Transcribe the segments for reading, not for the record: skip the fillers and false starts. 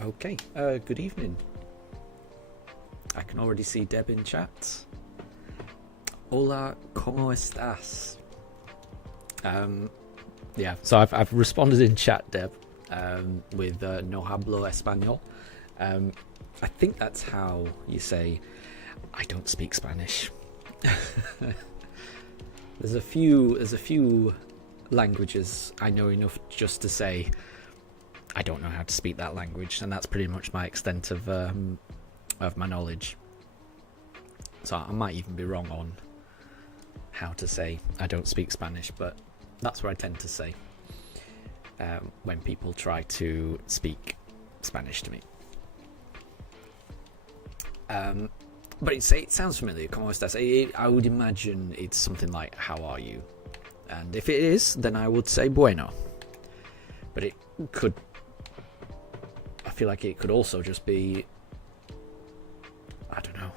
Okay, good evening. I can already see Deb in chat. Hola, ¿cómo estás? Yeah, so I've responded in chat, Deb, with no hablo español. I think that's how you say, I don't speak Spanish. There's a few languages I know enough just to say I don't know how to speak that language, and that's pretty much my extent of my knowledge. So I might even be wrong on how to say I don't speak Spanish, but that's what I tend to say when people try to speak Spanish to me. But it sounds familiar. ¿Cómo estás? I would imagine it's something like "How are you?" And if it is, then I would say "bueno." But it could. I feel like it could also just be. I don't know.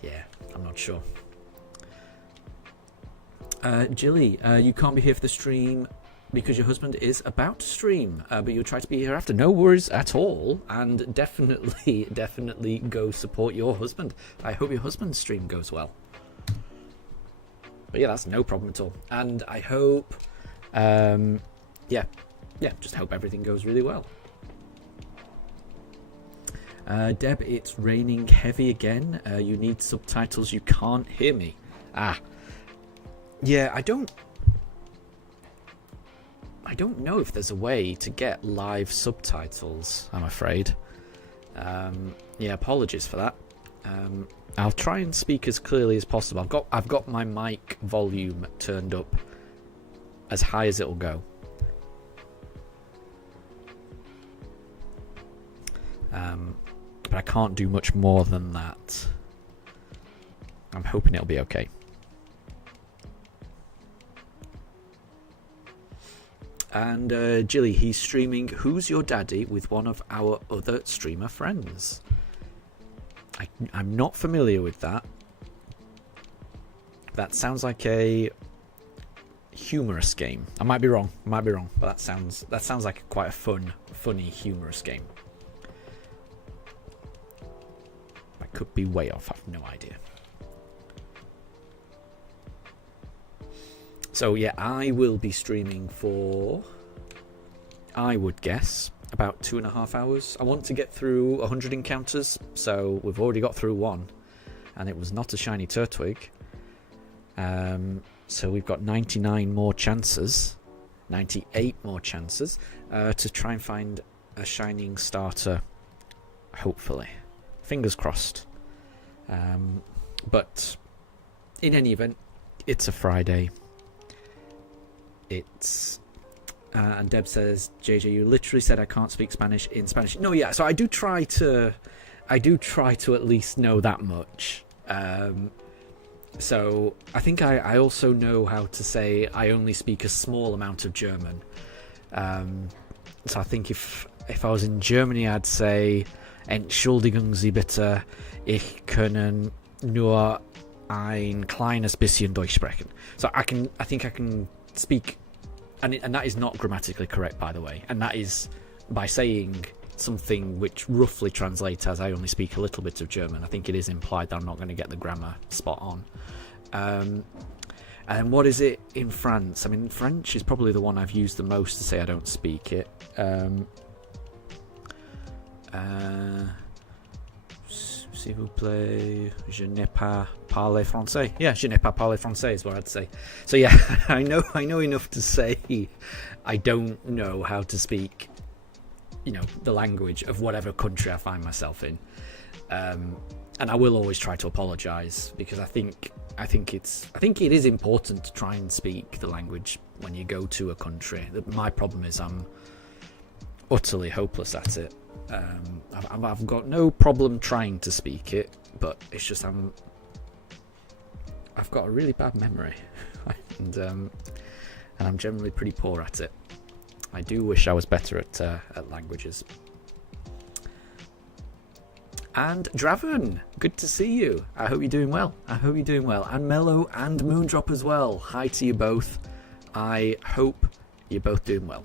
Yeah, I'm not sure. Jilly, you can't be here for the stream because your husband is about to stream, but you'll try to be here after. No worries at all, and definitely go support your husband. I hope your husband's stream goes well. But yeah, that's no problem at all. And I hope, just hope everything goes really well. Deb, it's raining heavy again. You need subtitles. You can't hear me. Yeah, I don't know if there's a way to get live subtitles, I'm afraid. Yeah, apologies for that. I'll try and speak as clearly as possible. I've got my mic volume turned up as high as it'll go. But I can't do much more than that. I'm hoping it'll be okay. And Jilly, he's streaming Who's Your Daddy with one of our other streamer friends. I'm not familiar with that. That sounds like a humorous game. I might be wrong, but that sounds like quite a funny, humorous game. I could be way off, I have no idea. So yeah, I will be streaming for, I would guess, about 2.5 hours. I want to get through 100 encounters, so we've already got through one, and it was not a shiny Turtwig. So we've got 98 more chances, to try and find a shining starter, hopefully. Fingers crossed. But in any event, it's a Friday. It's and Deb says, JJ, you literally said I can't speak Spanish in Spanish. No, yeah, so I do try to at least know that much. So I think I also know how to say I only speak a small amount of German. So I think if I was in Germany, I'd say Entschuldigung Sie bitte, ich können nur ein kleines bisschen Deutsch sprechen. So I think I can speak, and that is not grammatically correct, by the way, and that is by saying something which roughly translates as I only speak a little bit of German. I think it is implied that I'm not going to get the grammar spot on. And what is it in France? I mean, French is probably the one I've used the most to say I don't speak it. S'il vous plaît, je n'ai pas parlé français. Yeah, je n'ai pas parlé français is what I'd say. So yeah, I know enough to say I don't know how to speak, the language of whatever country I find myself in. And I will always try to apologise, because I think it is important to try and speak the language when you go to a country. My problem is I'm utterly hopeless at it. I've got no problem trying to speak it, but it's just I've got a really bad memory, and I'm generally pretty poor at it. I do wish I was better at languages. And Draven, good to see you. I hope you're doing well. And Mello and Moondrop as well. Hi to you both. I hope you're both doing well.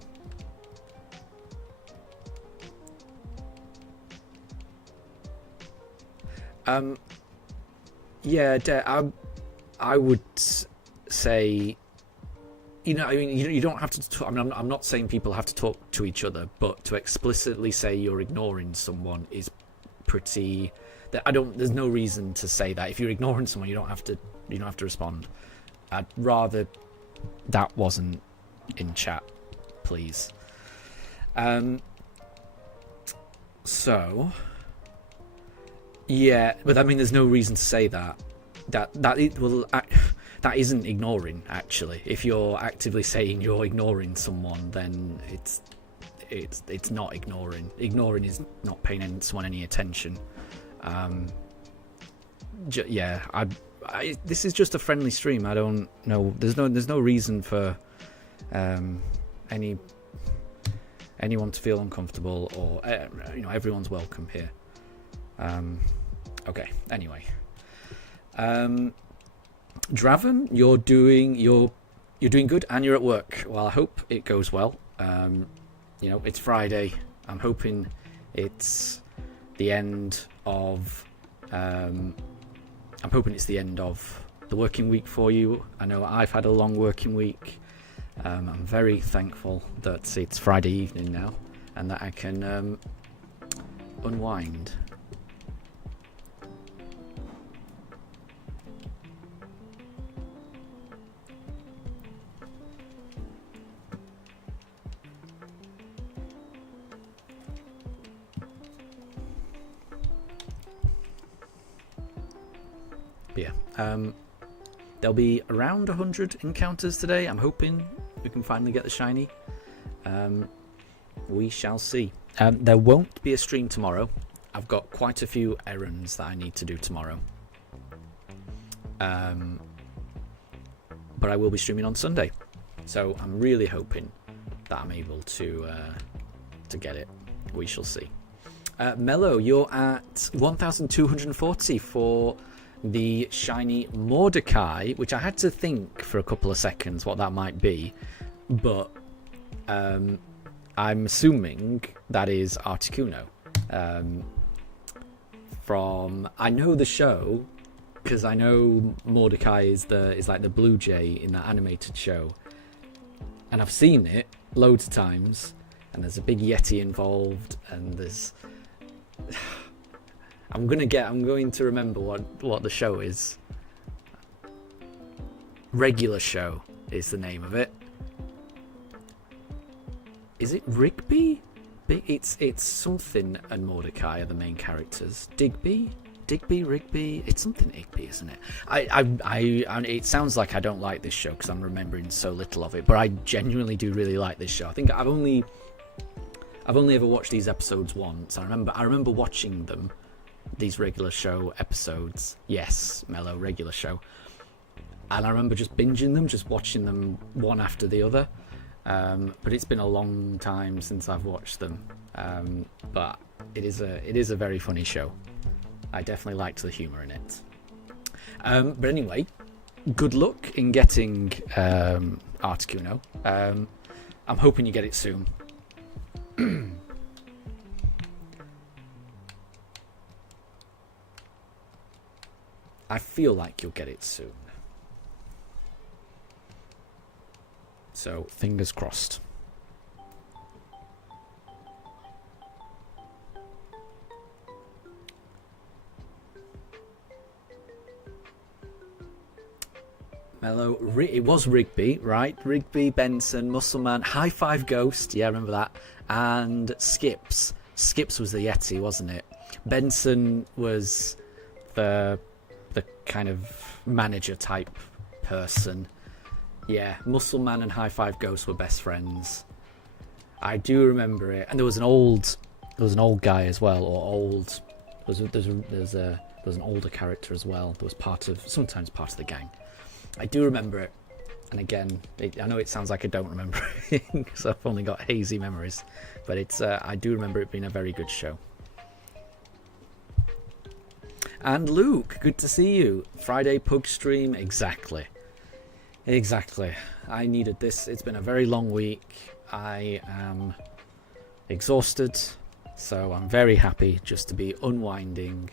Yeah, I would say, I mean, you don't have to talk, I mean, I'm not saying people have to talk to each other, but to explicitly say you're ignoring someone is pretty, there's no reason to say that. If you're ignoring someone, you don't have to respond. I'd rather that wasn't in chat, please. So yeah, but I mean, there's no reason to say that. That isn't ignoring. Actually, if you're actively saying you're ignoring someone, then it's not ignoring. Ignoring is not paying someone any attention. Yeah, this is just a friendly stream. I don't know. There's no reason for anyone to feel uncomfortable, or everyone's welcome here. Okay. Anyway, Draven, you're doing good, and you're at work. Well, I hope it goes well. It's Friday. I'm hoping it's the end of. I'm hoping it's the end of the working week for you. I know I've had a long working week. I'm very thankful that it's Friday evening now, and that I can unwind. But yeah, there'll be around 100 encounters today. I'm hoping we can finally get the shiny. We shall see. There won't be a stream tomorrow. I've got quite a few errands that I need to do tomorrow. But I will be streaming on Sunday, so I'm really hoping that I'm able to get it. We shall see. Mello, you're at 1,240 for the shiny Mordecai, which I had to think for a couple of seconds what that might be, but I'm assuming that is Articuno. I know the show because I know Mordecai is like the blue jay in that animated show, and I've seen it loads of times, and there's a big yeti involved, and there's I'm going to remember what the show is. Regular Show is the name of it. Is it Rigby? It's something, and Mordecai are the main characters. Rigby, it's something Igby, isn't it? It sounds like I don't like this show because I'm remembering so little of it, but I genuinely do really like this show. I think I've only ever watched these episodes once. I remember watching them. These Regular Show episodes. Yes, Mellow Regular Show. And I remember just binging them, just watching them one after the other. But it's been a long time since I've watched them. But it is a very funny show. I definitely liked the humour in it. But anyway, good luck in getting Articuno. I'm hoping you get it soon. I feel like you'll get it soon. So, fingers crossed. Mellow, it was Rigby, right? Rigby, Benson, Muscleman, High Five Ghost, yeah, I remember that, and Skips. Skips was the Yeti, wasn't it? Benson was the kind of manager type person. Yeah, Muscleman and High Five Ghost were best friends. I do remember it, and there was an old guy as well, or old. There's an older character as well. That was sometimes part of the gang. I do remember it, and again, I know it sounds like I don't remember it because I've only got hazy memories, but I do remember it being a very good show. And Luke, good to see you. Friday Pug stream, exactly. I needed this. It's been a very long week. I am exhausted, so I'm very happy just to be unwinding.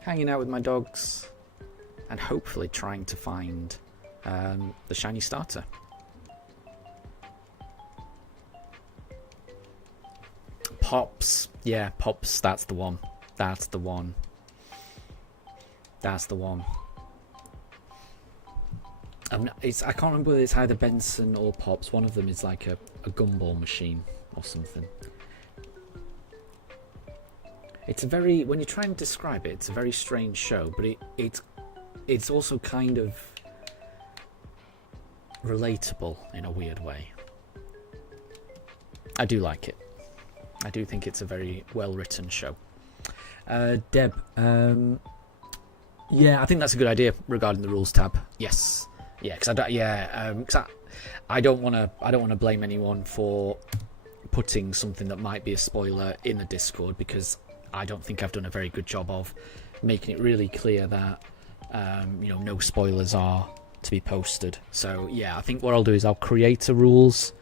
hanging out with my dogs, and hopefully trying to find the shiny starter. Pops, yeah, Pops, that's the one. That's the one. That's the one. I can't remember whether it's either Benson or Pops. One of them is like a gumball machine or something. It's a very, when you try and describe it, it's a very strange show, but it's also kind of relatable in a weird way. I do like it. I do think it's a very well written show. Deb, yeah, I think that's a good idea regarding the rules tab. Yes, yeah, because I don't want to blame anyone for putting something that might be a spoiler in the Discord, because I don't think I've done a very good job of making it really clear that no spoilers are to be posted. So yeah, I think what I'll do is I'll create a rules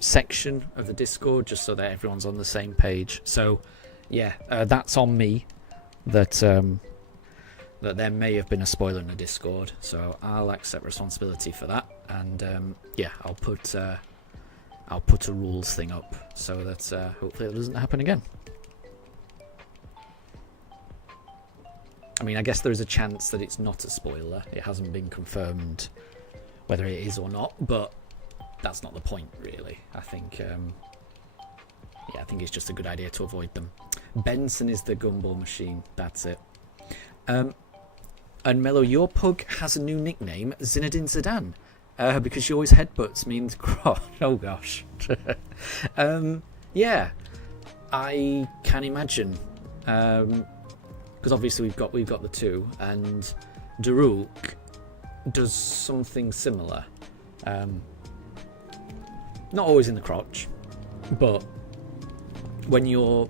section of the Discord just so that everyone's on the same page. So yeah, that's on me that there may have been a spoiler in the Discord, so I'll accept responsibility for that, and yeah, I'll put a rules thing up so that hopefully it doesn't happen again. I mean, I guess there is a chance that it's not a spoiler. It hasn't been confirmed whether it is or not, but that's not the point, really. I think, yeah, I think it's just a good idea to avoid them. Benson is the gumball machine. That's it. And Mello, your pug has a new nickname, Zinedine Zidane, because she always headbutts me into crotch. Oh gosh. Yeah, I can imagine. Because obviously we've got the two, and Daruk does something similar. Not always in the crotch, but when you're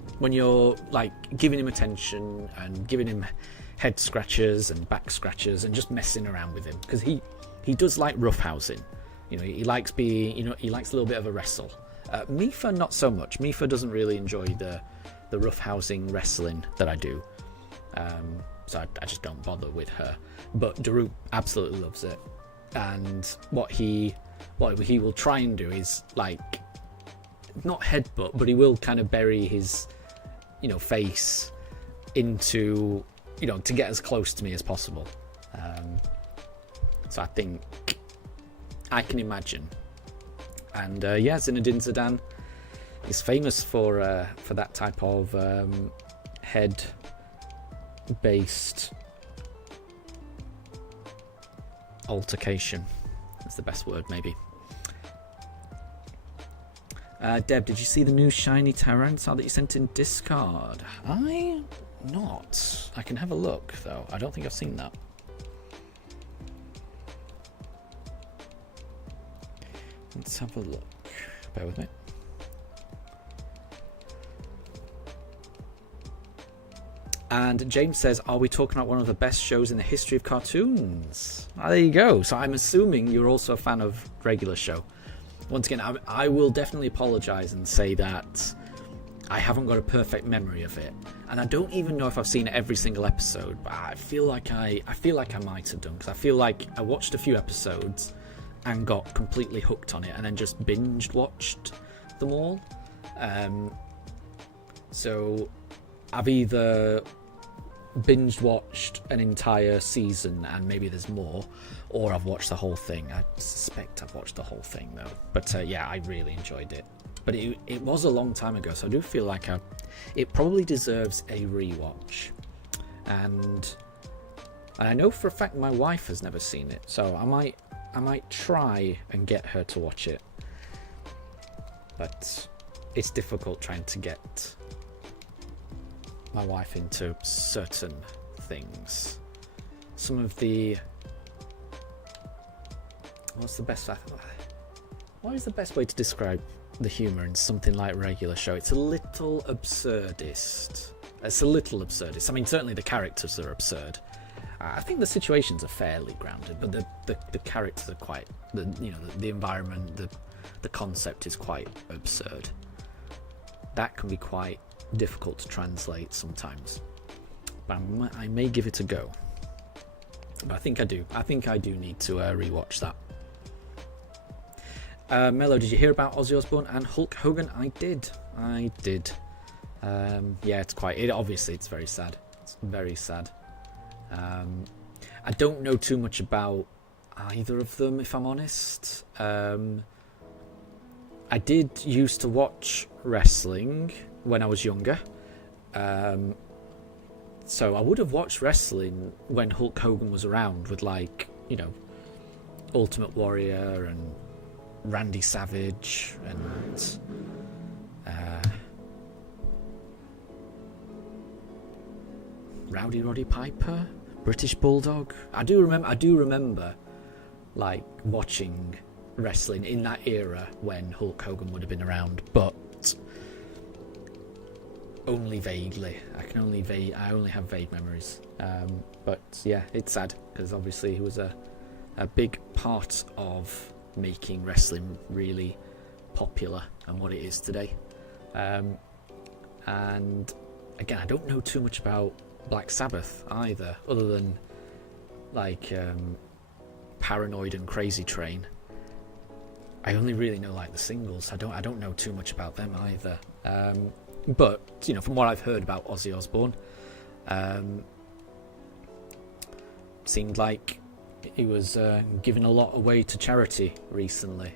like giving him attention and giving him head scratches and back scratches and just messing around with him, because he does like roughhousing. He likes being, he likes a little bit of a wrestle. Mifa not so much. Mifa doesn't really enjoy the roughhousing wrestling that I do. So I just don't bother with her. But Daruk absolutely loves it, and what he will try and do is like not headbutt, but he will kind of bury his face into to get as close to me as possible. So I think I can imagine. And yeah, Zinedine Zidane is famous for that type of head based altercation. That's the best word, maybe. Deb, did you see the new shiny Tyranitar that you sent in Discard? I not. I can have a look though. I don't think I've seen that. Let's have a look. Bear with me. And James says, are we talking about one of the best shows in the history of cartoons? There you go. So I'm assuming you're also a fan of regular show. Once again, I will definitely apologise and say that I haven't got a perfect memory of it, and I don't even know if I've seen every single episode. But I feel like I might have done, because I feel like I watched a few episodes and got completely hooked on it, and then just binged watched them all. So I've either binged watched an entire season and maybe there's more, or I've watched the whole thing. I suspect I've watched the whole thing though. But yeah, I really enjoyed it. But it was a long time ago, so I do feel like it probably deserves a rewatch. And I know for a fact my wife has never seen it, so I might try and get her to watch it. But it's difficult trying to get my wife into certain things. Some of the... What is the best way to describe the humour in something like regular show? It's a little absurdist. I mean, certainly the characters are absurd. I think the situations are fairly grounded, but the characters are quite... The environment, the concept is quite absurd. That can be quite difficult to translate sometimes. but I may give it a go. But I think I do. I think I do need to rewatch that. Mello, did you hear about Ozzy Osbourne and Hulk Hogan? I did. Yeah, obviously it's very sad. It's very sad. I don't know too much about either of them, if I'm honest. I did used to watch wrestling when I was younger. So I would have watched wrestling when Hulk Hogan was around with, like, you know, Ultimate Warrior and Randy Savage and Rowdy Roddy Piper, British Bulldog. I do remember like watching wrestling in that era when Hulk Hogan would have been around, but only vaguely. I only have vague memories. But yeah, it's sad because obviously he was a big part of making wrestling really popular and what it is today. And again, I don't know too much about Black Sabbath either, other than like Paranoid and Crazy Train. I only really know like the singles. I don't know too much about them either. But you know, from what I've heard about Ozzy Osbourne, seemed like he was giving a lot away to charity recently,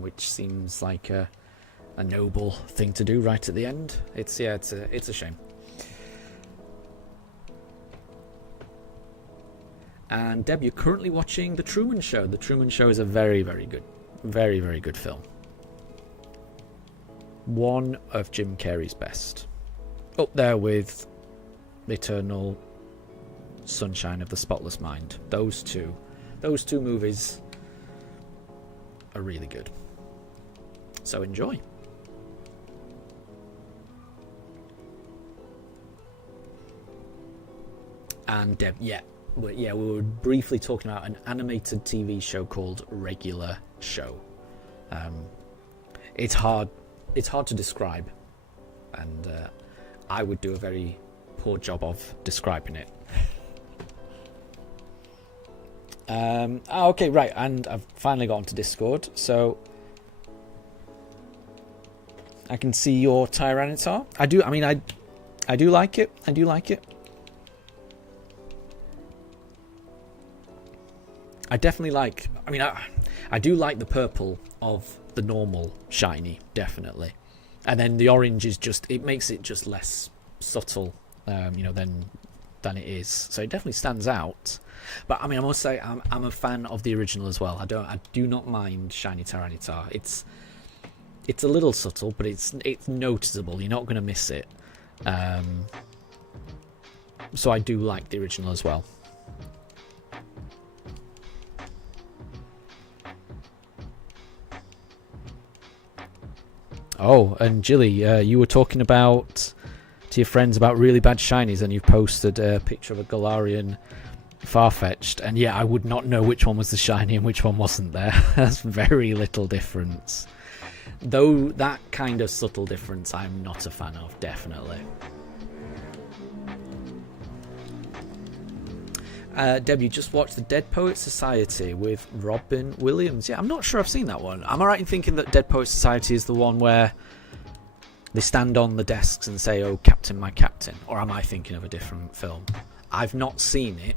which seems like a noble thing to do right at the end. It's a shame. And Deb, you're currently watching The Truman Show. The Truman Show is a very, very good film. One of Jim Carrey's best. Up there with The Eternal Sunshine of the Spotless Mind. Those two movies are really good. So enjoy. And Deb, we were briefly talking about an animated TV show called Regular Show. It's hard to describe, and I would do a very poor job of describing it. Okay, right, and I've finally got onto Discord, so I can see your Tyranitar. I do like it. I definitely like. I do like the purple of the normal shiny, definitely, and then the orange is it makes it just less subtle, than it is. So it definitely stands out. But I must say, I'm a fan of the original as well. I do not mind shiny Tyranitar. It's a little subtle, but it's noticeable. You're not going to miss it. So I do like the original as well. Oh, and Jilly, you were talking to your friends about really bad shinies, and you posted a picture of a Galarian Farfetch'd, and yeah, I would not know which one was the shiny and which one wasn't there. That's very little difference. Though that kind of subtle difference I'm not a fan of, definitely. Deb, you just watched the Dead Poets Society with Robin Williams. Yeah, I'm not sure I've seen that one. Am I right in thinking that Dead Poets Society is the one where they stand on the desks and say, "Oh, Captain, my Captain"? Or am I thinking of a different film? I've not seen it.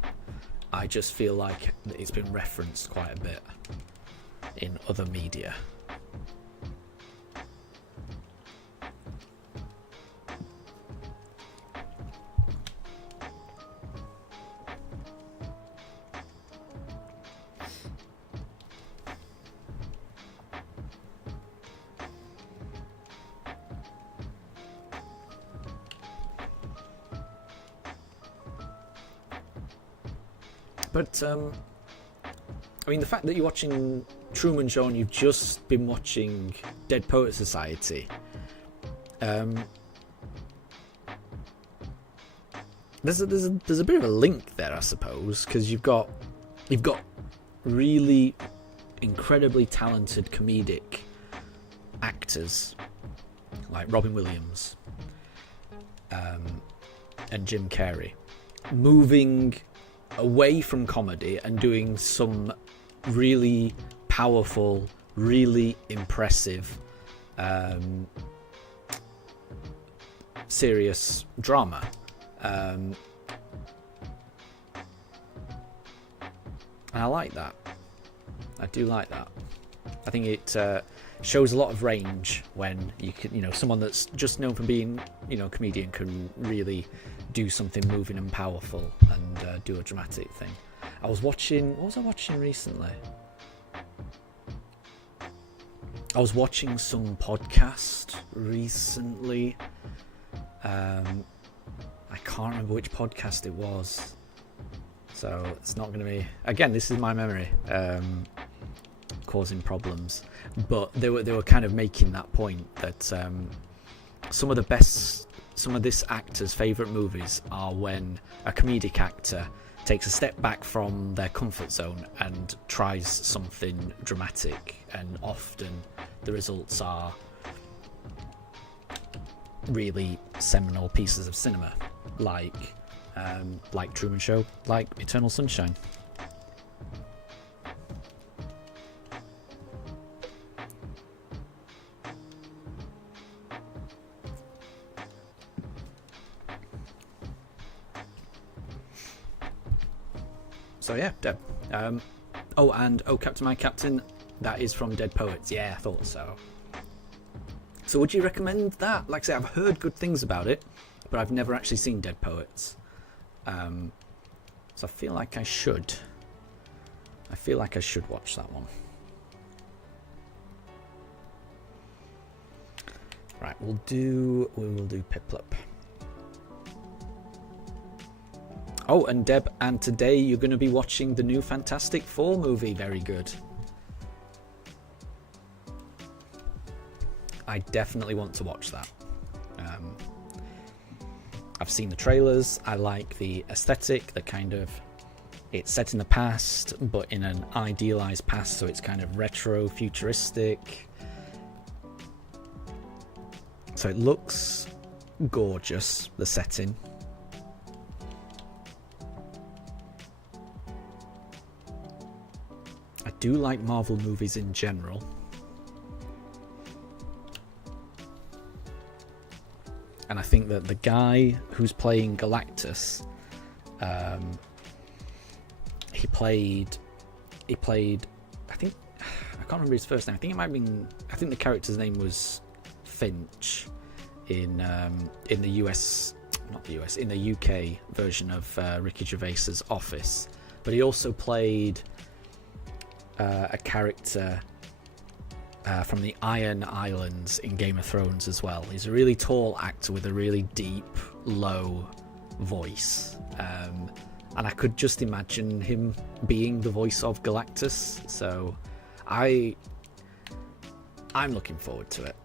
I just feel like it's been referenced quite a bit in other media. But, the fact that you're watching Truman Show and you've just been watching Dead Poet Society, there's a bit of a link there, I suppose, because you've got really incredibly talented comedic actors like Robin Williams and Jim Carrey. moving away from comedy and doing some really powerful, really impressive, serious drama. And I like that. I do like that. I think it shows a lot of range when you can, someone that's just known for being, a comedian can really do something moving and powerful and do a dramatic thing. I was watching, what was I watching recently? I was watching some podcast recently. I can't remember which podcast it was. So it's not going to be, again, this is my memory causing problems. But they were kind of making that point that some of this actor's favourite movies are when a comedic actor takes a step back from their comfort zone and tries something dramatic, and often the results are really seminal pieces of cinema, like Truman Show, like Eternal Sunshine. So yeah, Deb. Captain My Captain, that is from Dead Poets. Yeah, I thought so. So would you recommend that? Like I say, I've heard good things about it, but I've never actually seen Dead Poets. So I feel like I should. Watch that one. Right, we will do Piplup. Oh, and Deb, and today you're going to be watching the new Fantastic Four movie. Very good. I definitely want to watch that. I've seen the trailers. I like the aesthetic, the kind of, it's set in the past, but in an idealized past, so it's kind of retro, futuristic. So it looks gorgeous, the setting. I do like Marvel movies in general. And I think that the guy who's playing Galactus, he played, I think, I can't remember his first name. I think the character's name was Finch in the US, not the US, in the UK version of Ricky Gervais's Office. But he also played a character from the Iron Islands in Game of Thrones as well. He's a really tall actor with a really deep, low voice. And I could just imagine him being the voice of Galactus. So I'm looking forward to it.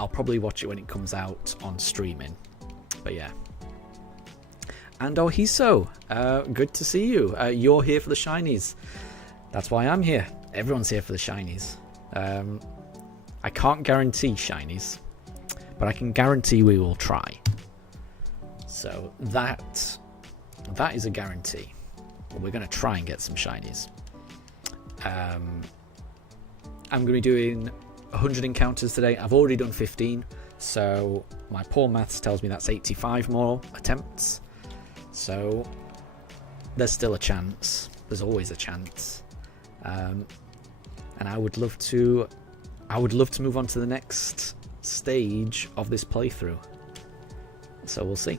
I'll probably watch it when it comes out on streaming. But yeah. And Ohiso, good to see you. You're here for the shinies. That's why I'm here. Everyone's here for the shinies. I can't guarantee shinies, but I can guarantee we will try. So that is a guarantee. We're going to try and get some shinies. I'm going to be doing 100 encounters today. I've already done 15, so my poor maths tells me that's 85 more attempts. So there's still a chance. There's always a chance. And I would love to move on to the next stage of this playthrough. So we'll see.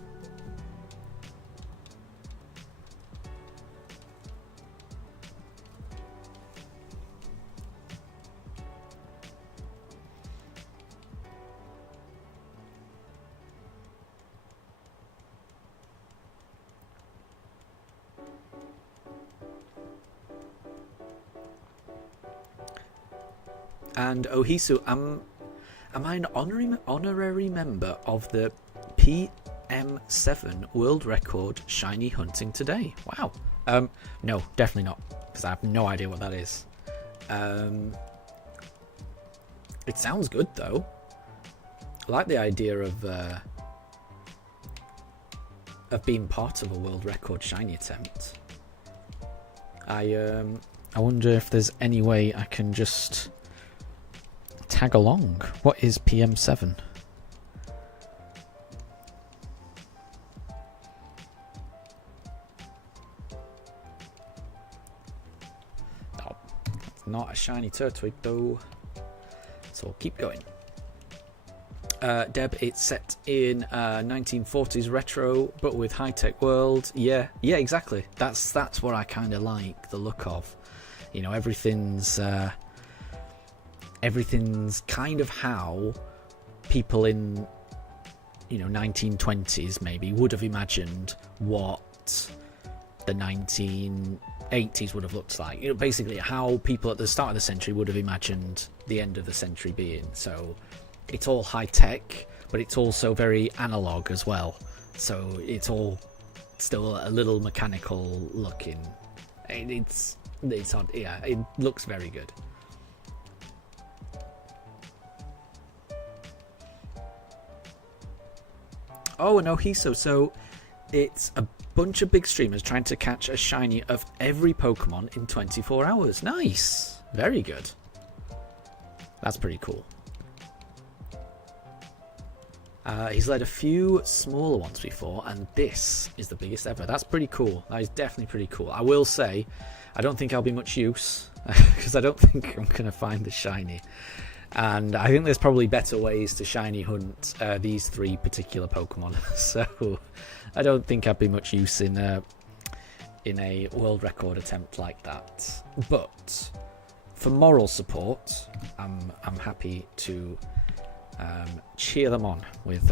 And Ohisu, am I an honorary member of the PM7 World Record Shiny Hunting today? Wow. No, definitely not, because I have no idea what that is. It sounds good though. I like the idea of of being part of a world record shiny attempt. I wonder if there's any way I can just tag along. What is PM7? No, it's not a shiny Turtwig though. So we'll keep going. Deb, it's set in 1940s retro, but with high-tech world. Yeah, exactly. That's what I kind of like the look of. You know, everything's kind of how people in 1920s maybe would have imagined what the 1980s would have looked like. You know, basically how people at the start of the century would have imagined the end of the century being. So it's all high tech, but it's also very analog as well. So it's all still a little mechanical looking. It's odd. Yeah, it looks very good. Oh, no, so it's a bunch of big streamers trying to catch a shiny of every Pokemon in 24 hours. Nice. Very good. That's pretty cool. He's led a few smaller ones before, and this is the biggest ever. That's pretty cool. That is definitely pretty cool. I will say, I don't think I'll be much use, because I don't think I'm going to find the shiny. And I think there's probably better ways to shiny hunt these three particular Pokemon. So I don't think I'd be much use in a world record attempt like that. But for moral support, I'm happy to cheer them on with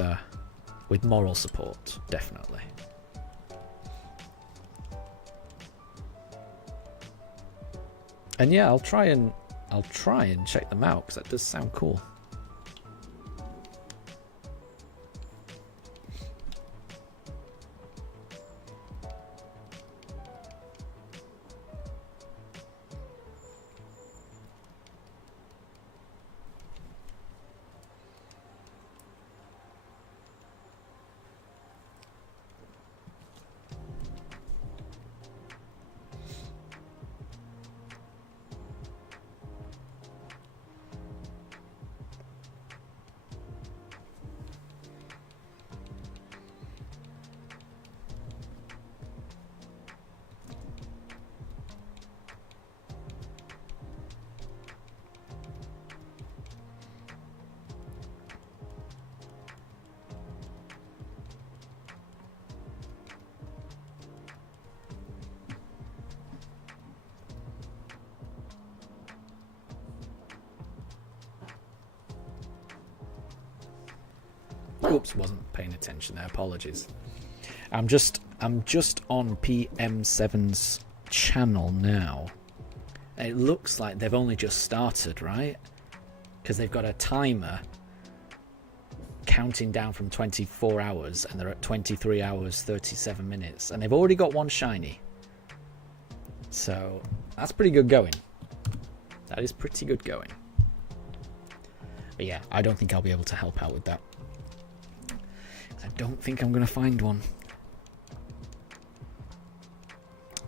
moral support, definitely. And yeah, I'll try and check them out because that does sound cool. Oops, wasn't paying attention there. Apologies. I'm just on PM7's channel now. It looks like they've only just started, right? Because they've got a timer counting down from 24 hours, and they're at 23 hours 37 minutes, and they've already got one shiny. So that's pretty good going. That is pretty good going. But yeah, I don't think I'll be able to help out with that. I don't think I'm going to find one.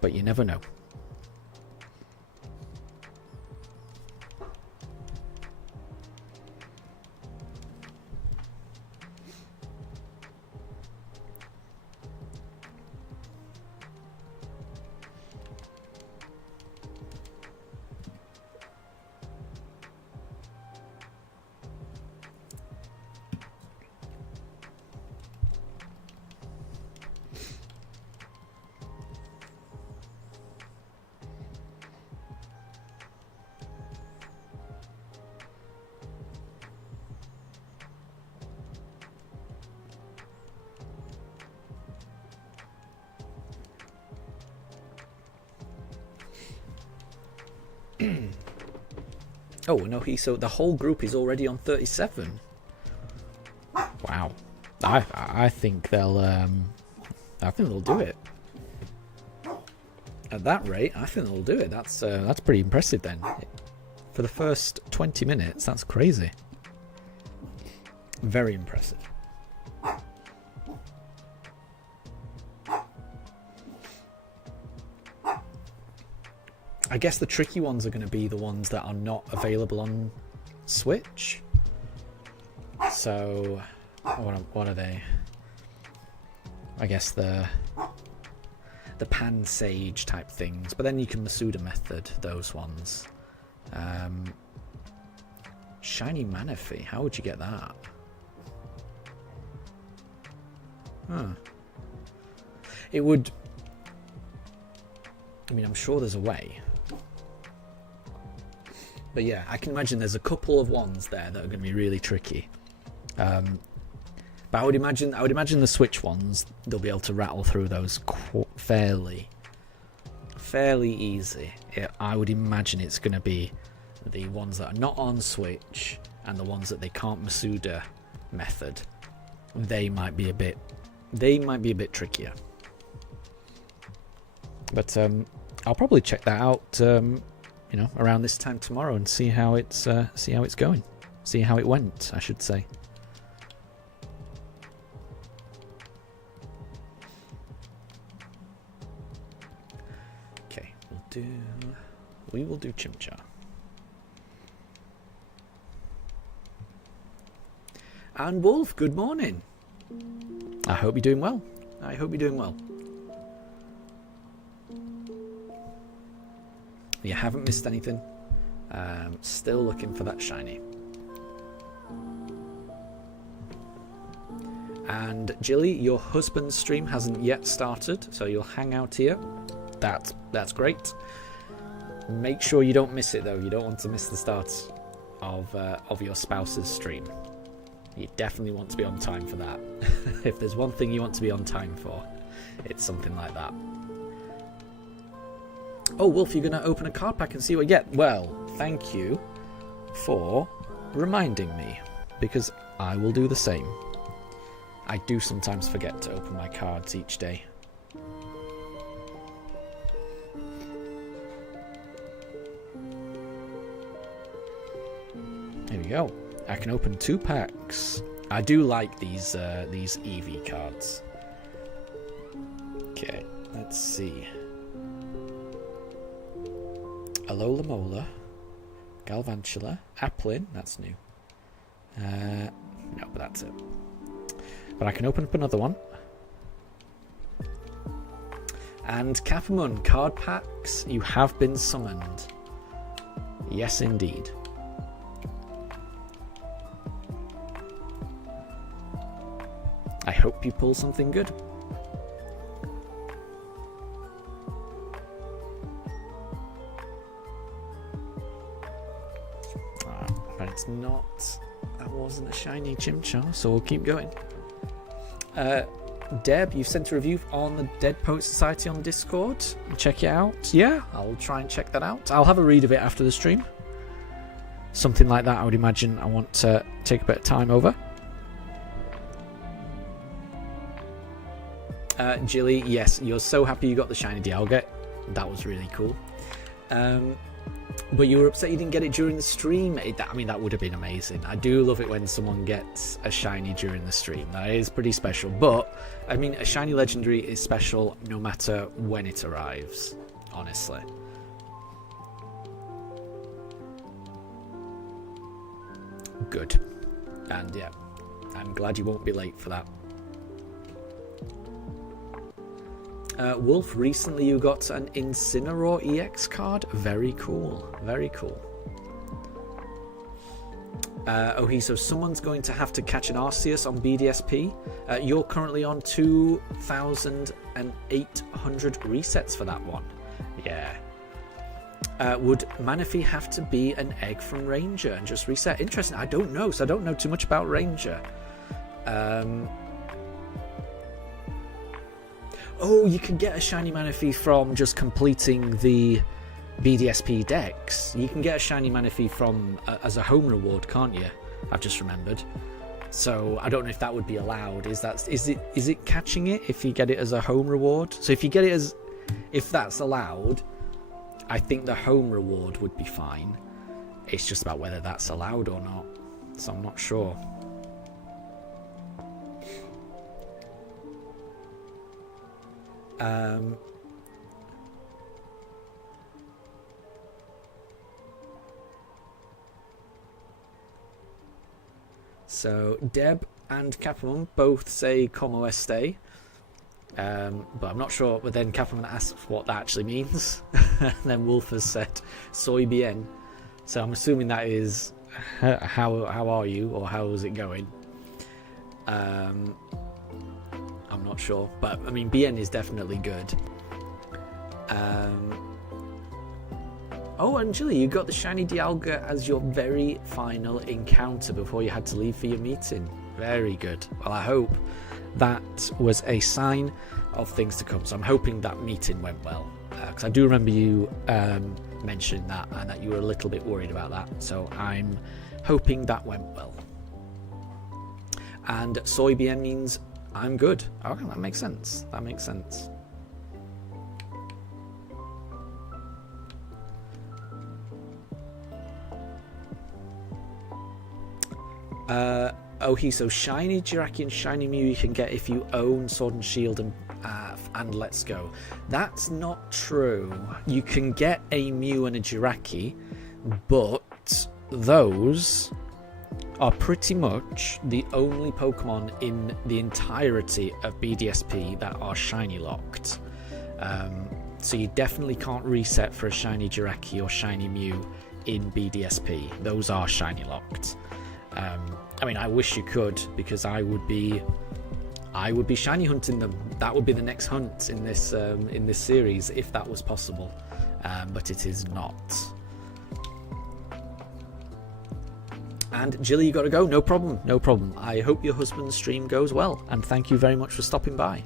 But you never know. Oh no, so the whole group is already on 37. Wow, I think they'll do it. At that rate, I think they'll do it. That's pretty impressive then. For the first 20 minutes, that's crazy. Very impressive. I guess the tricky ones are going to be the ones that are not available on Switch. So, what are they? I guess the Pan Sage type things, but then you can Masuda method those ones. Shiny Manaphy, how would you get that? Huh. It would... I mean, I'm sure there's a way. But yeah, I can imagine there's a couple of ones there that are going to be really tricky. But I would imagine the Switch ones, they'll be able to rattle through those fairly easy. I would imagine it's going to be the ones that are not on Switch and the ones that they can't Masuda method. They might be a bit trickier. But I'll probably check that out, around this time tomorrow and see how it's going, see how it went, I should say. Okay, we will do Chimchar. And Wolf, good morning. I hope you're doing well. You haven't missed anything. Still looking for that shiny. And Jilly, your husband's stream hasn't yet started, so you'll hang out here. That's great. Make sure you don't miss it though. You don't want to miss the start of your spouse's stream. You definitely want to be on time for that. If there's one thing you want to be on time for, it's something like that. Oh, Wolf, you're going to open a card pack and see what you get. Well, thank you for reminding me, because I will do the same. I do sometimes forget to open my cards each day. There we go. I can open 2 packs. I do like these Eevee cards. Okay, let's see. Alola Mola, Galvantula, Applin, that's new. No, but that's it. But I can open up another one. And Kapamun, card packs, you have been summoned. Yes, indeed. I hope you pull something good. But it's not. That wasn't a shiny Chimchar, so we'll keep going. Deb, you've sent a review on the Dead Poet Society on Discord. Check it out. Yeah, I'll try and check that out. I'll have a read of it after the stream. Something like that, I would imagine I want to take a bit of time over. Jilly, yes, you're so happy you got the shiny Dialga. That was really cool. But you were upset you didn't get it during the stream. That would have been amazing. I do love it when someone gets a shiny during the stream. That is pretty special. But, I mean, a shiny legendary is special no matter when it arrives, honestly. Good. And, yeah, I'm glad you won't be late for that. Wolf, recently you got an Incineroar EX card. Very cool. Very cool. So someone's going to have to catch an Arceus on BDSP. You're currently on 2,800 resets for that one. Yeah. Would Manaphy have to be an egg from Ranger and just reset? Interesting. I don't know, so I don't know too much about Ranger. Oh, you can get a shiny Manaphy from just completing the BDSP decks. You can get a shiny Manaphy from as a home reward, can't you? I've just remembered. So I don't know if that would be allowed. Is it catching it if you get it as a home reward? So if you get it if that's allowed, I think the home reward would be fine. It's just about whether that's allowed or not. So I'm not sure. So Deb and Capamon both say como este. But I'm not sure. But then Capamon asks what that actually means. And then Wolf has said soy bien. So I'm assuming that is how are you, or how is it going? I'm not sure, but I mean bien is definitely good. Oh, and Julie, you got the shiny Dialga as your very final encounter before you had to leave for your meeting. Very good. Well, I hope that was a sign of things to come. So I'm hoping that meeting went well, because I do remember you mentioning that, and that you were a little bit worried about that. So I'm hoping that went well. And soy bien means I'm good. Okay, that makes sense. That makes sense. So shiny Jirachi and shiny Mew you can get if you own Sword and Shield and Let's Go. That's not true. You can get a Mew and a Jirachi, but those are pretty much the only Pokemon in the entirety of BDSP that are shiny locked. So you definitely can't reset for a shiny Jirachi or shiny Mew in BDSP. Those are shiny locked. I mean, I wish you could, because I would be shiny hunting them. That would be the next hunt in this series if that was possible, but it is not. And Jilly, you got to go. No problem, no problem. I hope your husband's stream goes well, and thank you very much for stopping by.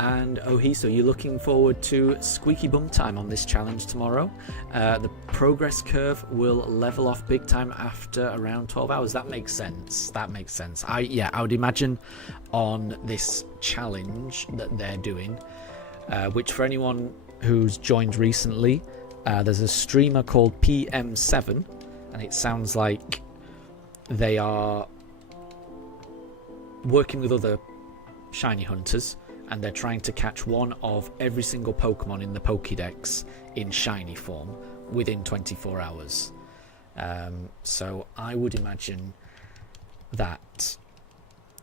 And Ohiso, you're looking forward to squeaky bum time on this challenge tomorrow. The progress curve will level off big time after around 12 hours. That makes sense. That makes sense. I would imagine on this challenge that they're doing, which for anyone who's joined recently, there's a streamer called PM7, and it sounds like they are working with other shiny hunters, and they're trying to catch one of every single Pokemon in the Pokédex in shiny form within 24 hours. So I would imagine that,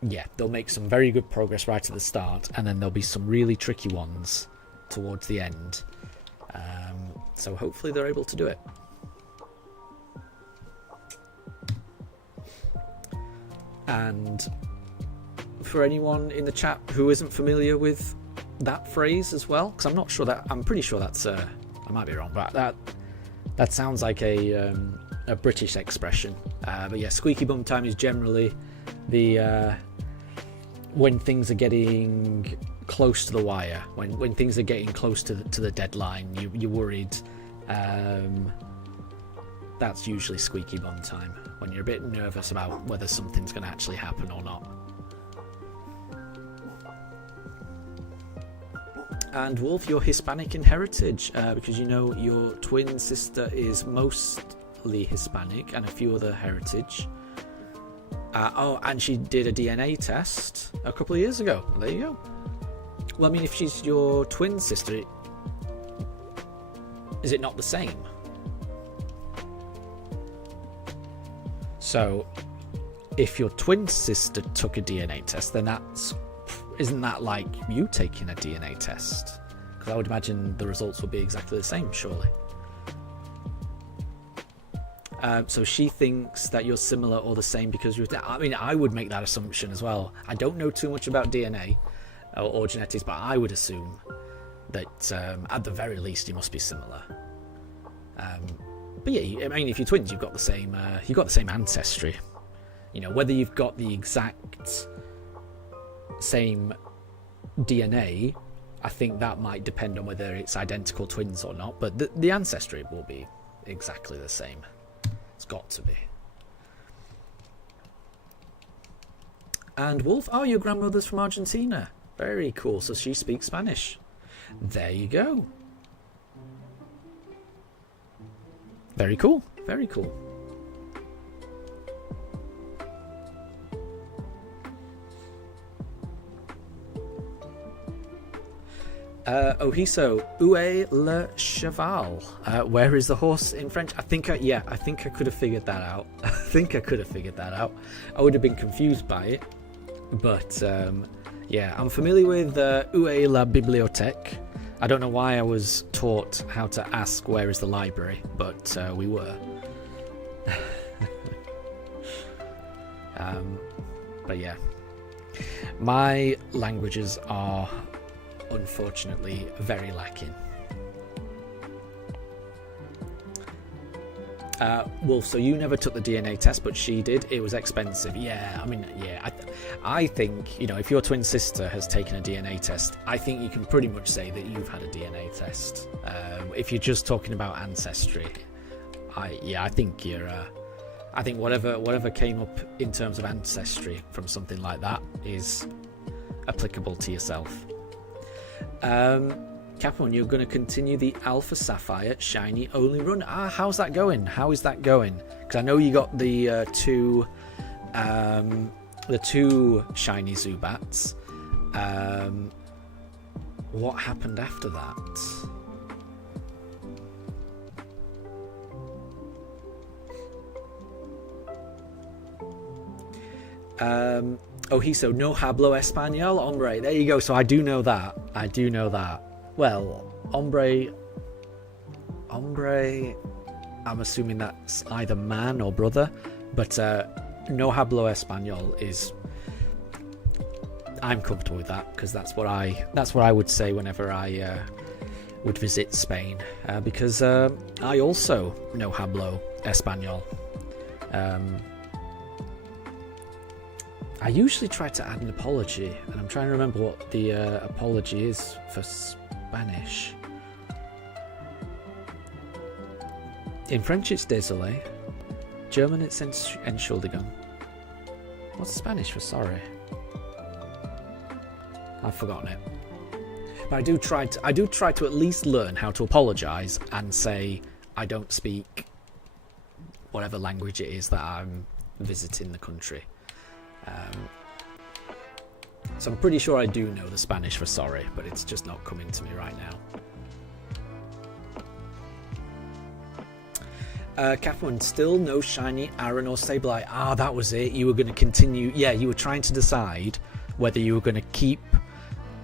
yeah, they'll make some very good progress right at the start, and then there'll be some really tricky ones towards the end. So hopefully they're able to do it. And for anyone in the chat who isn't familiar with that phrase as well, because I'm pretty sure that's I might be wrong, but that sounds like a British expression. But yeah, squeaky bum time is generally the when things are getting close to the wire, when things are getting close to the deadline, you're worried. That's usually squeaky bum time, when you're a bit nervous about whether something's going to actually happen or not. And Wolf, you're Hispanic in heritage, because you know your twin sister is mostly Hispanic and a few other heritage. And she did a DNA test a couple of years ago. There you go. Well, I mean, if she's your twin sister, is it not the same? So, if your twin sister took a DNA test, then isn't that like you taking a DNA test? Because I would imagine the results would be exactly the same, surely. So she thinks that you're similar or the same because you're... I mean, I would make that assumption as well. I don't know too much about DNA or genetics, but I would assume that at the very least you must be similar. But yeah, I mean, if you're twins, you've got the same ancestry. You know, whether you've got the exact same DNA, I think that might depend on whether it's identical twins or not, but the ancestry will be exactly the same. It's got to be. And Wolf, oh, your grandmother's from Argentina. Very cool. So she speaks Spanish. There you go. Very cool. Very cool. Ohiso, où est le cheval? Where is the horse in French? I think I could have figured that out. I would have been confused by it, but yeah, I'm familiar with où est la bibliothèque. I don't know why I was taught how to ask where is the library, but we were. But yeah, my languages are unfortunately very lacking. Wolf, so you never took the DNA test, but she did. It was expensive. Yeah, I mean, yeah, I think, you know, if your twin sister has taken a DNA test, I think you can pretty much say that you've had a DNA test. If you're just talking about ancestry, I think you're. I think whatever came up in terms of ancestry from something like that is applicable to yourself. Capone, you're going to continue the Alpha Sapphire Shiny only run. How's that going? How is that going? Because I know you got the two shiny Zubats. What happened after that? Ohiso, no hablo español, hombre. There you go. So I do know that. Well, hombre, I'm assuming that's either man or brother, but no hablo español is. I'm comfortable with that because that's what I would say whenever I would visit Spain, because I also no hablo español. I usually try to add an apology, and I'm trying to remember what the apology is for Spanish. In French it's désolé. German it's Entschuldigung. What's Spanish for sorry? I've forgotten it. But I do try to at least learn how to apologise and say I don't speak whatever language it is that I'm visiting the country. So I'm pretty sure I do know the Spanish for sorry, but it's just not coming to me right now. Catherine, still no shiny Aaron or Sableye. That was it. You were going to continue. Yeah, you were trying to decide whether you were going to keep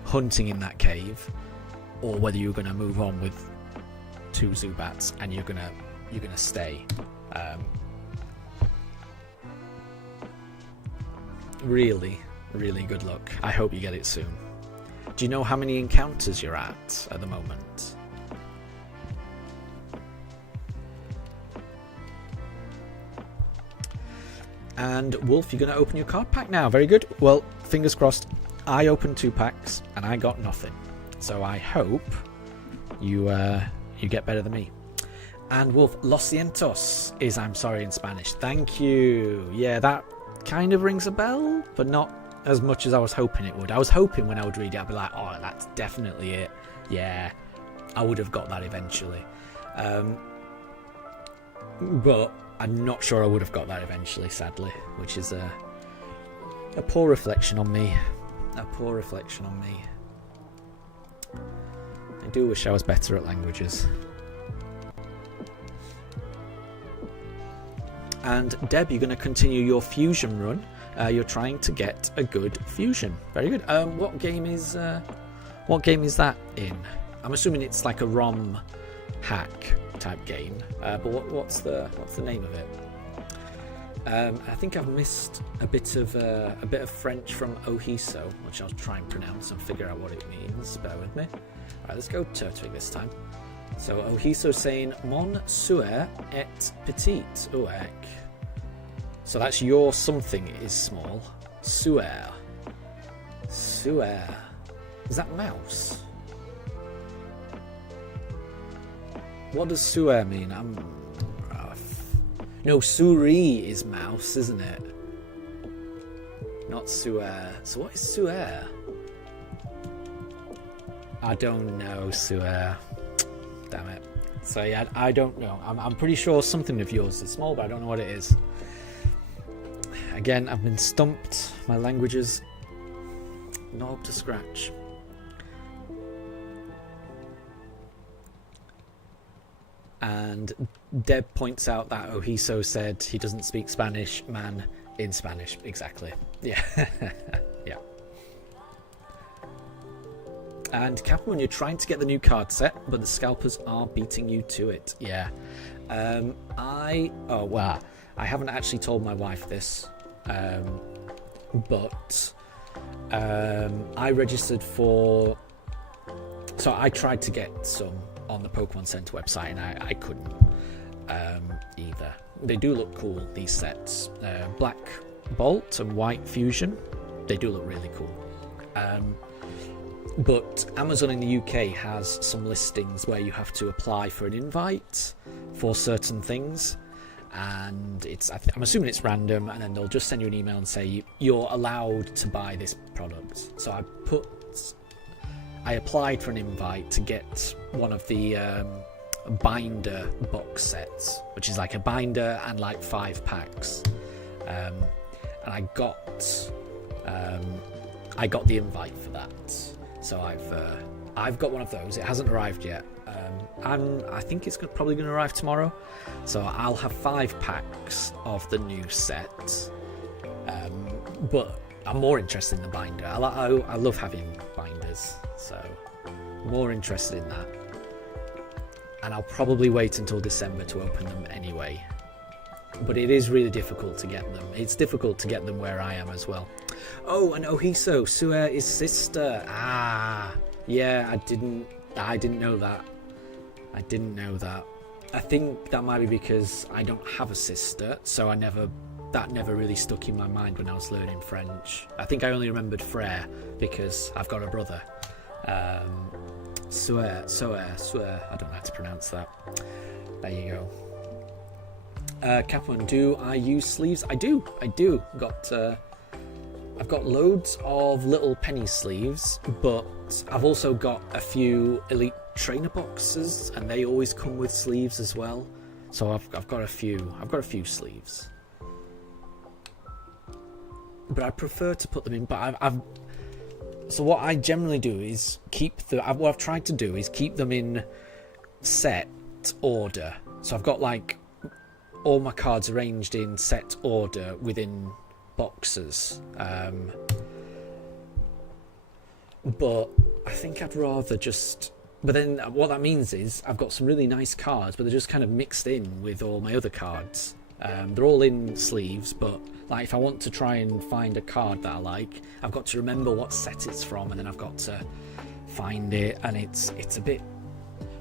hunting in that cave or whether you were going to move on with two Zubats and you're gonna stay. Really good luck. I hope you get it soon. Do you know how many encounters you're at the moment? And Wolf, you're going to open your card pack now. Very good. Well, fingers crossed. I opened 2 packs and I got nothing. So I hope you get better than me. And Wolf, Lo sientos is I'm sorry in Spanish. Thank you. Yeah, that kind of rings a bell, but not as much as I was hoping it would. I was hoping when I would read it, I'd be like, oh, that's definitely it. Yeah, I would have got that eventually. But I'm not sure I would have got that eventually, sadly, which is a poor reflection on me. A poor reflection on me. I do wish I was better at languages. And Deb, you're going to continue your fusion run. You're trying to get a good fusion. Very good. What game is that in? I'm assuming it's like a ROM hack type game. But what's the name of it? I think I've missed a bit of French from Ohiso, which I'll try and pronounce and figure out what it means. Bear with me. All right, let's go Turtwig this time. So Ohiso saying mon suer est petit. Uek. So that's your something is small. Suer. Suer. Is that mouse? What does suer mean? No, suri is mouse, isn't it? Not suer. So what is suer? I don't know, suer. Damn it. So yeah, I don't know. I'm pretty sure something of yours is small, but I don't know what it is. Again, I've been stumped. My language is not up to scratch. And Deb points out that Ohiso said he doesn't speak Spanish, man, in Spanish. Exactly. Yeah. Yeah. And Captain, you're trying to get the new card set, but the scalpers are beating you to it. Yeah. I haven't actually told my wife this, but I registered for... So I tried to get some on the Pokemon Center website, and I couldn't either. They do look cool, these sets. Black Bolt and White Fusion, they do look really cool. But Amazon in the UK has some listings where you have to apply for an invite for certain things, and I'm assuming it's random, and then they'll just send you an email and say you're allowed to buy this product. So I applied for an invite to get one of the binder box sets, which is like a binder and like 5 packs, and I got the invite for that. So I've got one of those. It hasn't arrived yet. I think it's probably going to arrive tomorrow. So I'll have 5 packs of the new set. But I'm more interested in the binder. I love having binders, so more interested in that. And I'll probably wait until December to open them anyway. But it is really difficult to get them. It's difficult to get them where I am as well. Oh, and Ohiso, Sue is sister. Ah, yeah, I didn't know that. I didn't know that. I think that might be because I don't have a sister, so that never really stuck in my mind when I was learning French. I think I only remembered frère because I've got a brother. Sue, I don't know how to pronounce that. There you go. Kaplan, do I use sleeves? I do. I've got loads of little penny sleeves, but I've also got a few elite trainer boxes, and they always come with sleeves as well. So I've got a few sleeves, but I prefer to put them in. But so what I generally do is what I've tried to do is keep them in set order. So I've got like all my cards arranged in set order within boxes. But I think I'd rather just... But then what that means is I've got some really nice cards, but they're just kind of mixed in with all my other cards. They're all in sleeves, but like if I want to try and find a card that I like, I've got to remember what set it's from, and then I've got to find it, and it's a bit...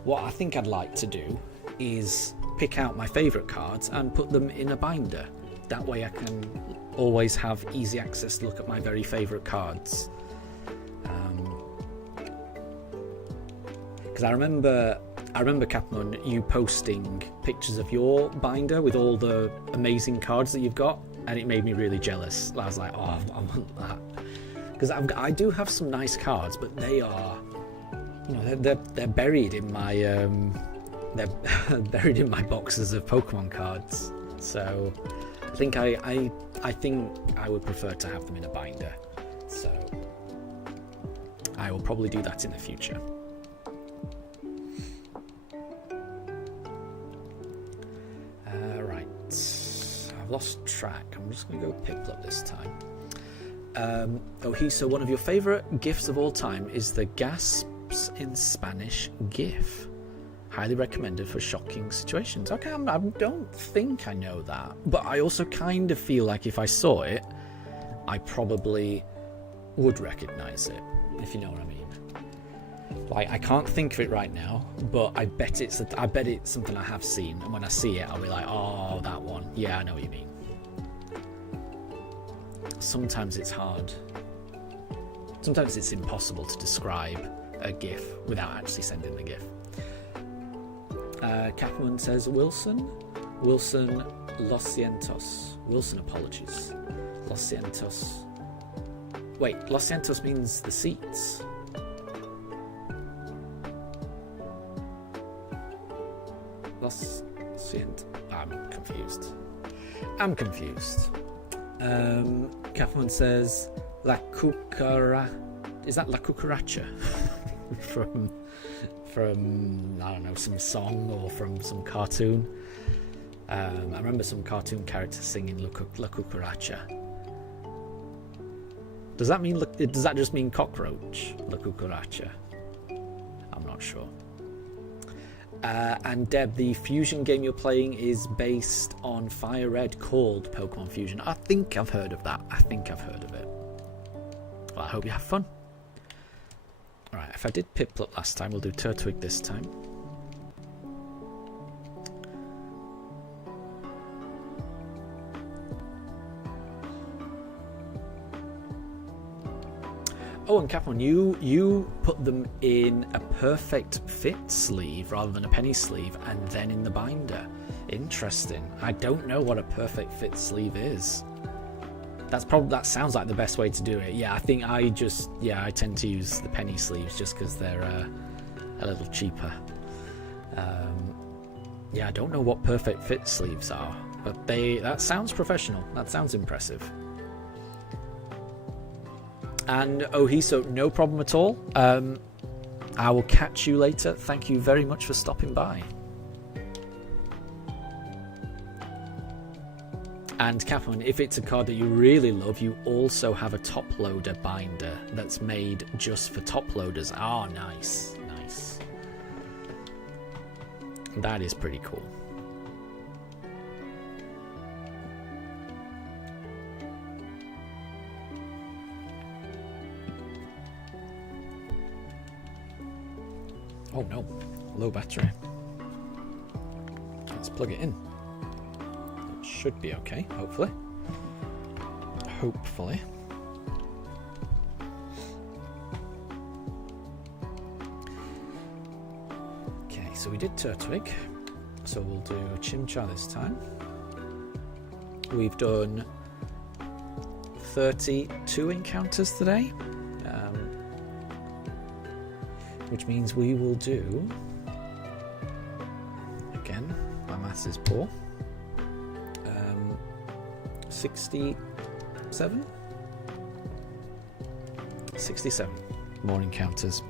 What I think I'd like to do is pick out my favourite cards and put them in a binder. That way I can always have easy access to look at my very favourite cards. Because I remember Captain, you posting pictures of your binder with all the amazing cards that you've got, and it made me really jealous. I was like, oh, I want that. Because I do have some nice cards, but they are, they're buried in my they're buried in my boxes of Pokemon cards. So I think I think I would prefer to have them in a binder. So I will probably do that in the future. Right, I've lost track. I'm just going to go Piplup this time. So one of your favourite gifs of all time is the gasps in Spanish gif. Highly recommended for shocking situations. Okay, I don't think I know that, but I also kind of feel like if I saw it, I probably would recognise it, if you know what I mean. Like, I can't think of it right now, but I bet it's something I have seen, and when I see it, I'll be like, oh, that one. Yeah, I know what you mean. Sometimes it's hard. Sometimes it's impossible to describe a GIF without actually sending the GIF. Catherine says Wilson, Los Cientos. Wilson apologies. Los Cientos. Wait, Los Cientos means the seats. Los Cientos. I'm confused. Catherine says La Cucaracha. Is that La Cucaracha? from, I don't know, some song or from some cartoon. I remember some cartoon character singing La Cucaracha. Does that just mean cockroach? La Cucaracha? I'm not sure. And Deb, the Fusion game you're playing is based on Fire Red called Pokemon Fusion. I think I've heard of that. I think I've heard of it. Well, I hope you have fun. Alright, if I did Piplup last time, we'll do Turtwig this time. Oh, and Capon, you put them in a perfect fit sleeve rather than a penny sleeve, and then in the binder. Interesting. I don't know what a perfect fit sleeve is. That sounds like the best way to do it. Yeah, I think I tend to use the penny sleeves just because they're a little cheaper. Yeah, I don't know what perfect fit sleeves are, but that sounds professional. That sounds impressive. And Ohiso, no problem at all. I will catch you later. Thank you very much for stopping by. And Capon, if it's a card that you really love, you also have a top loader binder that's made just for top loaders. Ah, nice, nice. That is pretty cool. Oh no, low battery. Let's plug it in. It should be okay, hopefully. Hopefully. Okay, so we did Turtwig. So we'll do Chimchar this time. We've done 32 encounters today. Which means we will do, again, my maths is poor, 67 more encounters.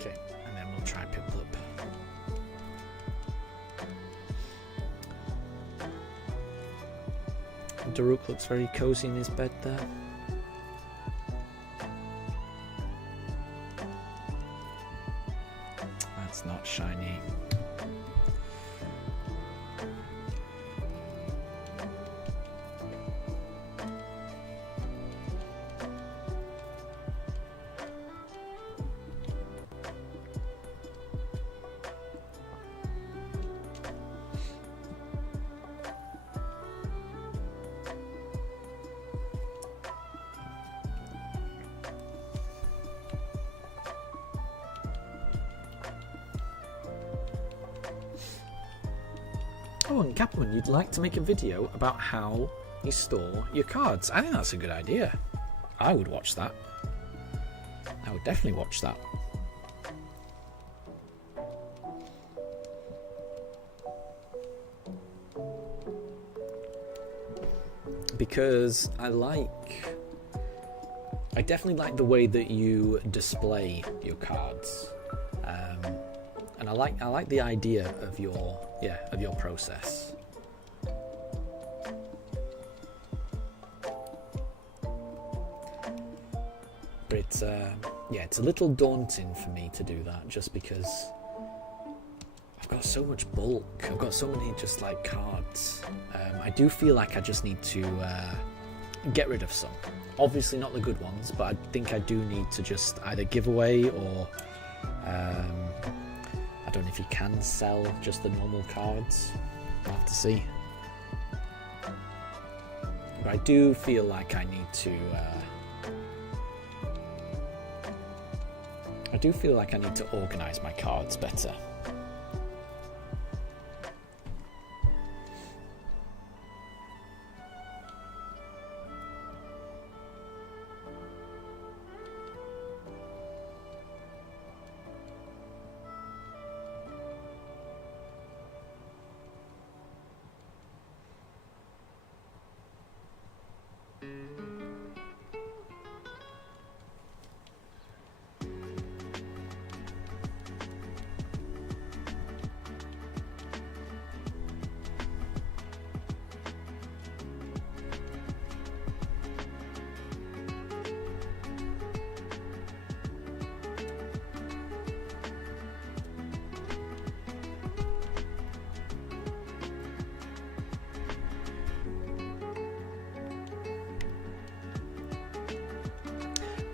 Okay, and then we'll try Piplup. Daruk looks very cozy in his bed there. That's not shiny. Oh, and Kaplan, you'd like to make a video about how you store your cards. I think that's a good idea. I would watch that. I would definitely watch that. Because I definitely like the way that you display your cards. And I like the idea of your process. it's yeah, it's a little daunting for me to do that, just because I've got so much bulk. I've got so many just like cards. I do feel like I just need to get rid of some. Obviously not the good ones, but I think I do need to just either give away or I don't know if you can sell just the normal cards. I'll have to see. But I do feel like I need to organise my cards better.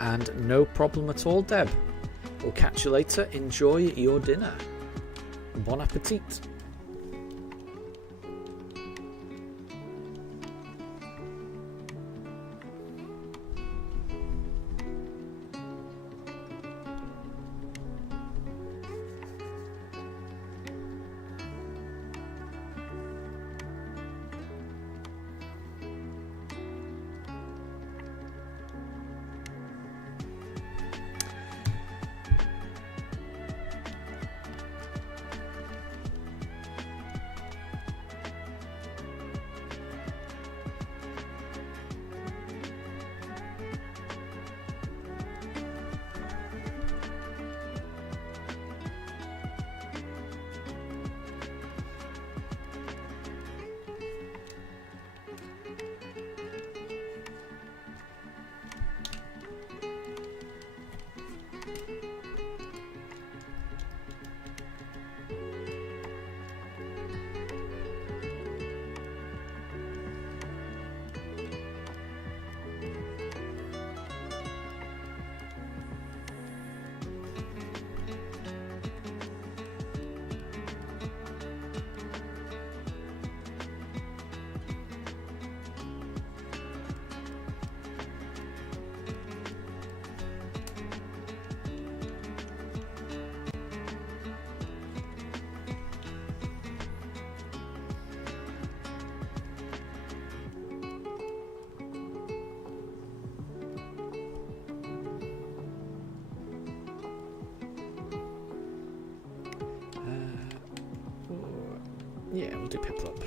And no problem at all, Deb. We'll catch you later. Enjoy your dinner. Bon appetit. Yeah, we'll do Piplup.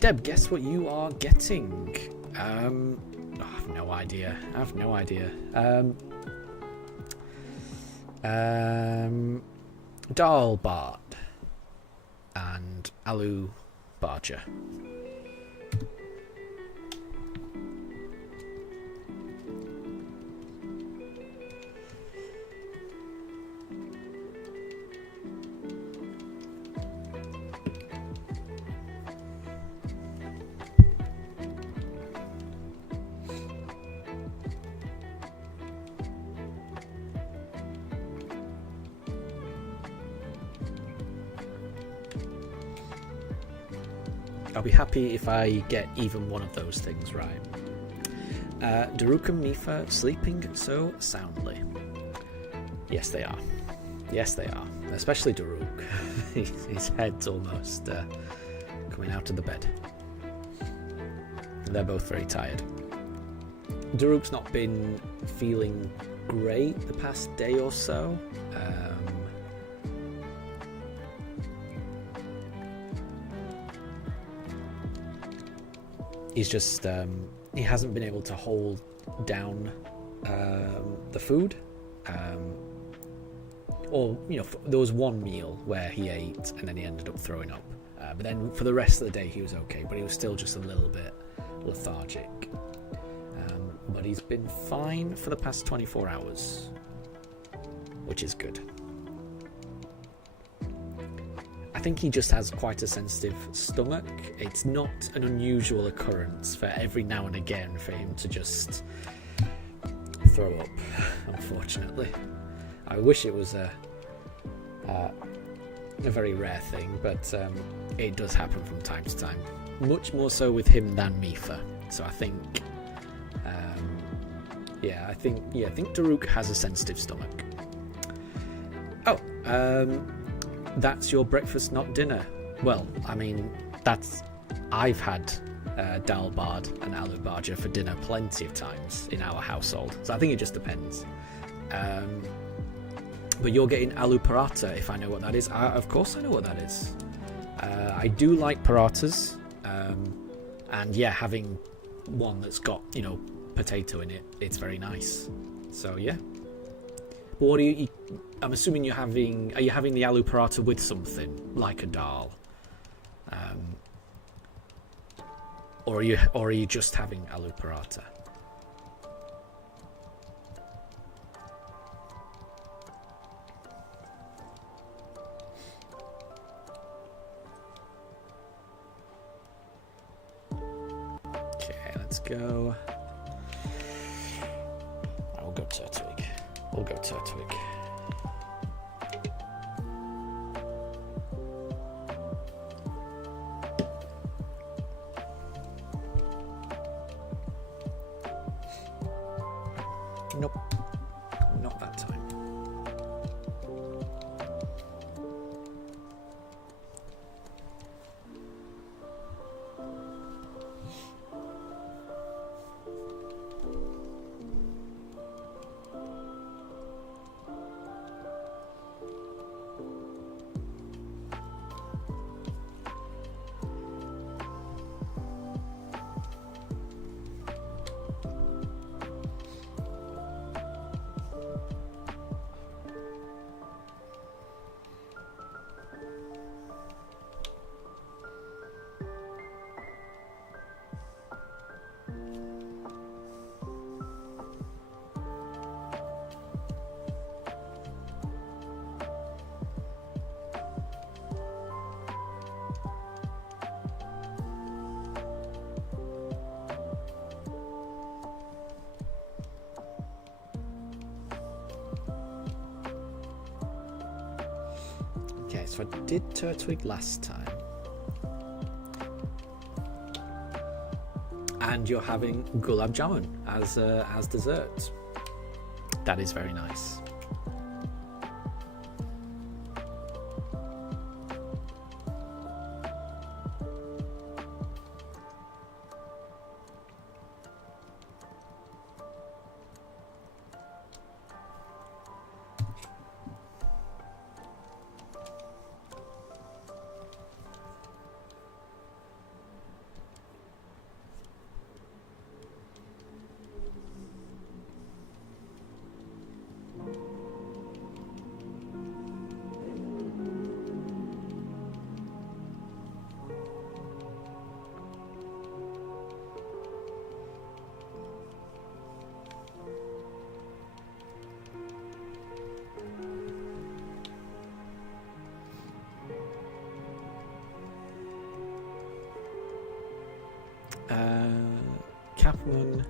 Deb, guess what you are getting? I have no idea. Dalbart and Alu Barger. I'll be happy if I get even one of those things right. Daruk and Mifa sleeping so soundly. Yes, they are. Yes, they are. Especially Daruk. His head's almost coming out of the bed. They're both very tired. Daruk's not been feeling great the past day or so. He's just he hasn't been able to hold down the food, or there was one meal where he ate and then he ended up throwing up, but then for the rest of the day he was okay, but he was still just a little bit lethargic. but he's been fine for the past 24 hours, which is good. I think he just has quite a sensitive stomach. It's not an unusual occurrence for every now and again for him to just throw up, unfortunately. I wish it was a very rare thing, but it does happen from time to time. Much more so with him than Mifa. So I think, I think Daruk has a sensitive stomach. Oh, that's your breakfast, not dinner. Well, I mean, I've had dal bard and aloo bhaja for dinner plenty of times in our household. So I think it just depends. But you're getting aloo paratha, if I know what that is. Of course I know what that is. I do like parathas. And yeah, having one that's got, potato in it, it's very nice. So yeah. But what are you? I'm assuming are you having the aloo paratha with something like a dal, or are you just having aloo paratha? Okay, let's go. I'll go Turtwig. We'll go Turtwig. Nope, not that time. Okay, so I did Turtwig last time. And you're having gulab jamun as dessert. That is very nice. Capman,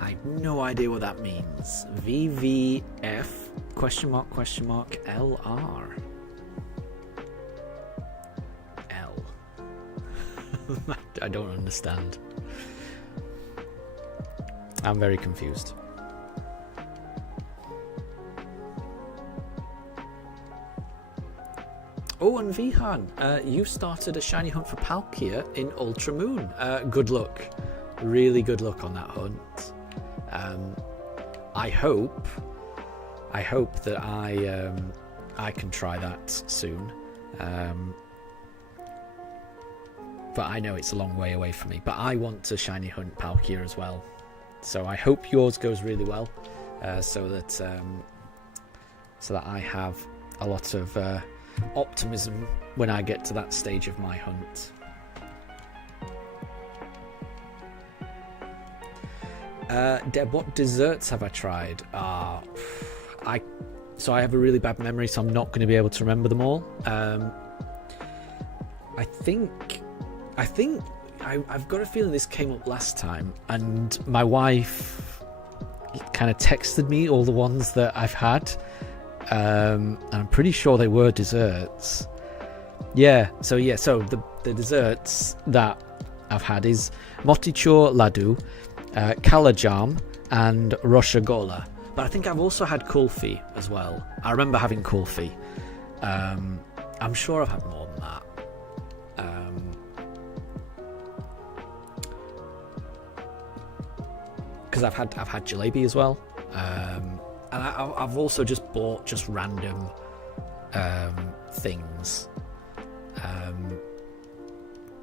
I have no idea what that means. VVF question mark LR L. I don't understand. I'm very confused. Oh, and Vihan, you started a shiny hunt for Palkia in Ultra Moon. Good luck. Really good luck on that hunt. I hope that I can try that soon. But I know it's a long way away from me. But I want to shiny hunt Palkia as well. So I hope yours goes really well, so that I have a lot of optimism when I get to that stage of my hunt. Deb, what desserts have I tried? So I have a really bad memory, so I'm not going to be able to remember them all. I think I've got a feeling this came up last time, and my wife kind of texted me all the ones that I've had, and I'm pretty sure they were desserts. So the desserts that I've had is motichur laddu, kala jam, and roshagola. But I think I've also had kulfi as well. I remember having kulfi. I'm sure I've had more than that. Because I've had jalebi as well, and I've also just bought just random things,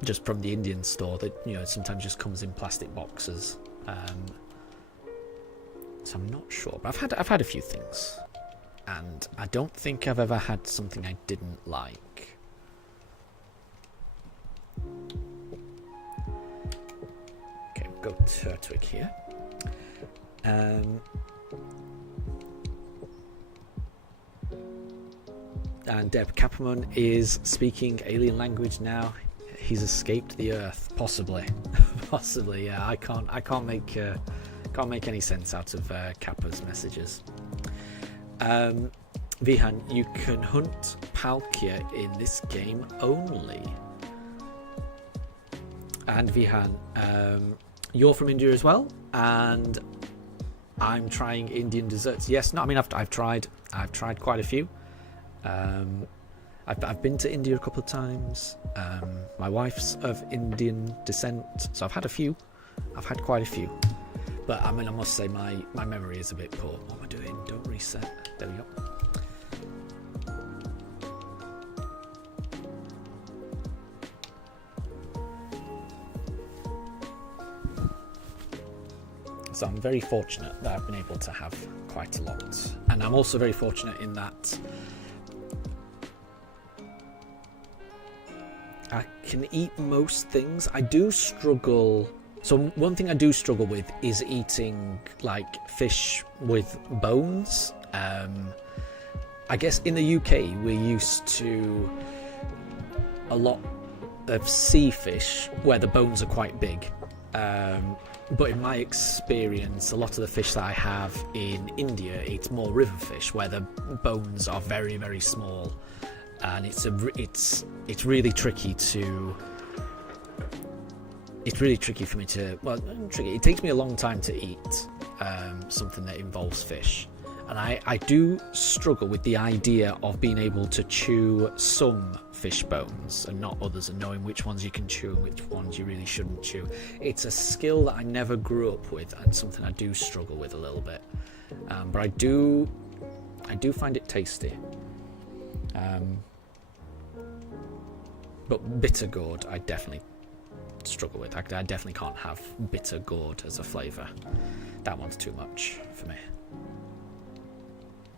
just from the Indian store that sometimes just comes in plastic boxes. So I'm not sure, but I've had a few things, and I don't think I've ever had something I didn't like. Okay, we'll go Turtwig here. And Deb, Capamon is speaking alien language now. He's escaped the Earth, possibly. Possibly, yeah. I can't make any sense out of Kappa's messages. Vihan, you can hunt Palkia in this game only. And Vihan, you're from India as well, and I'm trying Indian desserts. Yes, no, I mean I've tried quite a few. I've been to India a couple of times. My wife's of Indian descent, so I've had a few. I've had quite a few. But I mean, I must say my memory is a bit poor. What am I doing? Don't reset. There we go. So I'm very fortunate that I've been able to have quite a lot. And I'm also very fortunate in that I can eat most things. I do struggle. So one thing I do struggle with is eating like fish with bones. I guess in the UK we're used to a lot of sea fish where the bones are quite big. But in my experience, a lot of the fish that I have in India, it's more river fish where the bones are very, very small, and it's really tricky to. It's really tricky for me to. Well, tricky. It takes me a long time to eat something that involves fish, and I do struggle with the idea of being able to chew some fish bones and not others, and knowing which ones you can chew and which ones you really shouldn't chew. It's a skill that I never grew up with, and something I do struggle with a little bit. But I do find it tasty. But bitter gourd, I definitely struggle with. I definitely can't have bitter gourd as a flavour. That one's too much for me.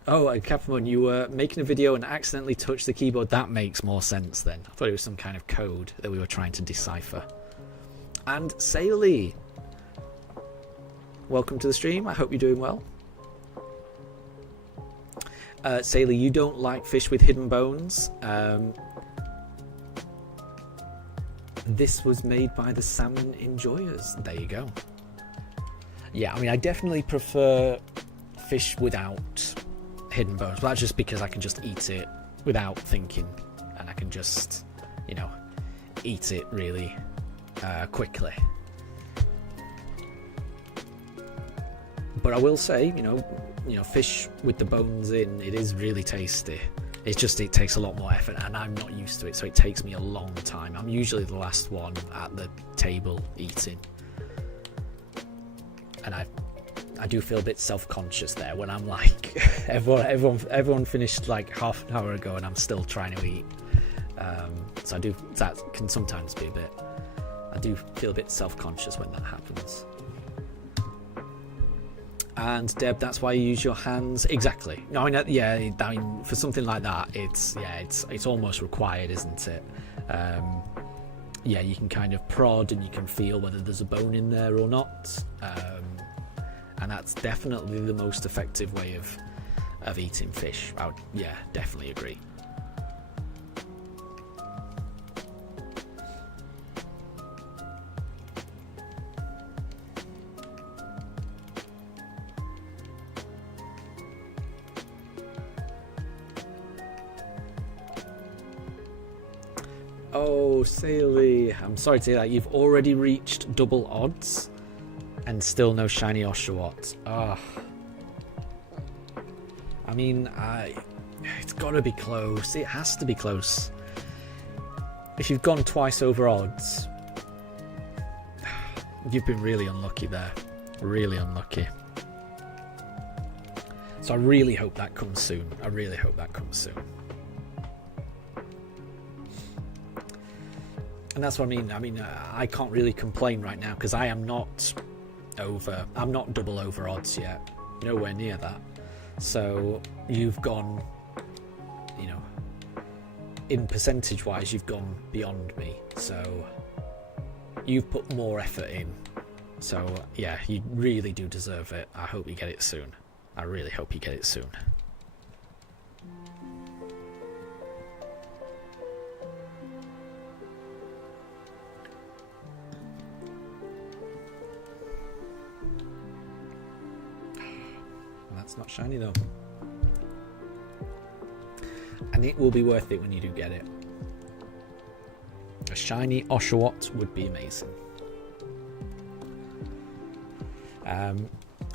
Oh, Capamon, you were making a video and accidentally touched the keyboard. That makes more sense then. I thought it was some kind of code that we were trying to decipher. And Saily, welcome to the stream. I hope you're doing well. Saily, you don't like fish with hidden bones. This was made by the salmon enjoyers. There you go. Yeah, I mean, I definitely prefer fish without hidden bones, but that's just because I can just eat it without thinking, and I can just, eat it really quickly. But I will say, fish with the bones in, it is really tasty. It's just, it takes a lot more effort, and I'm not used to it, so it takes me a long time. I'm usually the last one at the table eating, and I do feel a bit self-conscious there when I'm like, everyone finished like half an hour ago, and I'm still trying to eat. So that can sometimes be a bit. I do feel a bit self-conscious when that happens. And Deb, that's why you use your hands. Exactly. No, I mean, for something like that, it's almost required, isn't it? You can kind of prod and you can feel whether there's a bone in there or not. and that's definitely the most effective way of eating fish. I would, yeah, definitely agree. Oh, Saley, I'm sorry to hear that. You've already reached double odds and still no shiny Oshawott. Ah. I mean, it's got to be close. It has to be close. If you've gone twice over odds, you've been really unlucky there. Really unlucky. So I really hope that comes soon. I really hope that comes soon. And that's what I mean. I mean, I can't really complain right now because I am not I'm not double over odds yet. Nowhere near that. So you've gone, you know, in percentage wise, you've gone beyond me. So you've put more effort in. So yeah, you really do deserve it. I hope you get it soon. I really hope you get it soon. That's not shiny though. And it will be worth it when you do get it. A shiny Oshawott would be amazing.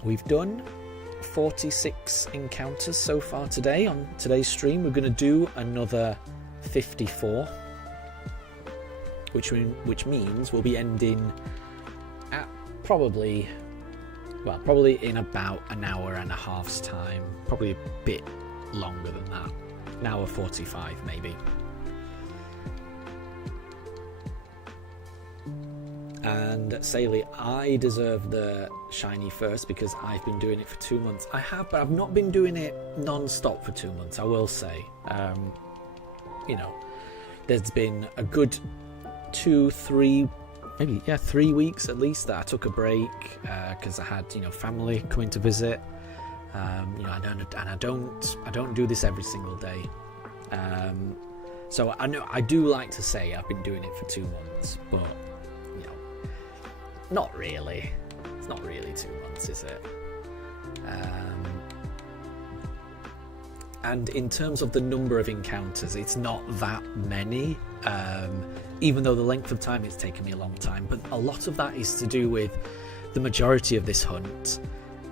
We've done 46 encounters so far today on today's stream. We're going to do another 54, which means we'll be ending at probably in about an hour and a half's time. Probably a bit longer than that. An hour 45 maybe. And Saley, I deserve the shiny first because I've been doing it for 2 months. I have, but I've not been doing it non-stop for 2 months, I will say. You know, there's been a good 2-3 maybe 3 weeks at least that I took a break because I had, you know, family coming to visit. You know, I don't do this every single day. So I know I do like to say I've been doing it for 2 months, but you know, not really. It's not really 2 months, is it? And in terms of the number of encounters, it's not that many. Even though the length of time it's taken me a long time, but a lot of that is to do with the majority of this hunt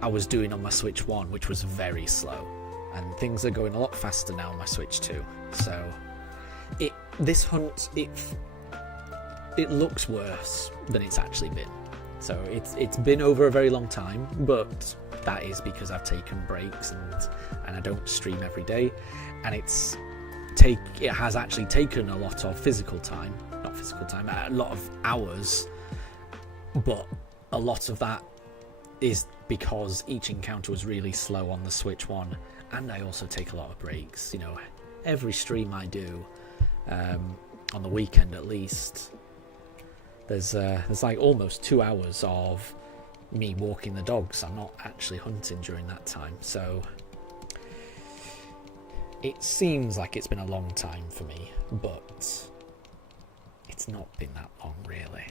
I was doing on my Switch 1, which was very slow, and things are going a lot faster now on my Switch 2. So this hunt it looks worse than it's actually been. So it's been over a very long time, but that is because I've taken breaks and I don't stream every day, and it has actually taken a lot of a lot of hours, but a lot of that is because each encounter was really slow on the Switch 1, and I also take a lot of breaks. You know, every stream I do, on the weekend at least, there's like almost 2 hours of me walking the dogs. I'm not actually hunting during that time, so it seems like it's been a long time for me, but it's not been that long really.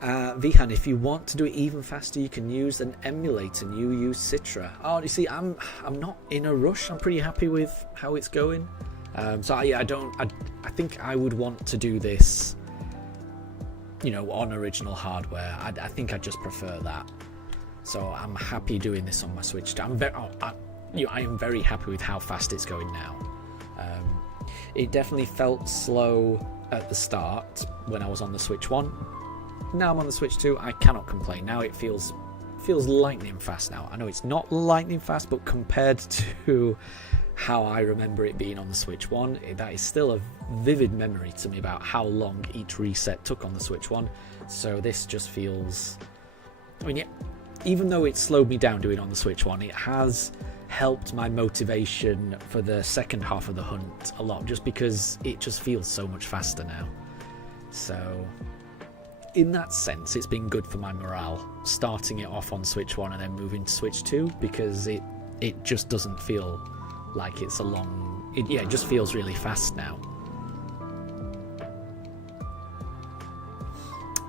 Vihan, if you want to do it even faster, you can use an emulator and you use Citra. Oh, you see, I'm not in a rush. I'm pretty happy with how it's going. So yeah, I think I would want to do this, you know, on original hardware. I think I just prefer that. So I'm happy doing this on my Switch. I am very happy with how fast it's going now. It definitely felt slow at the start when I was on the Switch 1. Now I'm on the Switch 2. I cannot complain. Now it feels lightning fast now. I know it's not lightning fast, but compared to how I remember it being on the Switch 1, that is still a vivid memory to me about how long each reset took on the Switch 1. So this just feels... I mean, yeah, even though it slowed me down doing it on the Switch 1, it has helped my motivation for the second half of the hunt a lot, just because it just feels so much faster now. So in that sense, it's been good for my morale, starting it off on Switch 1 and then moving to Switch 2, because it just doesn't feel like it's a long... it just feels really fast now.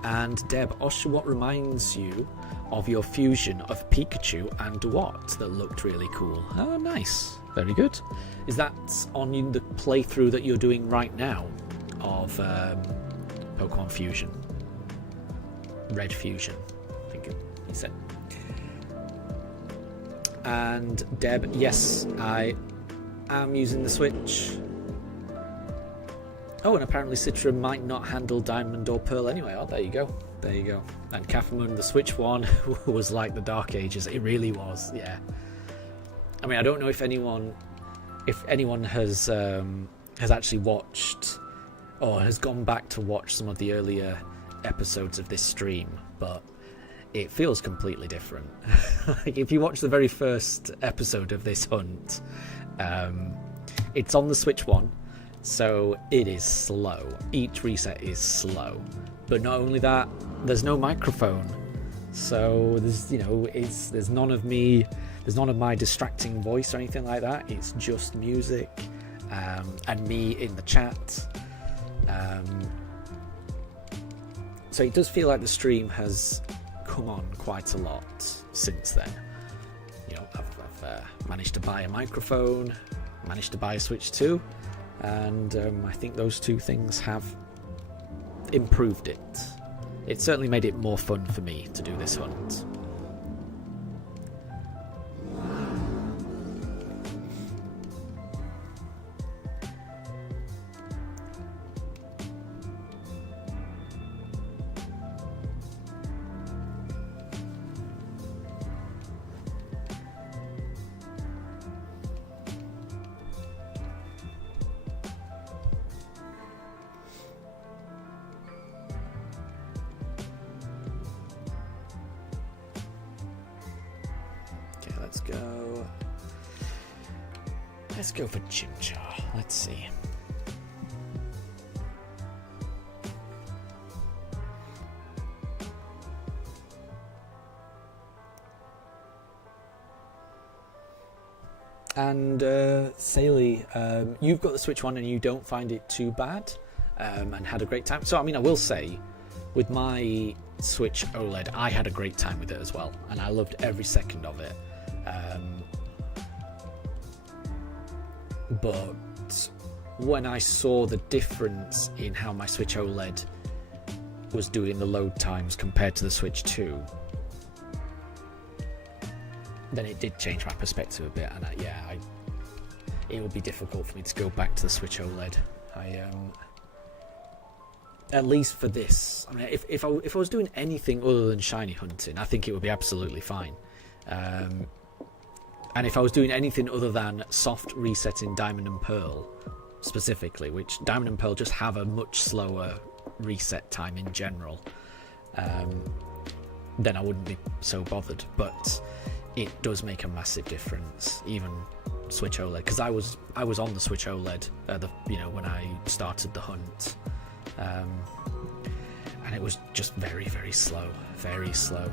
And Deb, what reminds you of your fusion of Pikachu and what that looked really cool? Oh, nice. Very good. Is that on the playthrough that you're doing right now of Pokemon Fusion? Red Fusion, I think he said. And Deb, yes, I am using the Switch. Oh, and apparently Citra might not handle Diamond or Pearl anyway. Oh, there you go. There you go. And Kafamun, the Switch one, was like the Dark Ages. It really was, yeah. I mean, I don't know if anyone has actually watched or has gone back to watch some of the earlier episodes of this stream, but it feels completely different. Like, if you watch the very first episode of this hunt, it's on the Switch one. So it is slow. Each reset is slow. But not only that, there's no microphone. So there's none of my distracting voice or anything like that. It's just music and me in the chat. So it does feel like the stream has come on quite a lot since then. I've managed to buy a microphone, managed to buy a Switch 2. And I think those two things have improved it. It certainly made it more fun for me to do this hunt. Let's go for Chimchar. Let's see. And Saley, you've got the Switch one and you don't find it too bad, and had a great time. So I mean, I will say, with my Switch OLED, I had a great time with it as well, and I loved every second of it. But when I saw the difference in how my Switch OLED was doing the load times compared to the Switch 2, then it did change my perspective a bit, and it would be difficult for me to go back to the Switch OLED. At least for this. I mean, if I was doing anything other than shiny hunting, I think it would be absolutely fine. And if I was doing anything other than soft resetting Diamond and Pearl, specifically, which Diamond and Pearl just have a much slower reset time in general, then I wouldn't be so bothered. But it does make a massive difference, even Switch OLED, because I was on the Switch OLED, when I started the hunt, and it was just very, very slow, very slow.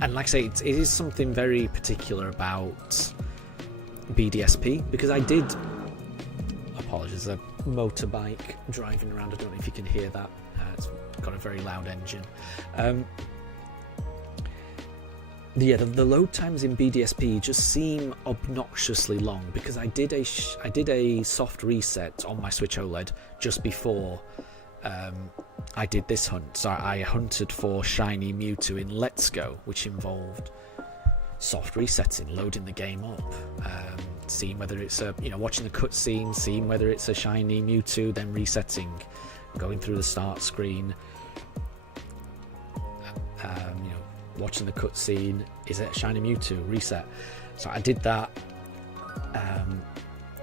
And like I say, it is something very particular about BDSP, because I did... Apologies, a motorbike driving around. I don't know if you can hear that. It's got a very loud engine. The load times in BDSP just seem obnoxiously long, because I did a soft reset on my Switch OLED just before I did this hunt. So I hunted for shiny Mewtwo in Let's Go, which involved soft resetting, loading the game up, seeing whether it's watching the cutscene, seeing whether it's a shiny Mewtwo, then resetting, going through the start screen, watching the cutscene, is it a shiny Mewtwo, reset. So I did that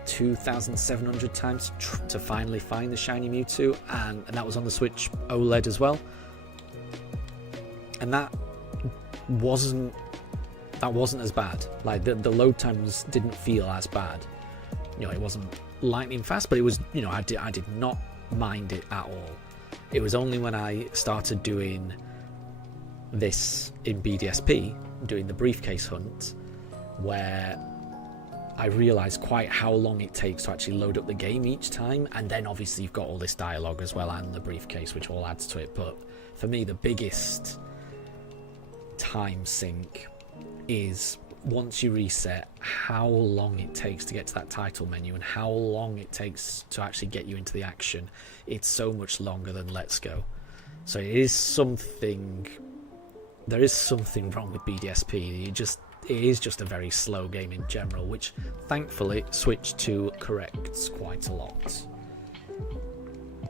2,700 times to finally find the shiny Mewtwo, and that was on the Switch OLED as well, and that wasn't as bad. Like the load times didn't feel as bad. It wasn't lightning fast, but it was, I did not mind it at all. It was only when I started doing this in BDSP, doing the briefcase hunt, where I realised quite how long it takes to actually load up the game each time. And then obviously you've got all this dialogue as well and the briefcase, which all adds to it. But for me, the biggest time sink is once you reset, how long it takes to get to that title menu and how long it takes to actually get you into the action. It's so much longer than Let's Go. So it is something, there is something wrong with BDSP. It is just a very slow game in general, which thankfully Switch 2 corrects quite a lot.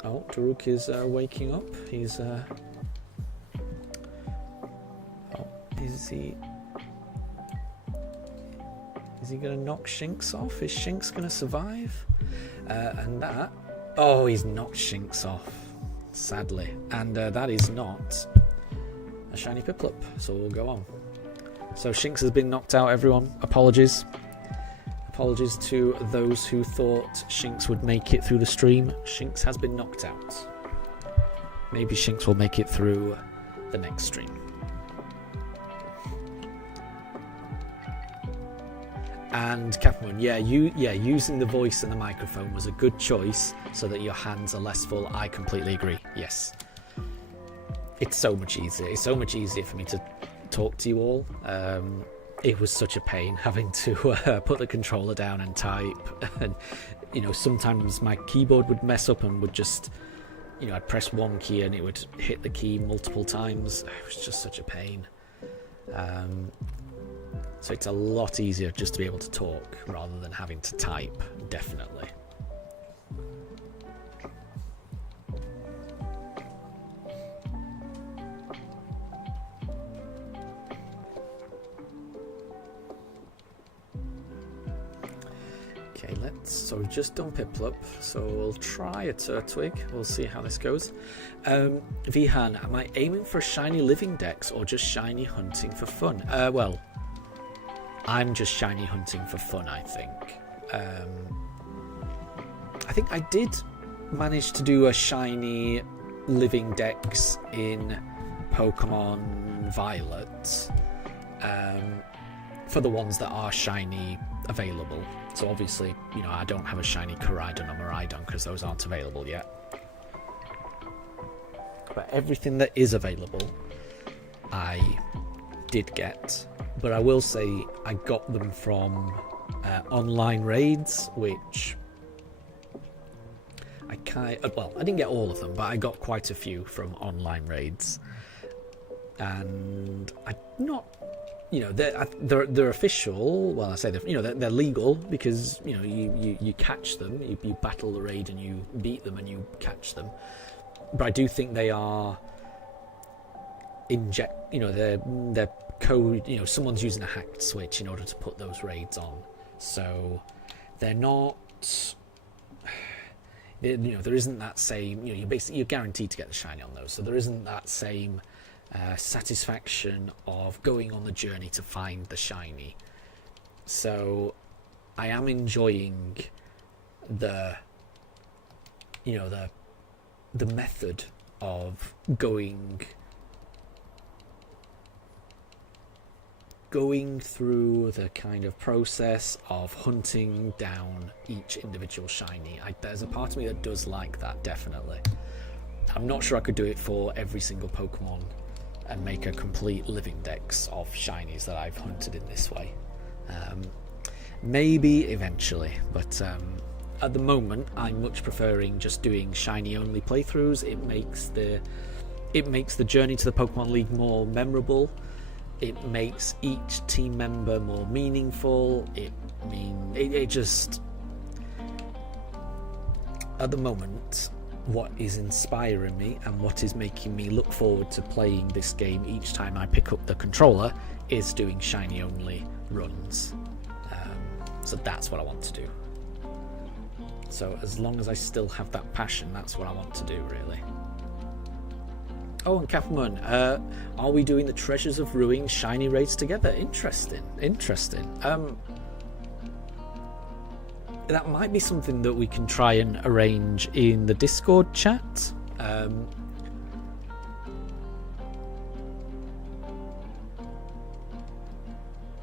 Oh, Daruk is waking up. He's Is he going to knock Shinx off? Is Shinx going to survive? And that... Oh, he's knocked Shinx off, sadly. And that is not a shiny Piplup, so we'll go on. So Shinx has been knocked out, everyone. Apologies. Apologies to those who thought Shinx would make it through the stream. Shinx has been knocked out. Maybe Shinx will make it through the next stream. And Catherine, using the voice and the microphone was a good choice so that your hands are less full. I completely agree. Yes, it's so much easier. It's so much easier for me to talk to you all. It was such a pain having to put the controller down and type, and sometimes my keyboard would mess up and would just, I'd press one key and it would hit the key multiple times. It was just such a pain. So it's a lot easier just to be able to talk rather than having to type, definitely. Okay, so we've just done Piplup, so we'll try a Turtwig. We'll see how this goes. Vihan, am I aiming for shiny living dex or just shiny hunting for fun? Well, I'm just shiny hunting for fun, I think. I think I did manage to do a shiny living dex in Pokemon Violet, for the ones that are shiny available. So obviously, I don't have a shiny Koraidon or Miraidon because those aren't available yet. But everything that is available, I did get. But I will say I got them from online raids, which I didn't get all of them, but I got quite a few from online raids. And I'm not, they're official. Well, I say they're legal because you catch them, you battle the raid and you beat them and you catch them. But I do think they are they're code, someone's using a hacked switch in order to put those raids on, so they're not, there isn't that same, you're guaranteed to get the shiny on those, so there isn't that same satisfaction of going on the journey to find the shiny. So I am enjoying the method of going through the kind of process of hunting down each individual shiny. There's a part of me that does like that, definitely. I'm not sure I could do it for every single Pokemon and make a complete living dex of shinies that I've hunted in this way. Maybe eventually, but at the moment I'm much preferring just doing shiny only playthroughs. It makes the journey to the Pokemon League more memorable. It makes each team member more meaningful. It just, at the moment, what is inspiring me and what is making me look forward to playing this game each time I pick up the controller is doing shiny only runs. So that's what I want to do. So as long as I still have that passion, that's what I want to do, really. Oh, and Catherine, are we doing the Treasures of Ruin shiny raids together? Interesting. That might be something that we can try and arrange in the Discord chat.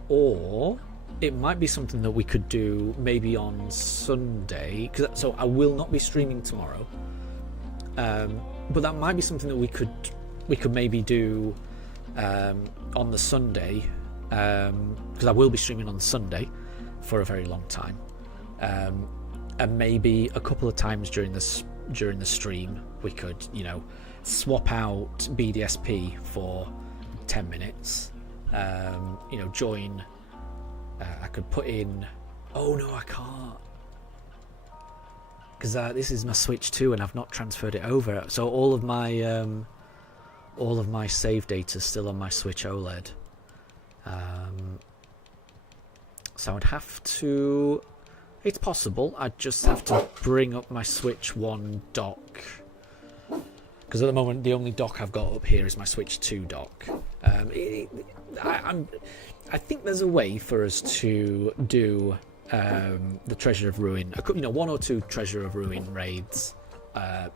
or it might be something that we could do maybe on Sunday. So I will not be streaming tomorrow, but that might be something that we could maybe do on the Sunday, because I will be streaming on Sunday for a very long time, and maybe a couple of times during the stream we could, swap out BDSP for 10 minutes. Join. I could put in. Oh no, I can't, because this is my Switch 2 and I've not transferred it over. So all of my save data is still on my Switch OLED. So I'd have to. It's possible. I'd just have to bring up my Switch 1 dock, because at the moment the only dock I've got up here is my Switch 2 dock. I think there's a way for us to do the Treasure of Ruin, 1 or 2 Treasure of Ruin raids at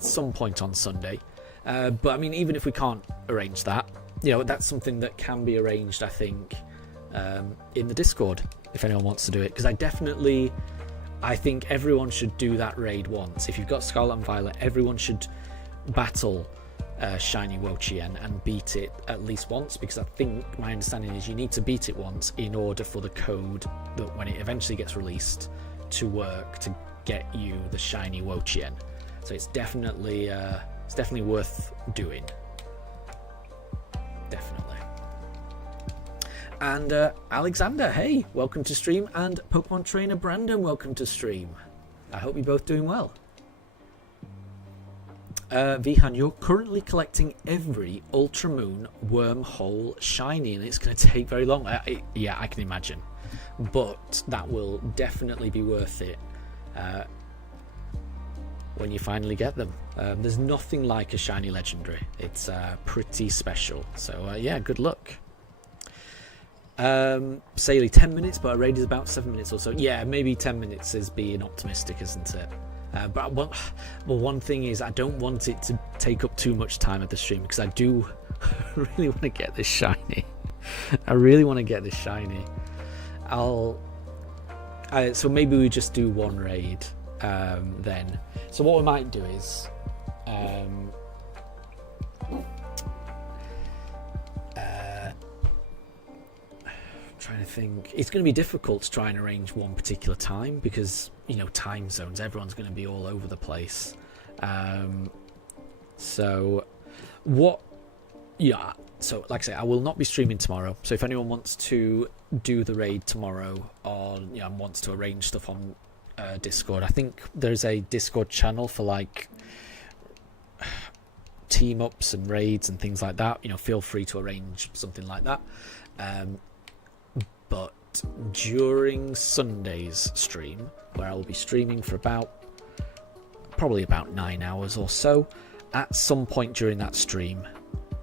some point on Sunday. But I mean, even if we can't arrange that, that's something that can be arranged, I think, in the Discord, if anyone wants to do it. Because I think everyone should do that raid once. If you've got Scarlet and Violet, everyone should battle Shiny Wo-Chien and beat it at least once, because I think my understanding is you need to beat it once in order for the code that when it eventually gets released to work to get you the Shiny Wo-Chien. So it's definitely worth doing. Definitely. And Alexander, hey, welcome to stream, and Pokemon Trainer Brandon, welcome to stream. I hope you're both doing well. Vihan, you're currently collecting every Ultramoon wormhole shiny, and it's going to take very long. Yeah, I can imagine, but that will definitely be worth it when you finally get them. There's nothing like a shiny legendary. It's pretty special. So yeah, good luck. Saley, 10 minutes, but a raid is about 7 minutes or so. Yeah, maybe 10 minutes is being optimistic, isn't it? But one thing is, I don't want it to take up too much time at the stream, because I do really want to get this shiny. I really want to get this shiny. So maybe we just do one raid then. So what we might do is trying to think. It's going to be difficult to try and arrange one particular time, because time zones, everyone's going to be all over the place. So like I say, I will not be streaming tomorrow, so if anyone wants to do the raid tomorrow, or wants to arrange stuff on Discord, I think there's a Discord channel for like team ups and raids and things like that. Feel free to arrange something like that. But during Sunday's stream, where I will be streaming for probably about 9 hours or so, at some point during that stream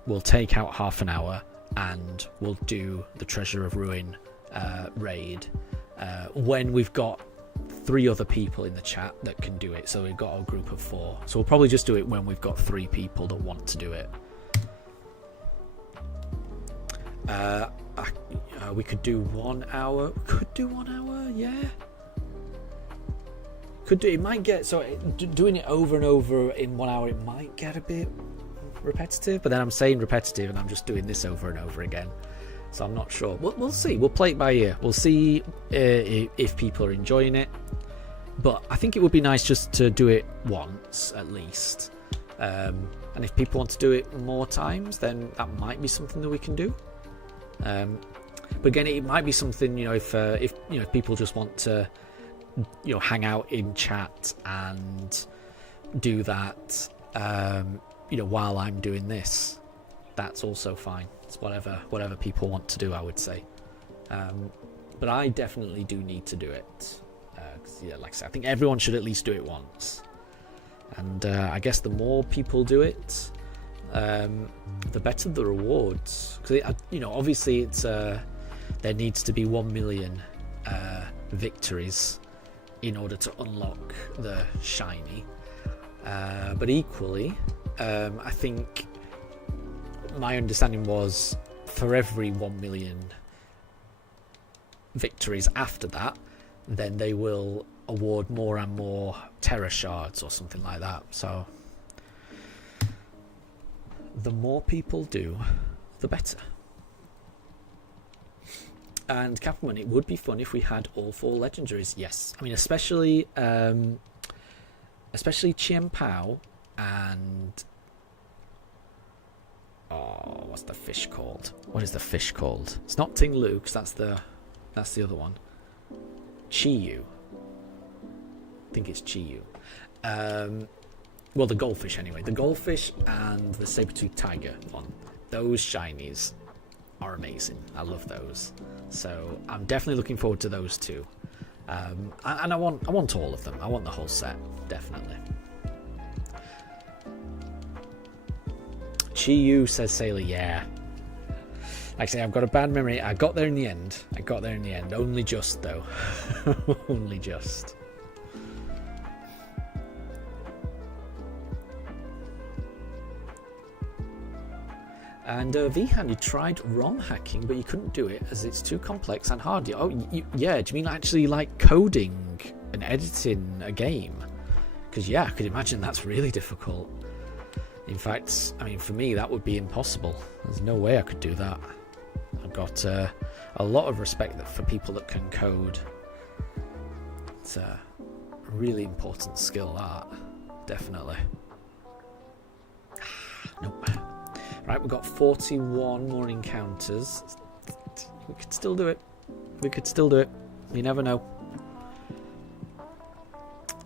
we'll take out half an hour and we'll do the Treasure of Ruin raid when we've got 3 other people in the chat that can do it. So we've got a group of 4, so we'll probably just do it when we've got 3 people that want to do it. We could do 1 hour. Yeah. Could do. It might get doing it over and over in 1 hour. It might get a bit repetitive. But then I'm saying repetitive, and I'm just doing this over and over again. So I'm not sure. We'll see. We'll play it by ear. We'll see if people are enjoying it. But I think it would be nice just to do it once at least. And if people want to do it more times, then that might be something that we can do. But again, it might be something, if people just want to, hang out in chat and do that, while I'm doing this, that's also fine. It's whatever people want to do, I would say. But I definitely do need to do it. 'Cause, like I said, I think everyone should at least do it once. And I guess the more people do it, the better the rewards. Because obviously it's there needs to be 1 million victories in order to unlock the shiny. But equally, I think my understanding was for every 1 million victories after that, then they will award more and more terror shards or something like that. So the more people do, the better. And Captain, it would be fun if we had all 4 legendaries. Yes, I mean especially Chien Pao and what's the fish called? What is the fish called? It's not Ting Lu, because that's the other one. Chi-Yu. I think it's Chi-Yu. Well, the goldfish anyway. The goldfish and the saber-toothed tiger one. Those shinies are amazing. I love those. So I'm definitely looking forward to those 2. And I want all of them. I want the whole set, definitely. Chi-Yu, says Sailor, yeah. Like I say, I've got a bad memory. I got there in the end. Only just, though. Only just. And Vihan, you tried ROM hacking, but you couldn't do it as it's too complex and hard. Oh, yeah. Do you mean actually like coding and editing a game? Because yeah, I could imagine that's really difficult. In fact, I mean, for me, that would be impossible. There's no way I could do that. I've got a lot of respect for people that can code. It's a really important skill, that. Definitely. Nope. Right, we've got 41 more encounters. We could still do it. You never know.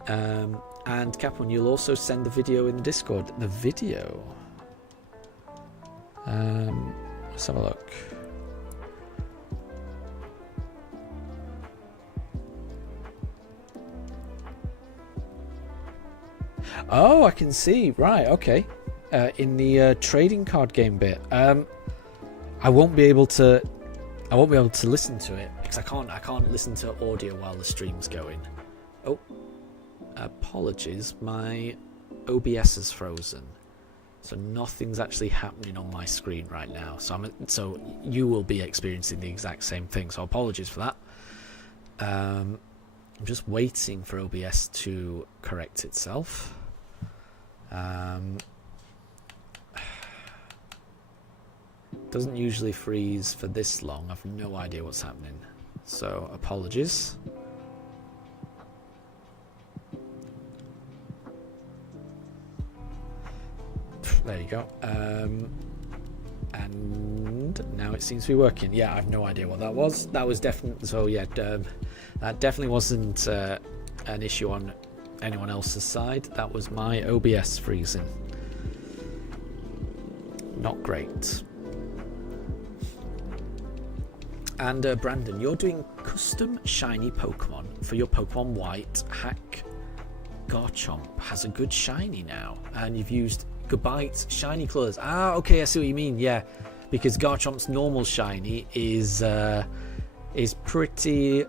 And Capone, you'll also send the video in the Discord. The video? Let's have a look. Oh, I can see. Right, okay. In the trading card game bit. I won't be able to listen to it because I can't listen to audio while the stream's going. Oh, apologies, my OBS is frozen, so nothing's actually happening on my screen right now. So you will be experiencing the exact same thing. So apologies for that. I'm just waiting for OBS to correct itself. Doesn't usually freeze for this long. I've no idea what's happening, so apologies. There you go. And now it seems to be working. Yeah, I have no idea what that was. That was definitely so. Yeah, that definitely wasn't an issue on anyone else's side. That was my OBS freezing. Not great. And Brandon, you're doing custom shiny Pokemon for your Pokemon White. Hack Garchomp has a good shiny now, and you've used Gabite's shiny colours. Ah, okay, I see what you mean. Yeah, because Garchomp's normal shiny is pretty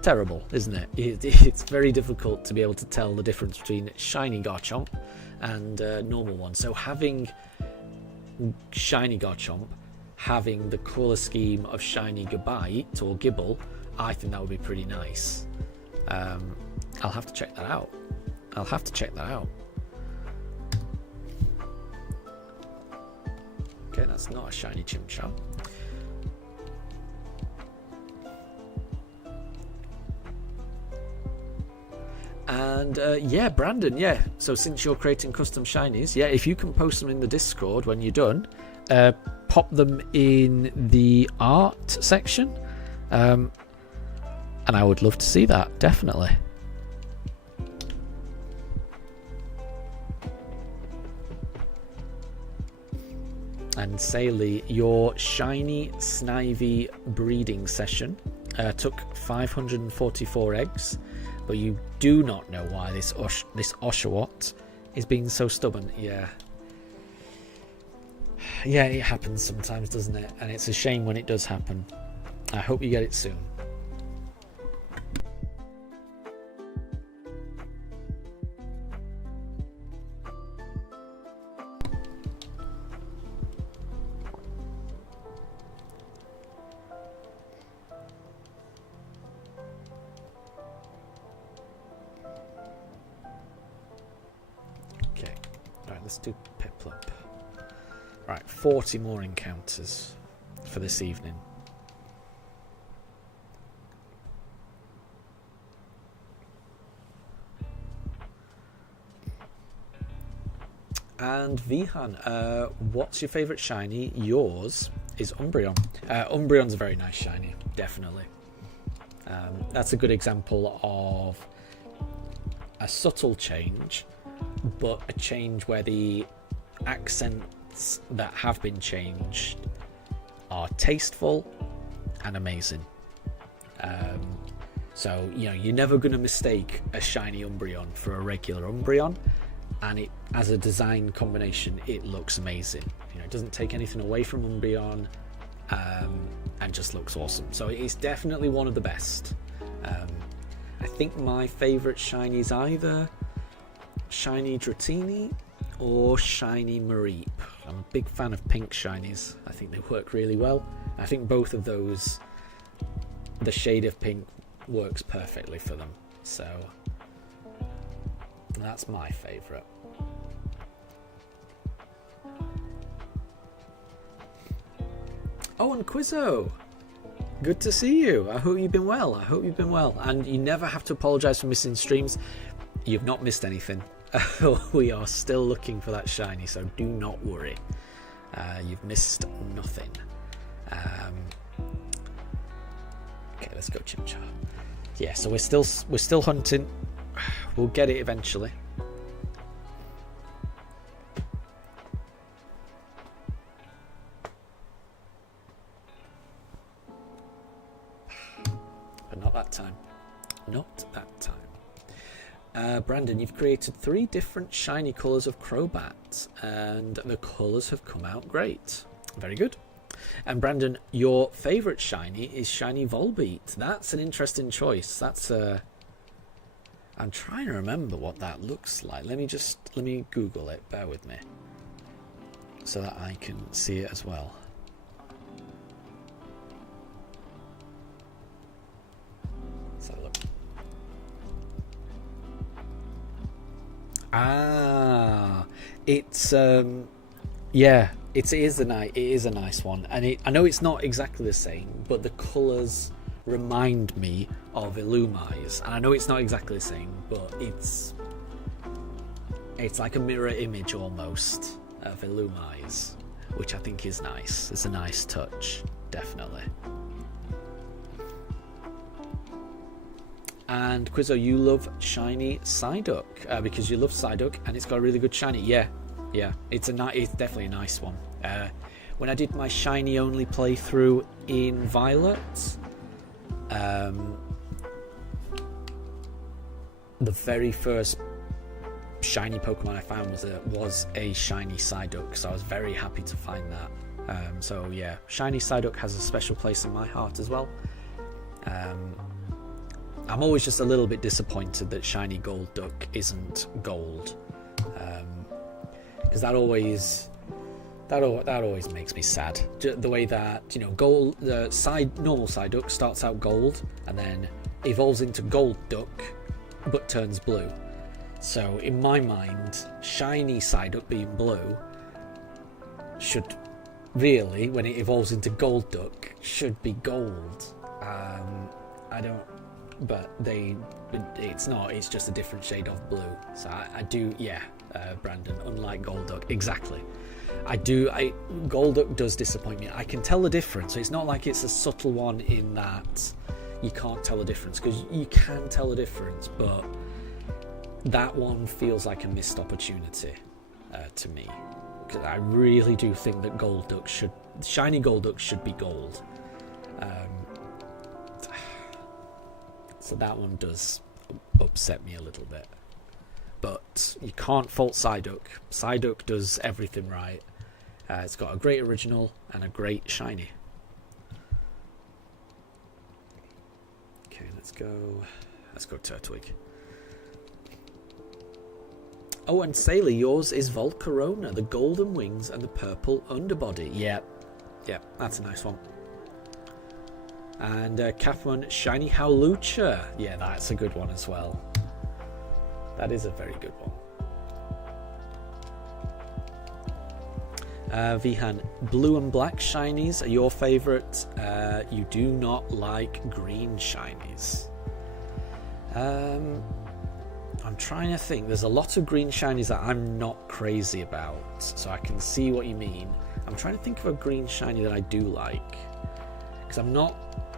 terrible, isn't it? It's very difficult to be able to tell the difference between shiny Garchomp and normal one. So having shiny Garchomp having the colour scheme of shiny Gabite or Gibble, I think that would be pretty nice. I'll have to check that out. Okay, that's not a shiny Chimchar. And yeah, Brandon, yeah. So since you're creating custom shinies, yeah, if you can post them in the Discord when you're done, pop them in the art section, and I would love to see that, definitely. And Saley, your shiny Snivy breeding session took 544 eggs, but you do not know why this Oshawott is being so stubborn. Yeah, it happens sometimes, doesn't it? And it's a shame when it does happen. I hope you get it soon. let's do Piplup. Right, 40 more encounters for this evening. And Vihan, what's your favourite shiny? Yours is Umbreon. Umbreon's a very nice shiny, definitely. That's a good example of a subtle change, but a change where the accents that have been changed are tasteful and amazing. So, you know, you're never going to mistake a shiny Umbreon for a regular Umbreon, and it, as a design combination, it looks amazing. You know, it doesn't take anything away from Umbreon, and just looks awesome. So it is definitely one of the best. I think my favourite shiny is either Shiny Dratini or Shiny Mareep. I'm a big fan of pink shinies. I think they work really well. I think both of those, the shade of pink works perfectly for them. So that's my favourite. Oh, and Quizzo! Good to see you. I hope you've been well. I hope you've been well. And you never have to apologise for missing streams. You've not missed anything. We are still looking for that shiny, so do not worry. You've missed nothing. Okay, let's go Chimchar. Yeah, so we're still hunting. We'll get it eventually. But not that time. Not that time. Brandon, you've created 3 different shiny colours of Crobat, and the colours have come out great. Very good. And Brandon, your favourite shiny is Shiny Volbeat. That's an interesting choice. That's I'm trying to remember what that looks like. Let me Google it. Bear with me, so that I can see it as well. Let's have a look. Ah, it's yeah, it is a nice one, and I know it's not exactly the same, but the colours remind me of Illumise, and I know it's not exactly the same, but it's like a mirror image almost of Illumise, which I think is nice. It's a nice touch, definitely. And Quizzo, you love shiny Psyduck because you love Psyduck and it's got a really good shiny. Yeah, it's definitely a nice one. When I did my shiny only playthrough in Violet, the very first shiny Pokemon I found was a shiny Psyduck, so I was very happy to find that. So yeah, shiny Psyduck has a special place in my heart as well. I'm always just a little bit disappointed that shiny Golduck isn't gold, because that always makes me sad. The way that, you know, normal Psyduck starts out gold and then evolves into Golduck but turns blue. So in my mind, shiny Psyduck being blue should really, when it evolves into Golduck, should be gold. But it's not. It's just a different shade of blue. So I do, yeah, Brandon. Unlike Golduck, exactly. Golduck does disappoint me. I can tell the difference. So it's not like it's a subtle one in that you can't tell the difference, because you can tell the difference. But that one feels like a missed opportunity to me, because I really do think that shiny Golduck should be gold. So that one does upset me a little bit. But you can't fault Psyduck. Psyduck does everything right. It's got a great original and a great shiny. Okay, let's go Turtwig. Oh, and Sailor, yours is Volcarona, the golden wings and the purple underbody. Yeah, that's a nice one. And Kathman, shiny Howlucha. Yeah, that's a good one as well. That is a very good one. Vihan, blue and black shinies are your favourite. You do not like green shinies. I'm trying to think. There's a lot of green shinies that I'm not crazy about, so I can see what you mean. I'm trying to think of a green shiny that I do like, because I'm not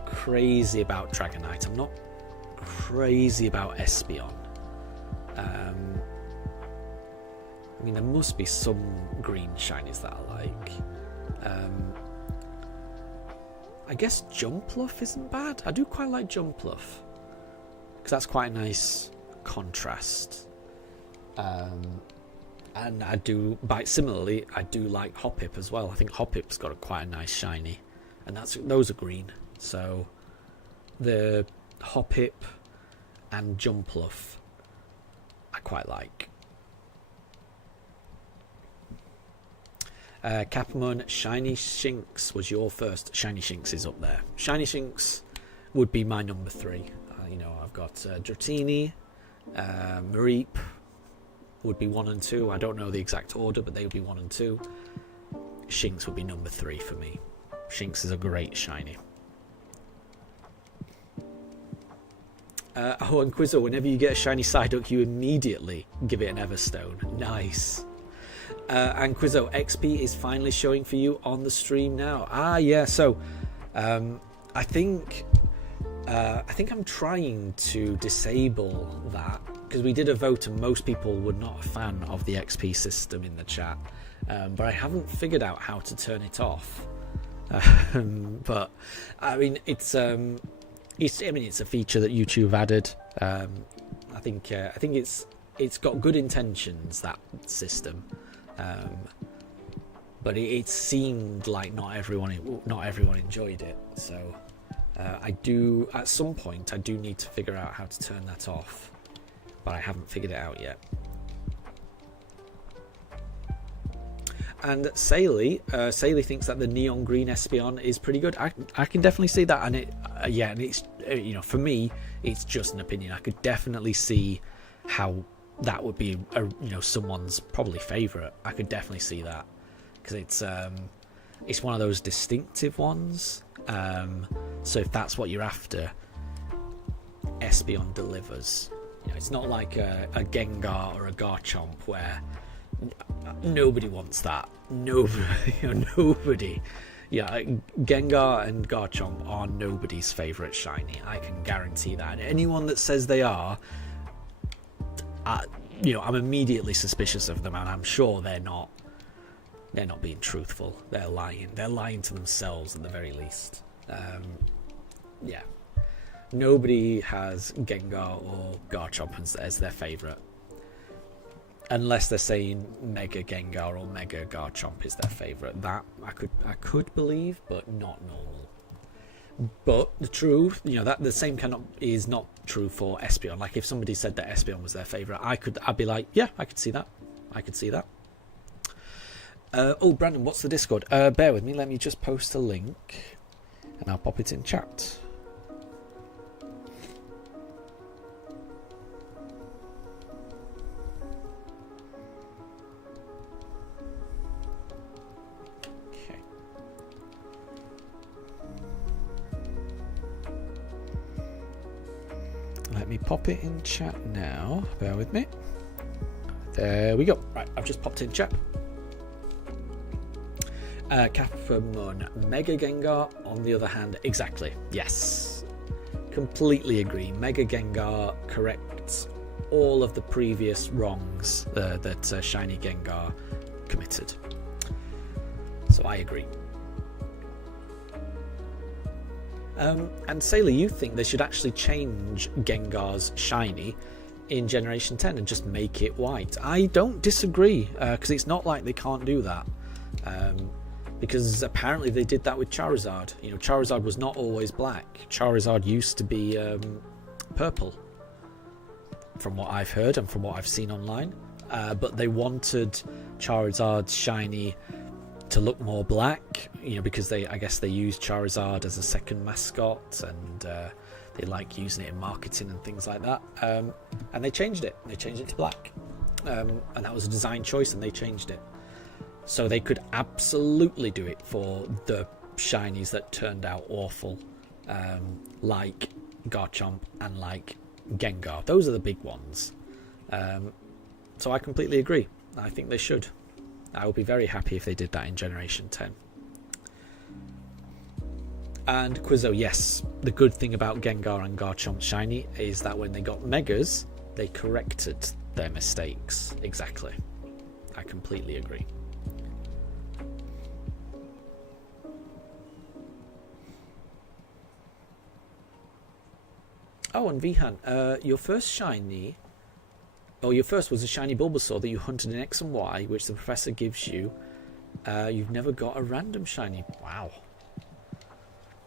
crazy about Dragonite. I'm not crazy about Espeon. I mean, there must be some green shinies that I like. I guess Jumpluff isn't bad. I do quite like Jumpluff, because that's quite a nice contrast. And I do, similarly, I do like Hoppip as well. I think Hoppip's got quite a nice shiny, and those are green. So the Hoppip and Jumpluff I quite like. Capmon, Shiny Shinx was your first. Shiny Shinx is up there. Shiny Shinx would be my number 3. I've got Dratini, Mareep would be 1 and 2. I don't know the exact order, but they would be 1 and 2. Shinx would be number 3 for me. Shinx is a great shiny. And Quizzo, whenever you get a shiny Psyduck, you immediately give it an Everstone. Nice. And Quizzo, XP is finally showing for you on the stream now. Yeah. So, I think I'm trying to disable that, because we did a vote and most people were not a fan of the XP system in the chat. But I haven't figured out how to turn it off. But I mean, it's a feature that YouTube added. I think it's got good intentions, that system. But it seemed like not everyone enjoyed it. So at some point I do need to figure out how to turn that off, but I haven't figured it out yet. And Saley thinks that the neon green Espeon is pretty good. I can definitely see that, and it's for me, it's just an opinion. I could definitely see how that would be someone's probably favourite. I could definitely see that, because it's one of those distinctive ones. So if that's what you're after, Espeon delivers. It's not like a Gengar or a Garchomp where nobody wants that. Nobody. Yeah, Gengar and Garchomp are nobody's favourite shiny. I can guarantee that. And anyone that says they are, I'm immediately suspicious of them, and I'm sure they're not being truthful. They're lying. They're lying to themselves at the very least. Yeah. Nobody has Gengar or Garchomp as their favourite, unless they're saying Mega Gengar or Mega Garchomp is their favourite. That I could believe, but not normal. But the truth, that the same is not true for Espeon. Like, if somebody said that Espeon was their favourite, I'd be like, yeah, I could see that. Brandon, what's the Discord? Bear with me. Let me just post a link, and I'll pop it in chat. Let me pop it in chat now. Bear with me. There we go. Right, I've just popped in chat. Capmon, Mega Gengar, on the other hand, exactly. Yes. Completely agree. Mega Gengar corrects all of the previous wrongs that Shiny Gengar committed. So I agree. And Sailor, you think they should actually change Gengar's shiny in Generation 10 and just make it white? I don't disagree, because it's not like they can't do that. Because apparently they did that with Charizard. Charizard was not always black. Charizard used to be purple, from what I've heard and from what I've seen online. But they wanted Charizard's shiny to look more black, because I guess they used Charizard as a second mascot, and they like using it in marketing and things like that. And they changed it. They changed it to black, and that was a design choice, and they changed it. So they could absolutely do it for the shinies that turned out awful, like Garchomp and like Gengar. Those are the big ones. So I completely agree. I think they should. I would be very happy if they did that in Generation 10. And Quizzo, yes, the good thing about Gengar and Garchomp Shiny is that when they got Megas, they corrected their mistakes. Exactly. I completely agree. Oh, and Vihan, your first shiny, or your first was a shiny Bulbasaur that you hunted in X and Y, which the professor gives you. You've never got a random shiny. Wow.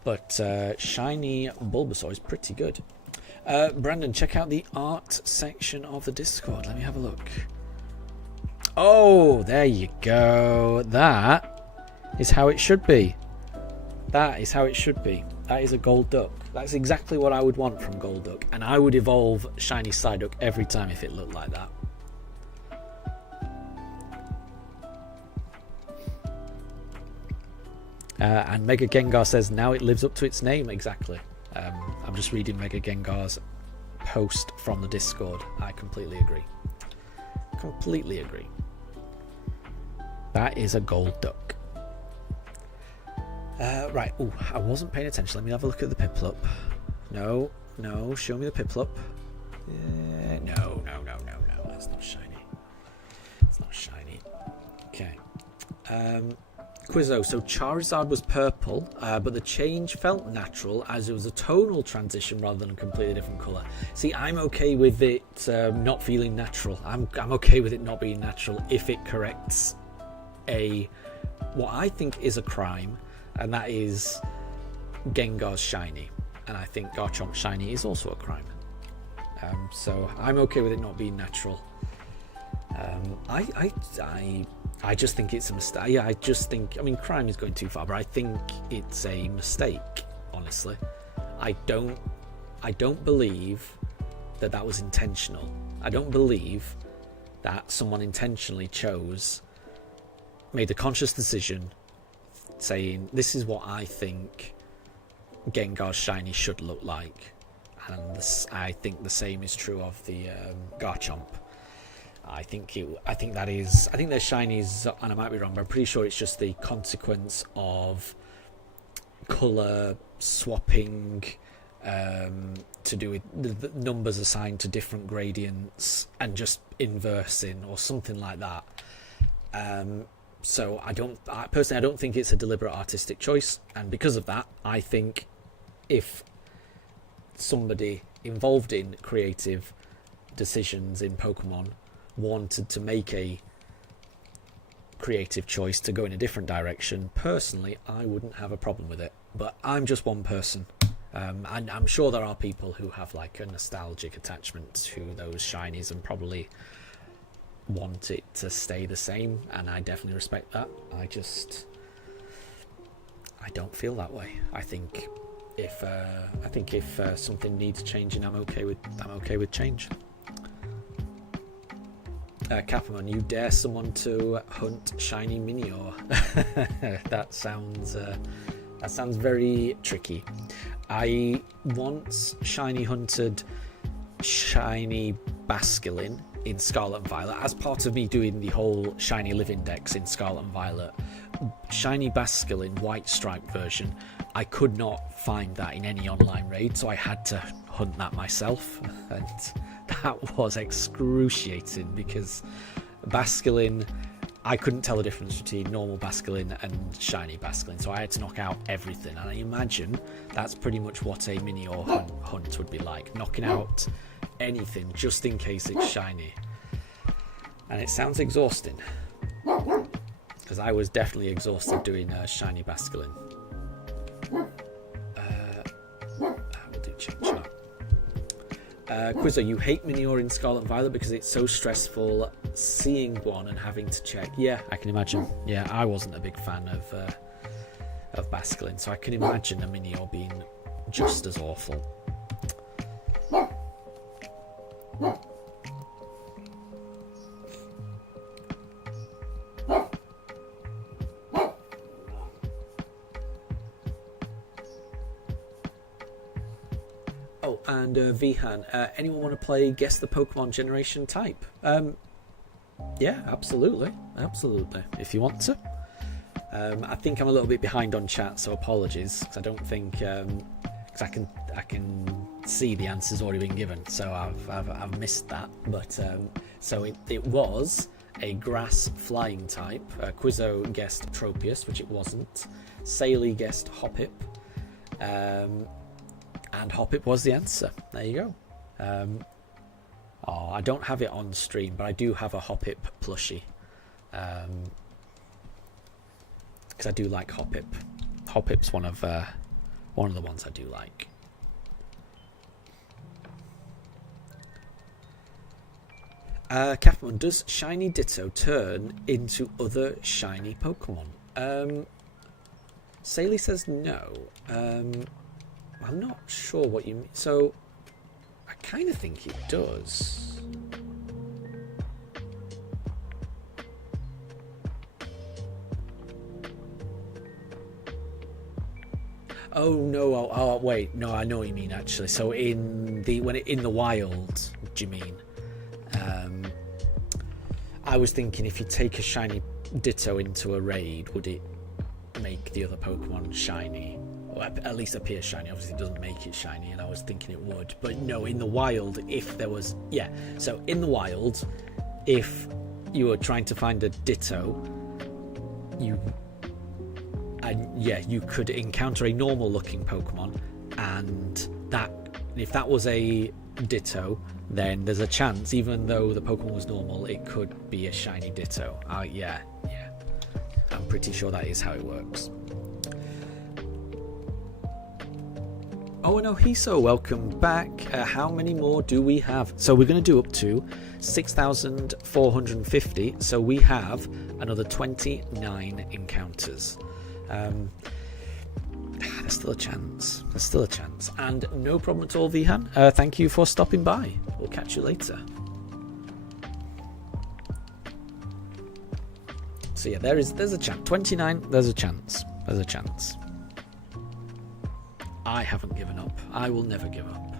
But shiny Bulbasaur is pretty good. Brandon, check out the art section of the Discord. Let me have a look. Oh, there you go. That is how it should be. That is how it should be. That is a gold duck. That's exactly what I would want from Golduck. And I would evolve shiny Psyduck every time if it looked like that. And Mega Gengar says, now it lives up to its name. Exactly. I'm just reading Mega Gengar's post from the Discord. I completely agree. Completely agree. That is a gold duck. Right. Oh, I wasn't paying attention. Let me have a look at the Piplup. No. Show me the Piplup. No. That's not shiny. It's not shiny. Okay. Quizzo, so Charizard was purple, but the change felt natural as it was a tonal transition rather than a completely different colour. See, I'm okay with it not feeling natural. I'm okay with it not being natural if it corrects what I think is a crime, and that is Gengar's shiny. And I think Garchomp shiny is also a crime. So I'm okay with it not being natural. I just think it's a mistake. Yeah, I mean, crime is going too far, but I think it's a mistake, honestly. I don't believe that was intentional. I don't believe that someone intentionally made the conscious decision saying, this is what I think Gengar's shiny should look like. And I think the same is true of the Garchomp. I think their shinies, and I might be wrong, but I'm pretty sure it's just the consequence of colour swapping to do with the numbers assigned to different gradients and just inversing or something like that. So I don't think it's a deliberate artistic choice, and because of that, I think if somebody involved in creative decisions in Pokemon wanted to make a creative choice to go in a different direction, personally, I wouldn't have a problem with it. But I'm just one person. And I'm sure there are people who have like a nostalgic attachment to those shinies and probably want it to stay the same, and I definitely respect that. I don't feel that way. I think if something needs changing, I'm okay with change. Capamon, you dare someone to hunt shiny Minior? That sounds very tricky. I once shiny hunted shiny Basculin in Scarlet and Violet as part of me doing the whole shiny live index in Scarlet and Violet. Shiny Basculin white stripe version, I could not find that in any online raid, so I had to hunt that myself, and that was excruciating because Basculin, I couldn't tell the difference between normal Basculin and shiny Basculin, so I had to knock out everything. And I imagine that's pretty much what a Minior hunt would be like, knocking out anything just in case it's shiny. And it sounds exhausting, because I was definitely exhausted doing shiny Basculin. We'll do chit chat. Quizzo, you hate Minior in Scarlet and Violet because it's so stressful seeing one and having to check. Yeah, I can imagine. Yeah, I wasn't a big fan of Basculin, so I can imagine a Minior being just as awful. Oh, and Vihan, anyone want to play Guess the Pokemon Generation Type? Yeah, absolutely. If you want to. I think I'm a little bit behind on chat, so apologies, because I don't think because I can see the answers already been given, so I've missed that. But so it was a grass flying type. Quizzo guessed Tropius, which it wasn't. Saley guessed Hoppip, and Hoppip was the answer. There you go. Oh, I don't have it on stream, but I do have a Hoppip plushie. Because I do like Hoppip. Hoppip's one of the ones I do like. Catherine, does Shiny Ditto turn into other shiny Pokemon? Saley says no. I'm not sure what you mean. So, I kind of think it does. Oh no! Oh wait, no, I know what you mean actually. So in the wild, do you mean? I was thinking if you take a shiny Ditto into a raid, would it make the other Pokemon shiny, or at least appear shiny? Obviously, it doesn't make it shiny, and I was thinking it would. But no, in the wild, if there was, yeah. So in the wild, if you were trying to find a Ditto, you could encounter a normal looking Pokemon, and if that was a Ditto, then there's a chance, even though the Pokemon was normal, it could be a shiny Ditto. Yeah, I'm pretty sure that is how it works. Oh no, Hiso, welcome back. How many more do we have? So we're going to do up to 6,450, so we have another 29 encounters. There's still a chance. And no problem at all, Vihan. Thank you for stopping by. We'll catch you later. So yeah, there's a chance. 29, there's a chance. I haven't given up. I will never give up.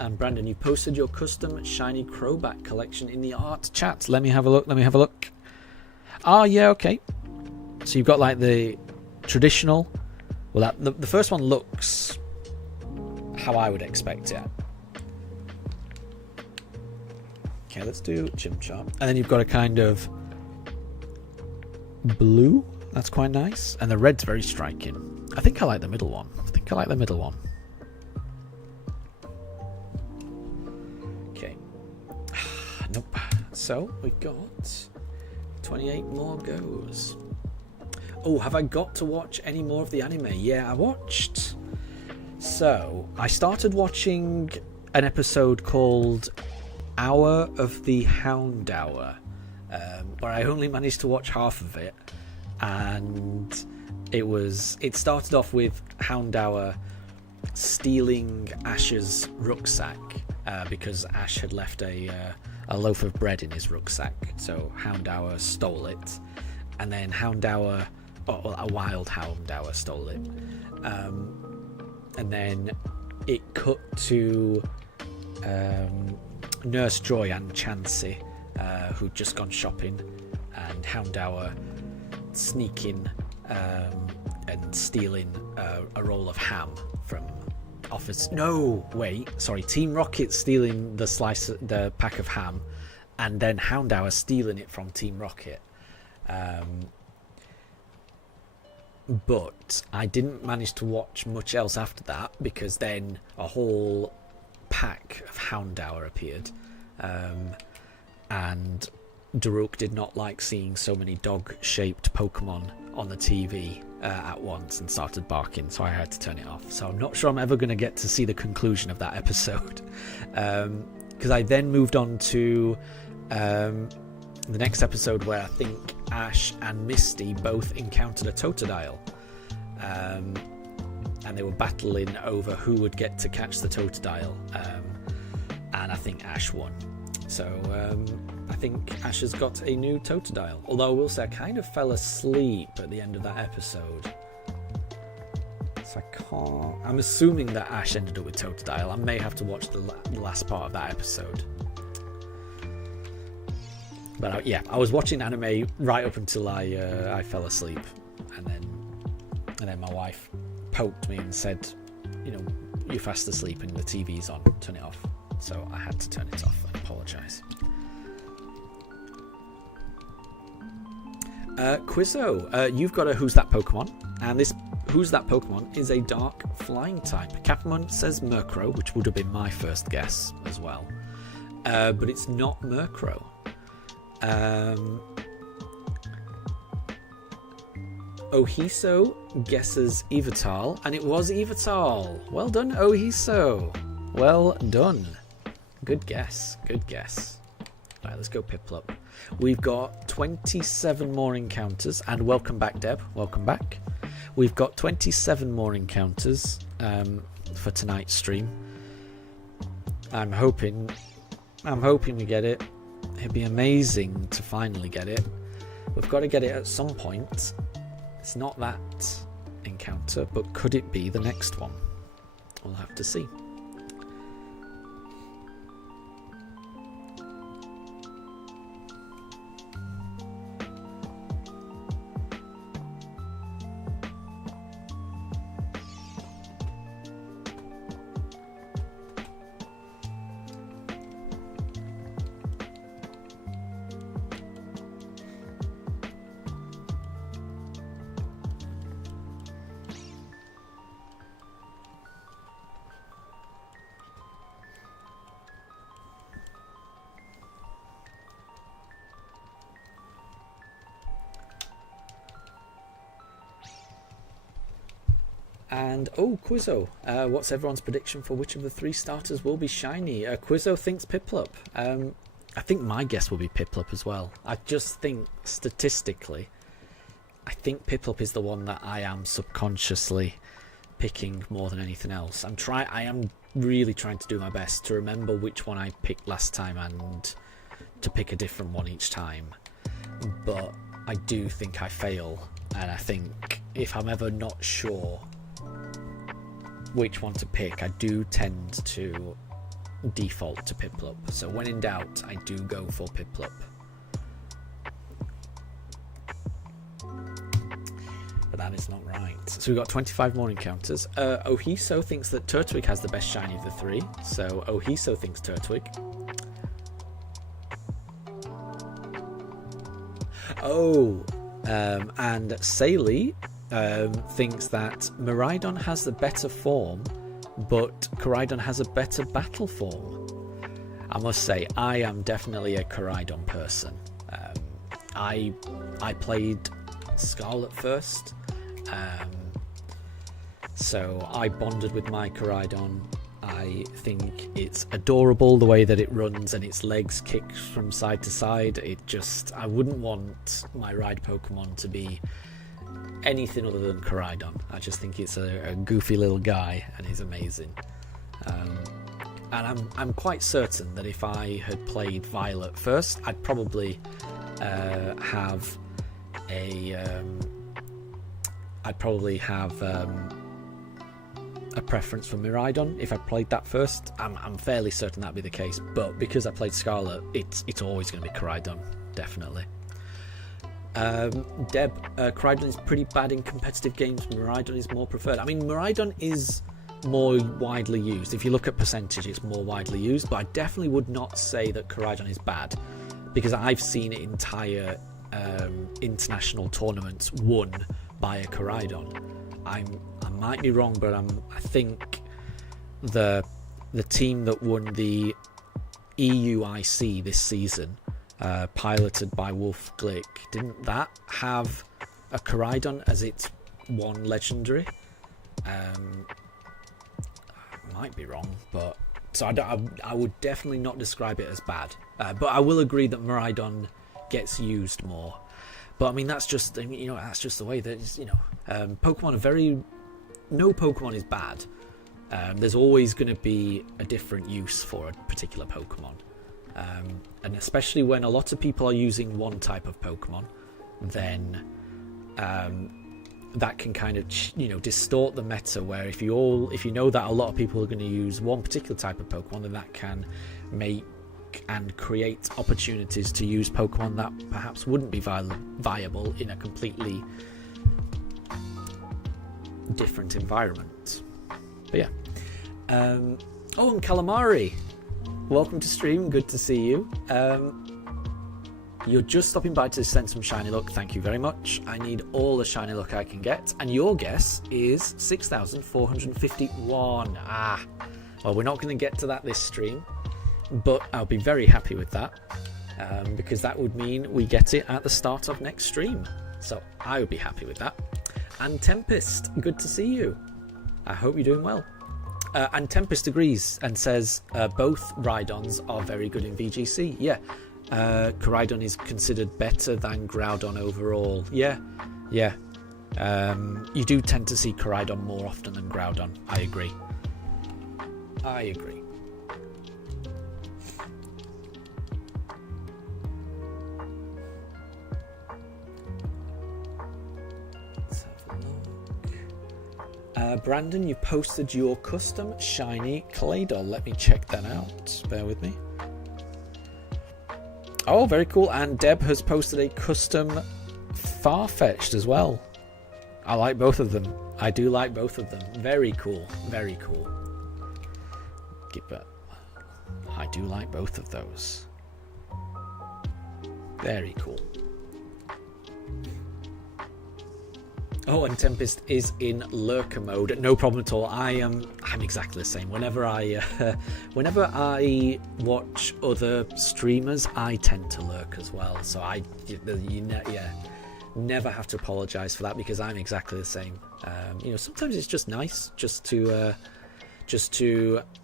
And Brandon, you posted your custom shiny Crobat collection in the art chat. Let me have a look. Oh yeah, okay. So you've got like the traditional. Well, the first one looks how I would expect it. Okay, let's do Chimchar. And then you've got a kind of blue. That's quite nice. And the red's very striking. I think I like the middle one. Okay. Nope. So we got 28 more goes. Oh, have I got to watch any more of the anime? Yeah, I watched. So, I started watching an episode called Hour of the Houndour, where I only managed to watch half of it, and it started off with Houndour stealing Ash's rucksack, because Ash had left a loaf of bread in his rucksack, so Houndour stole it, and then a wild Houndour stole it, and then it cut to Nurse Joy and Chansey, who'd just gone shopping, and Houndour sneaking and stealing a roll of ham from Office. No, wait, sorry. Team Rocket stealing the pack of ham, and then Houndour stealing it from Team Rocket. But I didn't manage to watch much else after that, because then a whole pack of Houndour appeared, and Daruk did not like seeing so many dog-shaped Pokemon on the TV at once and started barking, so I had to turn it off. So I'm not sure I'm ever going to get to see the conclusion of that episode, because I then moved on to the next episode, where I think Ash and Misty both encountered a Totodile, and they were battling over who would get to catch the Totodile, and I think Ash won. So I think Ash has got a new Totodile, although I will say I kind of fell asleep at the end of that episode, So I can't... I'm assuming that Ash ended up with Totodile. I may have to watch the last part of that episode. But yeah, I was watching anime right up until I fell asleep. And then my wife poked me and said, you know, you're fast asleep and the TV's on, turn it off. So I had to turn it off. I apologise. Quizzo, you've got a Who's That Pokemon, and this Who's That Pokemon is a dark flying type. Capmon says Murkrow, which would have been my first guess as well, but it's not Murkrow. Ohiso guesses Evital, and it was Evital. Well done, Ohiso. Well done. Good guess. Good guess. Right, let's go Piplup. We've got 27 more encounters, and welcome back, Deb. Welcome back. We've got 27 more encounters for tonight's stream. I'm hoping we get it. It'd be amazing to finally get it. We've got to get it at some point. It's not that encounter, but could it be the next one? We'll have to see. And, oh, Quizzo, what's everyone's prediction for which of the 3 starters will be shiny? Quizzo thinks Piplup. I think my guess will be Piplup as well. I just think, statistically, I think Piplup is the one that I am subconsciously picking more than anything else. I am really trying to do my best to remember which one I picked last time and to pick a different one each time. But I do think I fail, and I think if I'm ever not sure which one to pick, I do tend to default to Piplup. So when in doubt, I do go for Piplup. But that is not right. So we've got 25 more encounters. Ohiso thinks that Turtwig has the best shiny of the 3. So Ohiso thinks Turtwig. Oh, and Saily thinks that Miraidon has the better form, but Koraidon has a better battle form. I must say, I am definitely a Koraidon person. I played Scarlet first, so I bonded with my Koraidon. I think it's adorable the way that it runs and its legs kick from side to side. I wouldn't want my ride Pokemon to be anything other than Koraidon. I just think it's a goofy little guy and he's amazing. And I'm quite certain that if I had played Violet first, I'd probably have a preference for Miraidon if I played that first. I'm fairly certain that'd be the case, but because I played Scarlet, it's always going to be Koraidon, definitely. Deb, Koraidon is pretty bad in competitive games. Miraidon is more preferred. I mean, Miraidon is more widely used. If you look at percentage, it's more widely used, but I definitely would not say that Koraidon is bad, because I've seen entire international tournaments won by a Koraidon. I might be wrong, but I think the team that won the EUIC this season, piloted by Wolf Glick, didn't that have a Koraidon as its one legendary? I might be wrong, but so I would definitely not describe it as bad. But I will agree that Miraidon gets used more. But I mean, that's just the way that it's, Pokemon no Pokemon is bad. There's always going to be a different use for a particular Pokemon. And especially when a lot of people are using one type of Pokemon, then that can kind of, you know, distort the meta, where if you know that a lot of people are going to use one particular type of Pokemon, then that can make and create opportunities to use Pokemon that perhaps wouldn't be viable in a completely different environment. But yeah. Oh, and Calamari, welcome to stream, good to see you. You're just stopping by to send some shiny luck. Thank you very much. I need all the shiny luck I can get. And your guess is 6,451. Well, we're not going to get to that this stream, but I'll be very happy with that, because that would mean we get it at the start of next stream. So I would be happy with that. And Tempest, good to see you. I hope you're doing well. And Tempest agrees and says both Rhydons are very good in VGC. Yeah. Koraidon is considered better than Groudon overall. Yeah. You do tend to see Koraidon more often than Groudon. I agree. Let's have a look. Brandon, you posted your custom shiny Claydol. Let me check that out. Bear with me. Oh, very cool. And Deb has posted a custom Farfetch'd as well. I like both of them. I do like both of them. Very cool. Very cool. I do like both of those. Very cool. Oh, and Tempest is in lurker mode. No problem at all. I'm exactly the same. Whenever I watch other streamers, I tend to lurk as well. So never have to apologise for that, because I'm exactly the same. You know, sometimes it's just nice just to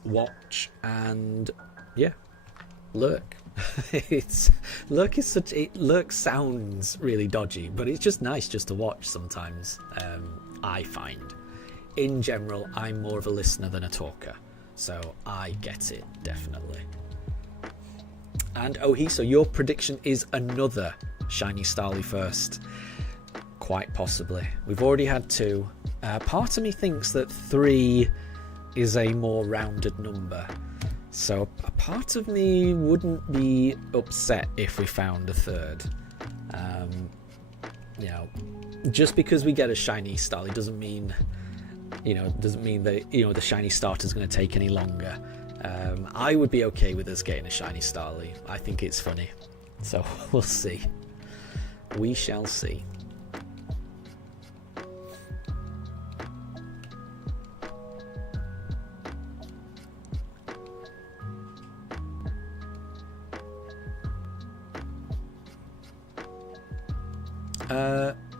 watch and lurk. Lurk sounds really dodgy, but it's just nice just to watch sometimes. I find in general I'm more of a listener than a talker, so I get it definitely. And so your prediction is another shiny Starly first. Quite possibly. We've already had 2. Part of me thinks that 3 is a more rounded number. So a part of me wouldn't be upset if we found a 3rd. You know, just because we get a shiny Starly doesn't mean that, you know, the shiny starter's going to take any longer. I would be okay with us getting a shiny Starly. I think it's funny. So we'll see. We shall see.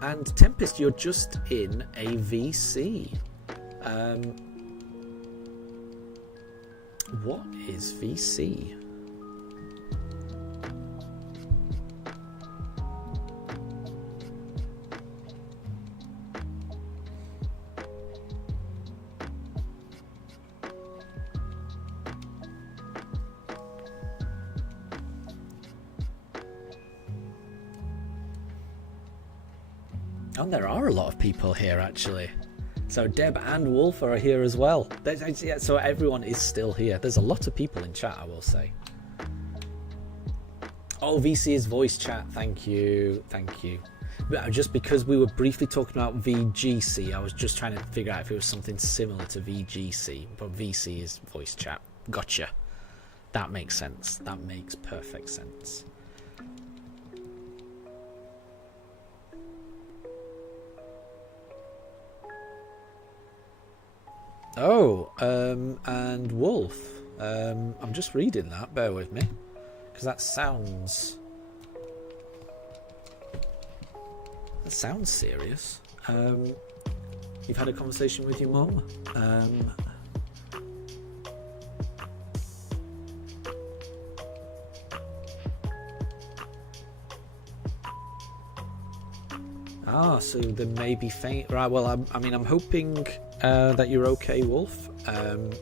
And Tempest, you're just in a VC. What is VC? And there are a lot of people here, actually. So Deb and Wolf are here as well. Yeah, so everyone is still here. There's a lot of people in chat, I will say. Oh, VC is voice chat. Thank you. Thank you. But just because we were briefly talking about VGC, I was just trying to figure out if it was something similar to VGC. But VC is voice chat. Gotcha. That makes sense. That makes perfect sense. Oh, and Wolf. I'm just reading that. Bear with me, because that sounds serious. You've had a conversation with your mum. So there may be faint. Right. Well, I'm hoping that you're okay, Wolf. And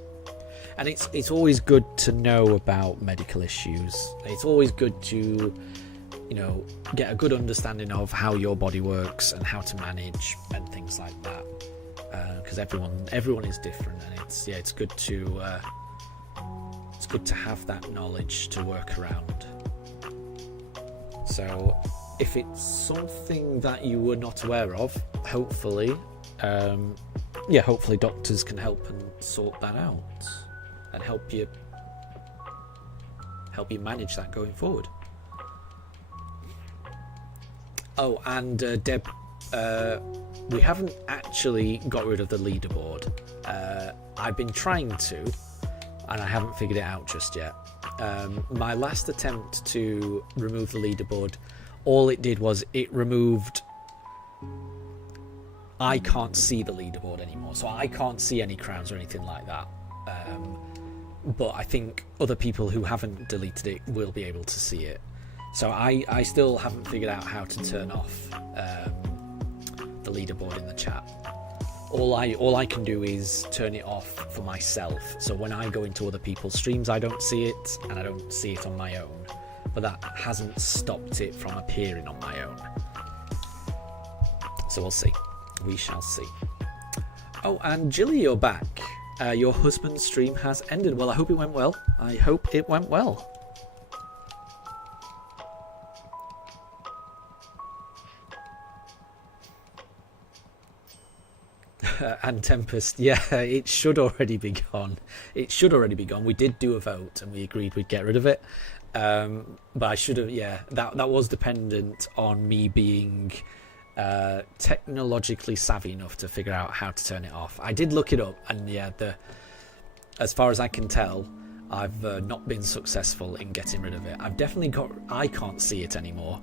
it's always good to know about medical issues. It's always good to get a good understanding of how your body works and how to manage and things like that. Because everyone is different, and it's good to have that knowledge to work around. So if it's something that you were not aware of, hopefully doctors can help and sort that out and help you manage that going forward. Oh, and Deb, we haven't actually got rid of the leaderboard. I've been trying to, and I haven't figured it out just yet. My last attempt to remove the leaderboard, all it did was it removed... I can't see the leaderboard anymore, so I can't see any crowns or anything like that. But I think other people who haven't deleted it will be able to see it. So I still haven't figured out how to turn off the leaderboard in the chat. All I can do is turn it off for myself. So when I go into other people's streams, I don't see it, and I don't see it on my own. But that hasn't stopped it from appearing on my own. So we'll see. We shall see. Oh, and Jilly, you're back. Your husband's stream has ended. Well, I hope it went well. I hope it went well. And Tempest, yeah, it should already be gone. It should already be gone. We did do a vote and we agreed we'd get rid of it. But I should have, yeah, that was dependent on me being technologically savvy enough to figure out how to turn it off. I did look it up, and yeah, as far as I can tell, I've not been successful in getting rid of it. I've definitely I can't see it anymore,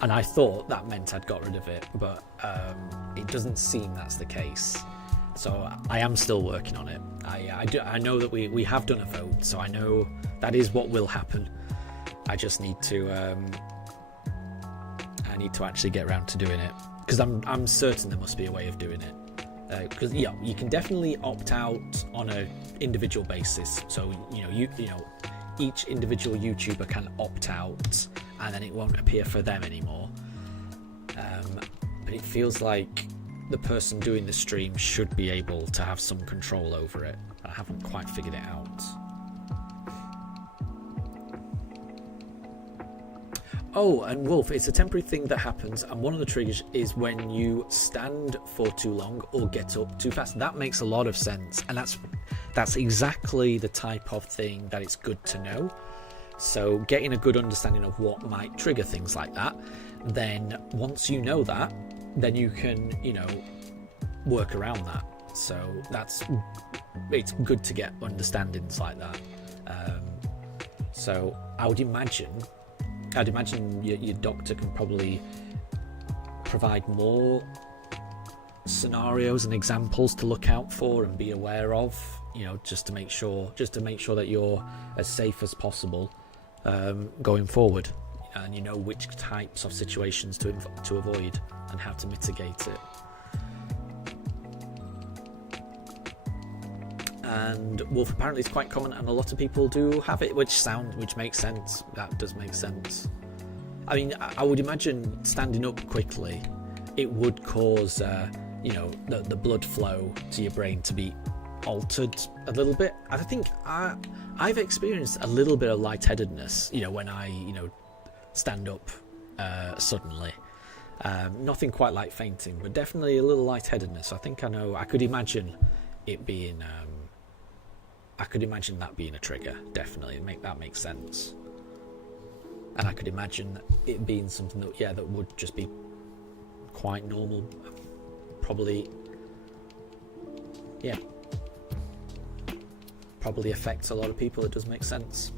and I thought that meant I'd got rid of it, but it doesn't seem that's the case. So I am still working on it. I know that we have done a vote, so I know that is what will happen. I just need to actually get around to doing it, because I'm certain there must be a way of doing it. Because yeah, you can definitely opt out on a individual basis. So each individual YouTuber can opt out, and then it won't appear for them anymore. But it feels like the person doing the stream should be able to have some control over it. I haven't quite figured it out. Oh, and Wolf, it's a temporary thing that happens, and one of the triggers is when you stand for too long or get up too fast. That makes a lot of sense, and that's exactly the type of thing that it's good to know. So getting a good understanding of what might trigger things like that, then once you know that, then you can, work around that. So it's good to get understandings like that. So I'd imagine your doctor can probably provide more scenarios and examples to look out for and be aware of, just to make sure that you're as safe as possible going forward, and you know which types of situations to avoid and how to mitigate it. And Wolf, apparently it's quite common, and a lot of people do have it, which makes sense. That does make sense. I mean, I would imagine standing up quickly, it would cause, the blood flow to your brain to be altered a little bit. I think I've experienced a little bit of lightheadedness, when I, stand up suddenly. Nothing quite like fainting, but definitely a little lightheadedness. I think I could imagine it being... I could imagine that being a trigger, definitely. That makes sense. And I could imagine it being something that would just be quite normal. Probably affects a lot of people. It does make sense.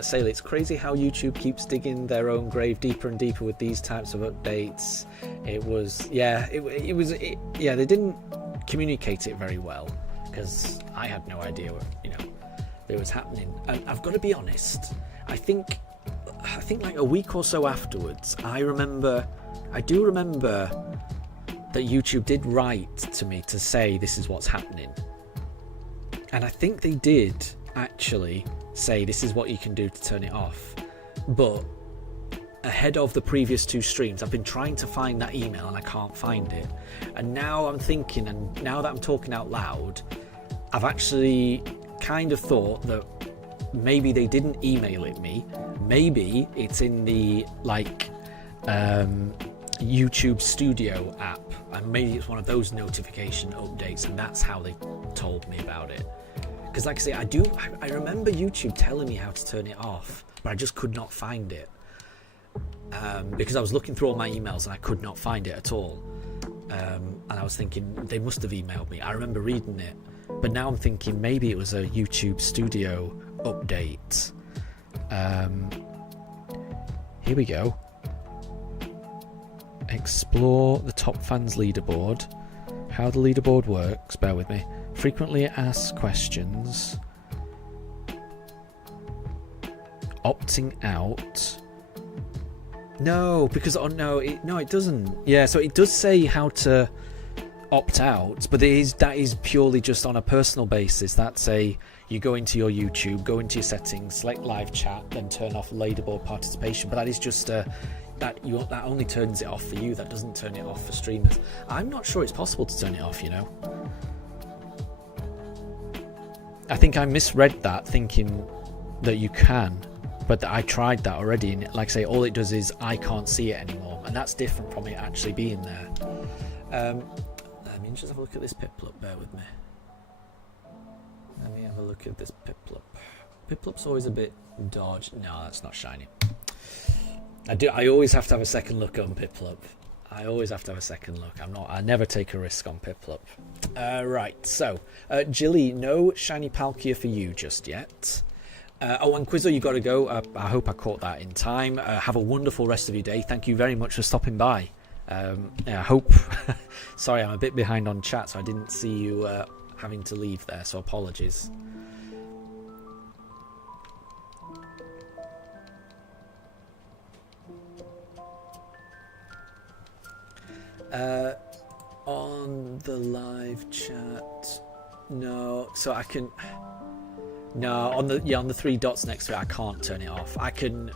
Sail, it's crazy how YouTube keeps digging their own grave deeper and deeper with these types of updates. They didn't communicate it very well, because I had no idea what it was happening. And I've got to be honest, I think like a week or so afterwards, I do remember that YouTube did write to me to say this is what's happening. And I think they did actually say this is what you can do to turn it off. But ahead of the previous 2 streams, I've been trying to find that email and I can't find it. And now I'm thinking, and now that I'm talking out loud, I've actually kind of thought that maybe they didn't email it me. Maybe it's in the YouTube Studio app, and maybe it's one of those notification updates, and that's how they told me about it. Because like I say, I remember YouTube telling me how to turn it off, but I just could not find it. Because I was looking through all my emails and I could not find it at all. And I was thinking, they must have emailed me. I remember reading it. But now I'm thinking maybe it was a YouTube Studio update. Here we go. Explore the top fans leaderboard. How the leaderboard works, bear with me. Frequently asked questions. Opting out. No, because it doesn't. Yeah, so it does say how to opt out, but that is purely just on a personal basis. That's you go into your YouTube, go into your settings, select live chat, then turn off leaderboard participation. But that is just that only turns it off for you. That doesn't turn it off for streamers. I'm not sure it's possible to turn it off, you know. I think I misread that, thinking that you can, but I tried that already, and like I say, all it does is I can't see it anymore, and that's different from it actually being there. Let me just have a look at this Piplup, bear with me. Let me have a look at this Piplup. Piplup's always a bit dodgy. No, that's not shiny. I always have to have a second look on Piplup. I always have to have a second look. I never take a risk on Piplup. Right, so Jilly, no shiny Palkia for you just yet. And Quizzo, you got to go. I hope I caught that in time. Have a wonderful rest of your day. Thank you very much for stopping by. I hope. Sorry, I'm a bit behind on chat, so I didn't see you having to leave there. So apologies. On the live chat, no. So I can. No, on the 3 dots next to it, I can't turn it off. I can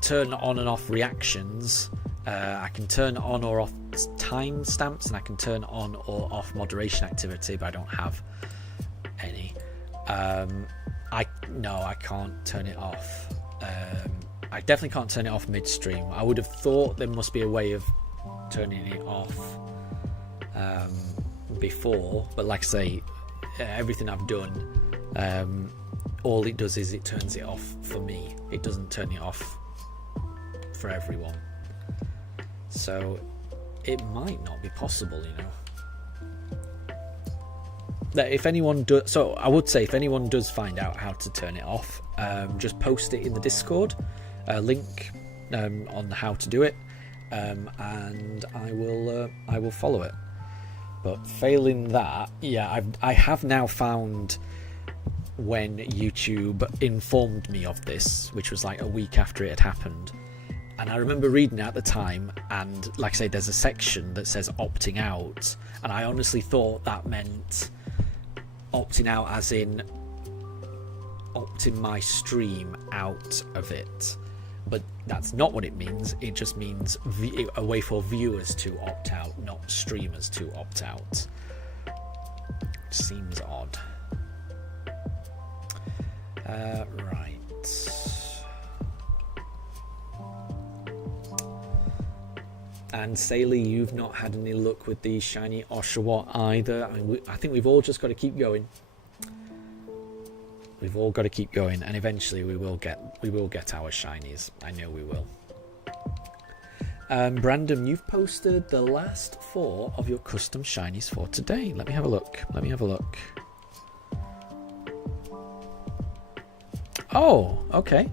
turn on and off reactions. I can turn on or off timestamps, and I can turn on or off moderation activity, but I don't have any. I can't turn it off. I definitely can't turn it off midstream. I would have thought there must be a way of turning it off before, but like I say, everything I've done, all it does is it turns it off for me. It doesn't turn it off for everyone. So it might not be possible, you know. That if anyone does, so I would say if anyone does find out how to turn it off, just post it in the Discord, link on how to do it, and I will follow it. But failing that, yeah, I have now found when YouTube informed me of this, which was like a week after it had happened. And I remember reading it at the time, and like I say, there's a section that says opting out, and I honestly thought that meant opting out as in opting my stream out of it. But that's not what it means. It just means a way for viewers to opt out, not streamers to opt out. Which seems odd. Right. And Saley, you've not had any luck with the shiny Oshawott either. I think we've all just got to keep going. We've all got to keep going, and eventually we will get our shinies. I know we will. Brandon, you've posted the last 4 of your custom shinies for today. Let me have a look. Oh, okay.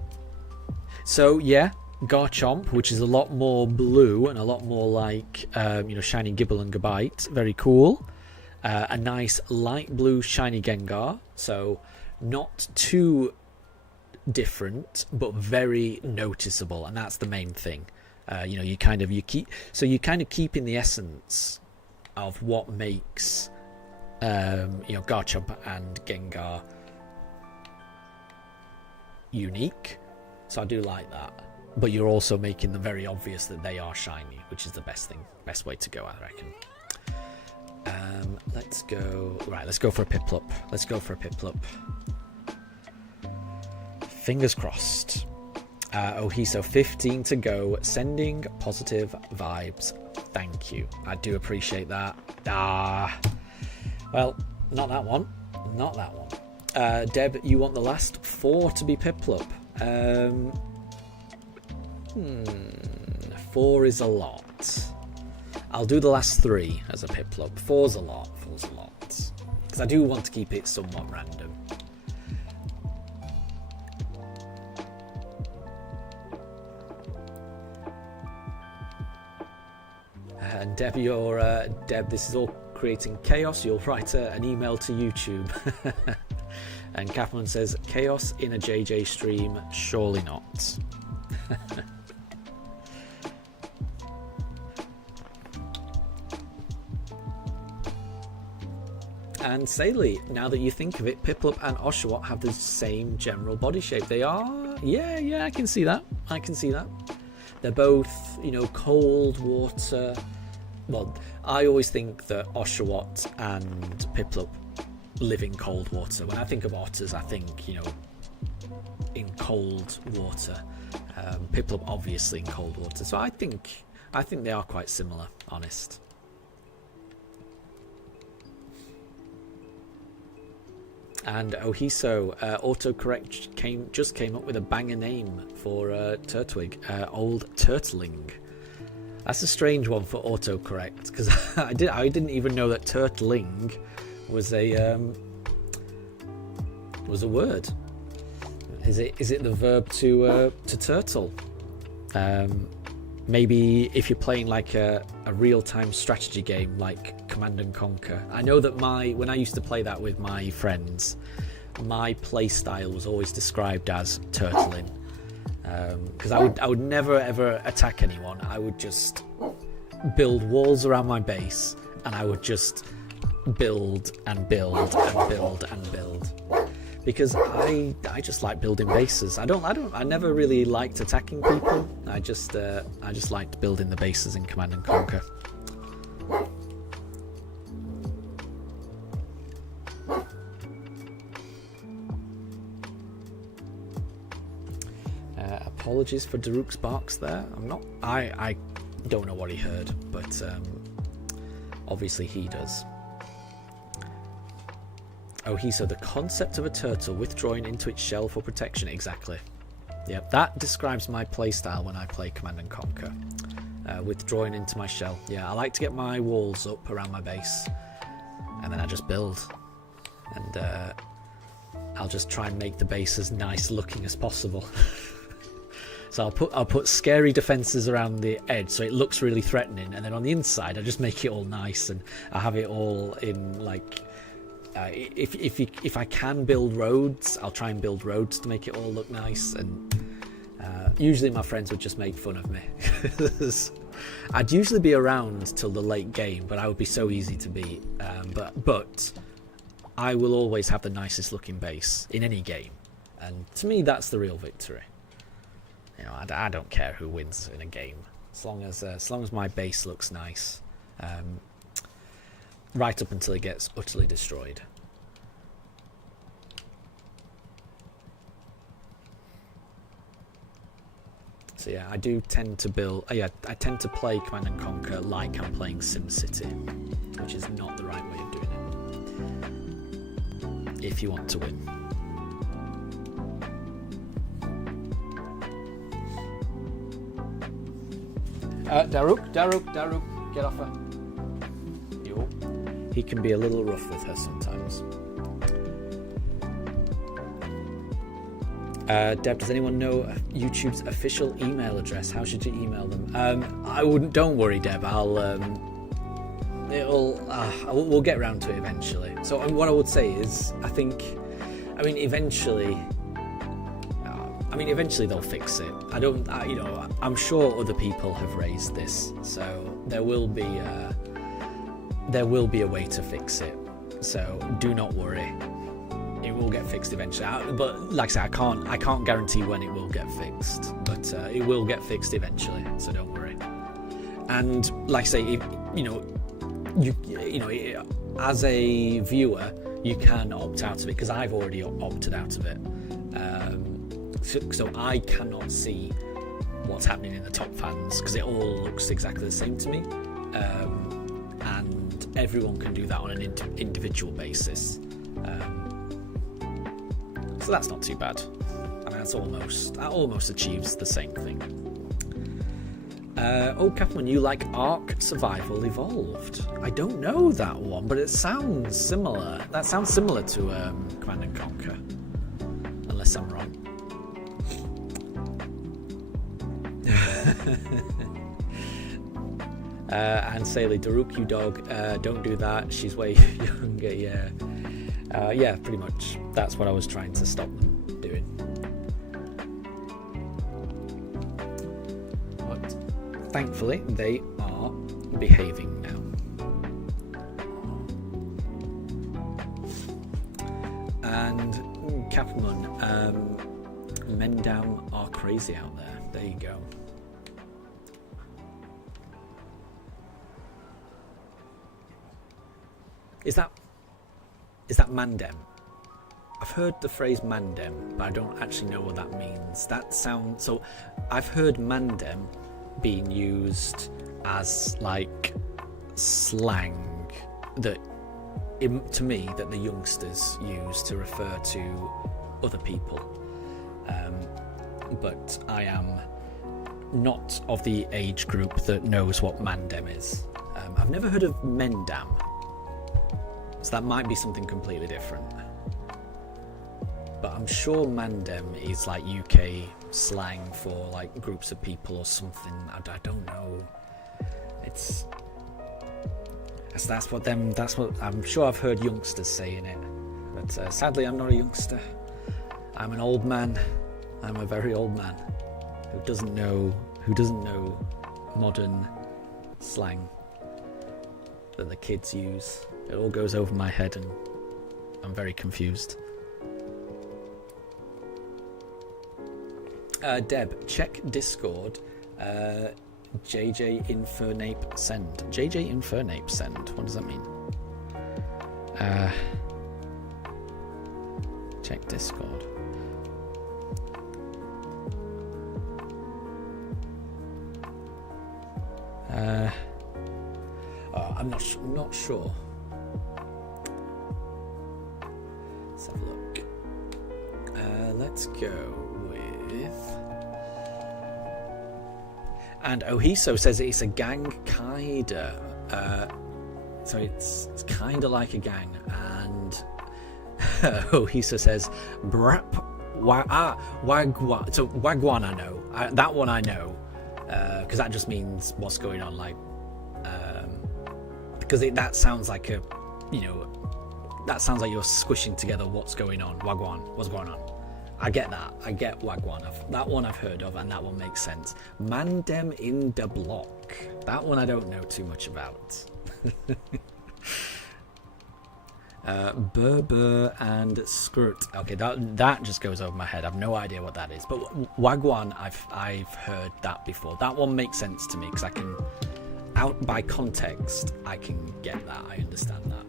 So yeah, Garchomp, which is a lot more blue and a lot more like shiny Gibble and Gabite. Very cool. A nice light blue shiny Gengar. So not too different, but very noticeable, and that's the main thing. You kind of keep in the essence of what makes Garchomp and Gengar unique. So I do like that. But you're also making them very obvious that they are shiny, which is the best way to go, I reckon. Let's go for a Piplup. Fingers crossed. Ohiso, 15 to go. Sending positive vibes. Thank you. I do appreciate that. Well, not that one. Deb, you want the last 4 to be Piplup. 4 is a lot. I'll do the last 3 as a Piplup. 4's a lot. Because I do want to keep it somewhat random. And Deb, Deb, this is all creating chaos. You'll write an email to YouTube. And Kathman says, chaos in a JJ stream? Surely not. And Saley, now that you think of it, Piplup and Oshawott have the same general body shape. They are, yeah, I can see that. They're both, cold water. Well, I always think that Oshawott and Piplup live in cold water. When I think of otters, I think, in cold water. Piplup obviously in cold water. So I think they are quite similar, honest. And Ohiso, autocorrect just came up with a banger name for Turtwig, Old Turtling. That's a strange one for autocorrect, because I didn't even know that turtling was a word. Is it the verb to turtle? Maybe if you're playing like a real-time strategy game like Command and Conquer. I know that when I used to play that with my friends, my play style was always described as turtling. Because I would never ever attack anyone. I would just build walls around my base, and I would just build and build and build and build. Because I just like building bases. I never really liked attacking people. I just liked building the bases in Command and Conquer. Apologies for Daruk's barks there. I don't know what he heard, but obviously he does. So the concept of a turtle withdrawing into its shell for protection. Exactly. Yep, that describes my playstyle when I play Command and Conquer. Withdrawing into my shell. Yeah, I like to get my walls up around my base, and then I just build. And I'll just try and make the base as nice looking as possible. So I'll put scary defenses around the edge so it looks really threatening, and then on the inside I just make it all nice, and I have it all in like. If I can build roads, I'll try and build roads to make it all look nice, and usually my friends would just make fun of me. I'd usually be around till the late game, but I would be so easy to beat. But I will always have the nicest looking base in any game, and to me that's the real victory. I don't care who wins in a game, as long as my base looks nice. Right up until it gets utterly destroyed. So yeah, I do tend to build. I tend to play Command and Conquer like I'm playing SimCity, which is not the right way of doing it. If you want to win. Daruk, get off her. He can be a little rough with her sometimes. Deb, does anyone know YouTube's official email address? How should you email them? I wouldn't. Don't worry, Deb. We'll get around to it eventually. So what I would say is, eventually. I mean, eventually they'll fix it. I'm sure other people have raised this, so there will be a way to fix it. So do not worry. It will get fixed eventually. But like I say, I can't guarantee when it will get fixed. But it will get fixed eventually. So don't worry. And like I say, if, as a viewer, you can opt out of it because I've already opted out of it. So I cannot see what's happening in the top fans because it all looks exactly the same to me. And everyone can do that on an individual basis. So that's not too bad. I mean, that almost achieves the same thing. Captain, you like Ark Survival Evolved? I don't know that one, but it sounds similar. That sounds similar to Command and Conquer, unless I'm wrong. And Saley, Daruk, you dog, don't do that. She's way younger. Yeah, pretty much. That's what I was trying to stop them doing. But thankfully, they are behaving now. And Capman, men down are crazy out there. There you go. Is that Mandem? I've heard the phrase Mandem, but I don't actually know what that means. So I've heard Mandem being used as like slang that, to me, that the youngsters use to refer to other people. But I am not of the age group that knows what Mandem is. I've never heard of Mendam. So that might be something completely different. But I'm sure Mandem is like UK slang for like groups of people or something. I don't know. That's what I'm sure I've heard youngsters saying it. But sadly I'm not a youngster. I'm an old man. I'm a very old man who doesn't know modern slang that the kids use. It all goes over my head and I'm very confused. Deb, check Discord. JJ Infernape send. JJ Infernape send. What does that mean? Check Discord. I'm not sure. Let's have a look. Let's go with. And Ohiso says it's a gang kinda. So it's kinda like a gang. And Ohiso says Brap Wagwan. So Wagwan I know. That one I know. Because that just means what's going on, like because that sounds like that sounds like you're squishing together what's going on. Wagwan, what's going on? I get that. I get Wagwan. That one I've heard of, and that one makes sense. Mandem in the block. That one I don't know too much about. Berber and Skirt. Okay, that just goes over my head. I've no idea what that is. But Wagwan, I've heard that before. That one makes sense to me because I can, out by context, I can get that. I understand that.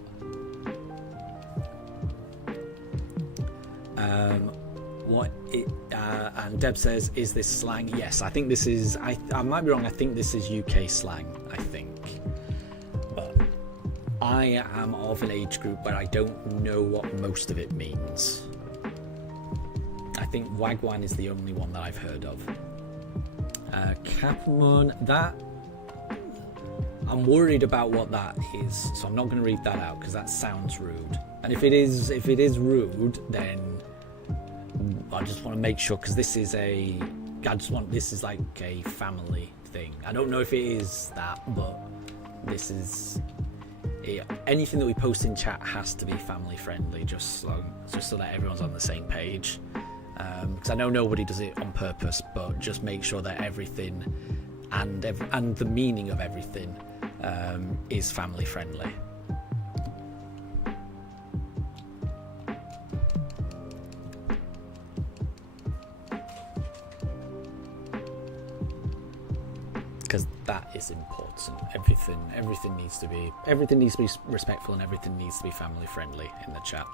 And Deb says, is this slang? Yes, I think this is. I might be wrong. I think this is UK slang. I think. I am of an age group where I don't know what most of it means. I think Wagwan is the only one that I've heard of. Capmoon, that I'm worried about what that is, so I'm not going to read that out because that sounds rude. And if it is rude, then I just want to make sure because this is like a family thing. I don't know if it is that, but this is. Anything that we post in chat has to be family friendly, just so that everyone's on the same page. because I know nobody does it on purpose, but just make sure that everything and the meaning of everything is family friendly. Because that is important. Everything needs to be respectful, and everything needs to be family friendly in the chat.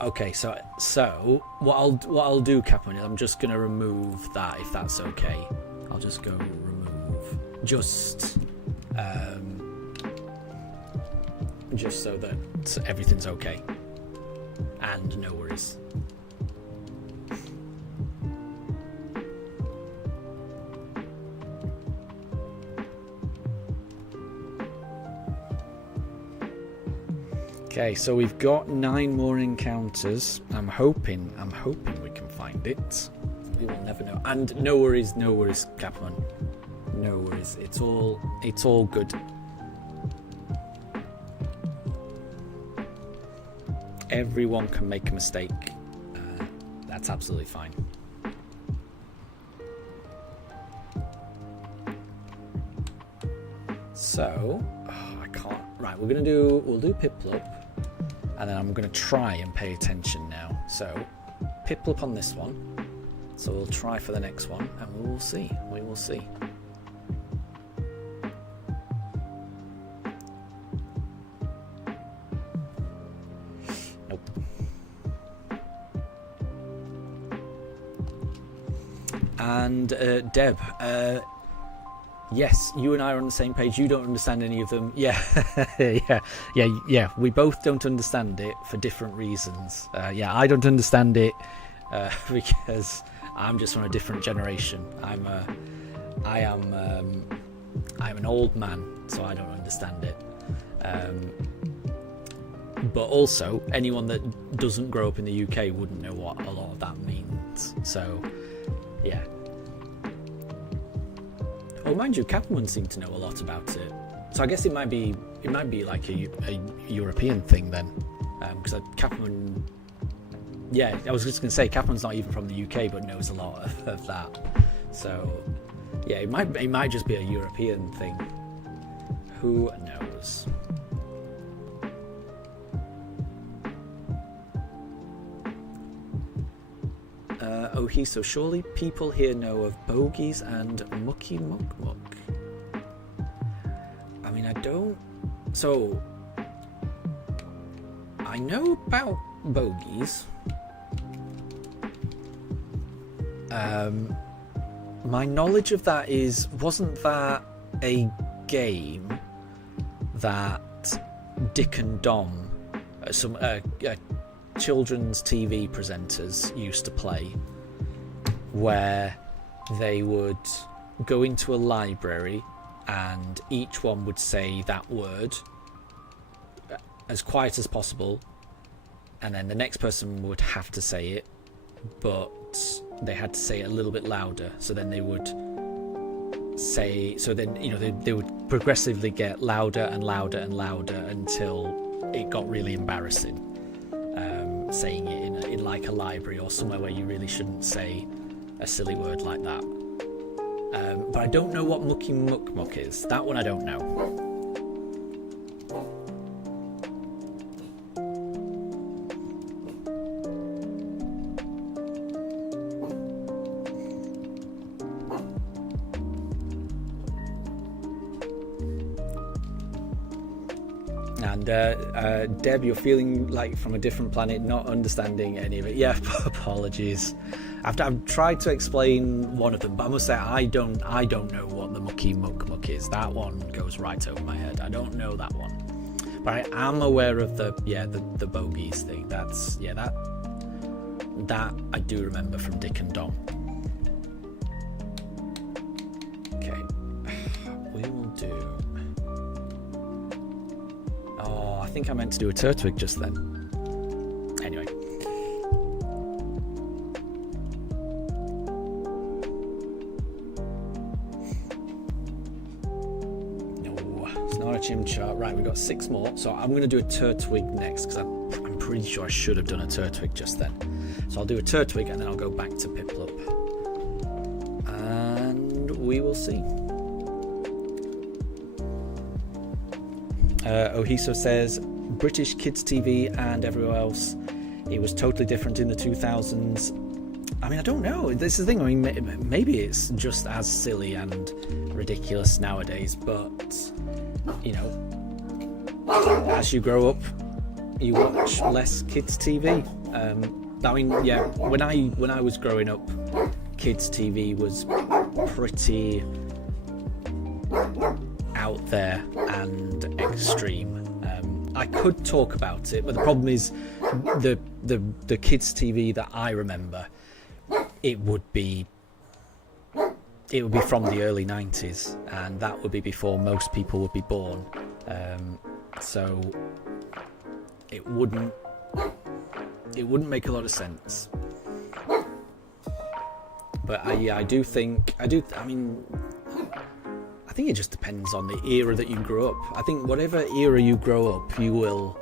Okay. So what I'll do, Captain, is I'm just gonna remove that, if that's okay. I'll just go remove, just so that everything's okay and no worries. Okay, so we've got 9 more encounters. I'm hoping we can find it. We will never know. And no worries, Capman. No worries. It's all good. Everyone can make a mistake. That's absolutely fine. So, I can't. Right, we'll do Piplup. And then I'm going to try and pay attention now. So, Piplup on this one. So we'll try for the next one, and we will see. We will see. Nope. And Deb, yes, you and I are on the same page. You don't understand any of them. Yeah, yeah. We both don't understand it for different reasons. Yeah, I don't understand it because I'm just from a different generation. I'm an old man, so I don't understand it. But also, anyone that doesn't grow up in the UK wouldn't know what a lot of that means. So, yeah. Oh, mind you, Captain seemed to know a lot about it. So I guess it might be like a European thing then, because Captain. Yeah, I was just going to say, Capman's not even from the UK, but knows a lot of that. So, yeah, it might just be a European thing. Who knows? So surely people here know of bogies and mucky muck muck. I mean, I don't. So, I know about bogies. My knowledge of that wasn't that a game that Dick and Dom, some children's TV presenters used to play, where they would go into a library and each one would say that word as quiet as possible, and then the next person would have to say it, but they had to say it a little bit louder. So then they would say, they would progressively get louder and louder and louder until it got really embarrassing, saying it in like a library or somewhere where you really shouldn't say a silly word like that. But I don't know what mucky muck muck is. That one I don't know. And Deb, you're feeling like from a different planet, not understanding any of it. Yeah, apologies. I've tried to explain one of them, but I must say I don't know what the mucky muck muck is. That one goes right over my head. I don't know that one, but I am aware of the bogies thing. That I do remember from Dick and Dom. Okay, we will do. Oh, I think I meant to do a Turtwig just then. Anyway. No, it's not a Chimchar. Right, we've got 6 more. So I'm going to do a Turtwig next, because I'm pretty sure I should have done a Turtwig just then. So I'll do a Turtwig and then I'll go back to Piplup. And we will see. Ohiso says, British kids TV and everywhere else, it was totally different in the 2000s. I mean, I don't know. This is the thing. I mean, maybe it's just as silly and ridiculous nowadays, but, you know, as you grow up, you watch less kids TV. I mean, yeah, when I was growing up, kids TV was pretty out there and extreme. I could talk about it, but the problem is the kids TV that I remember, it would be from the early 90s, and that would be before most people would be born. So it wouldn't make a lot of sense. But I mean, I think it just depends on the era that you grew up. I think whatever era you grow up, you will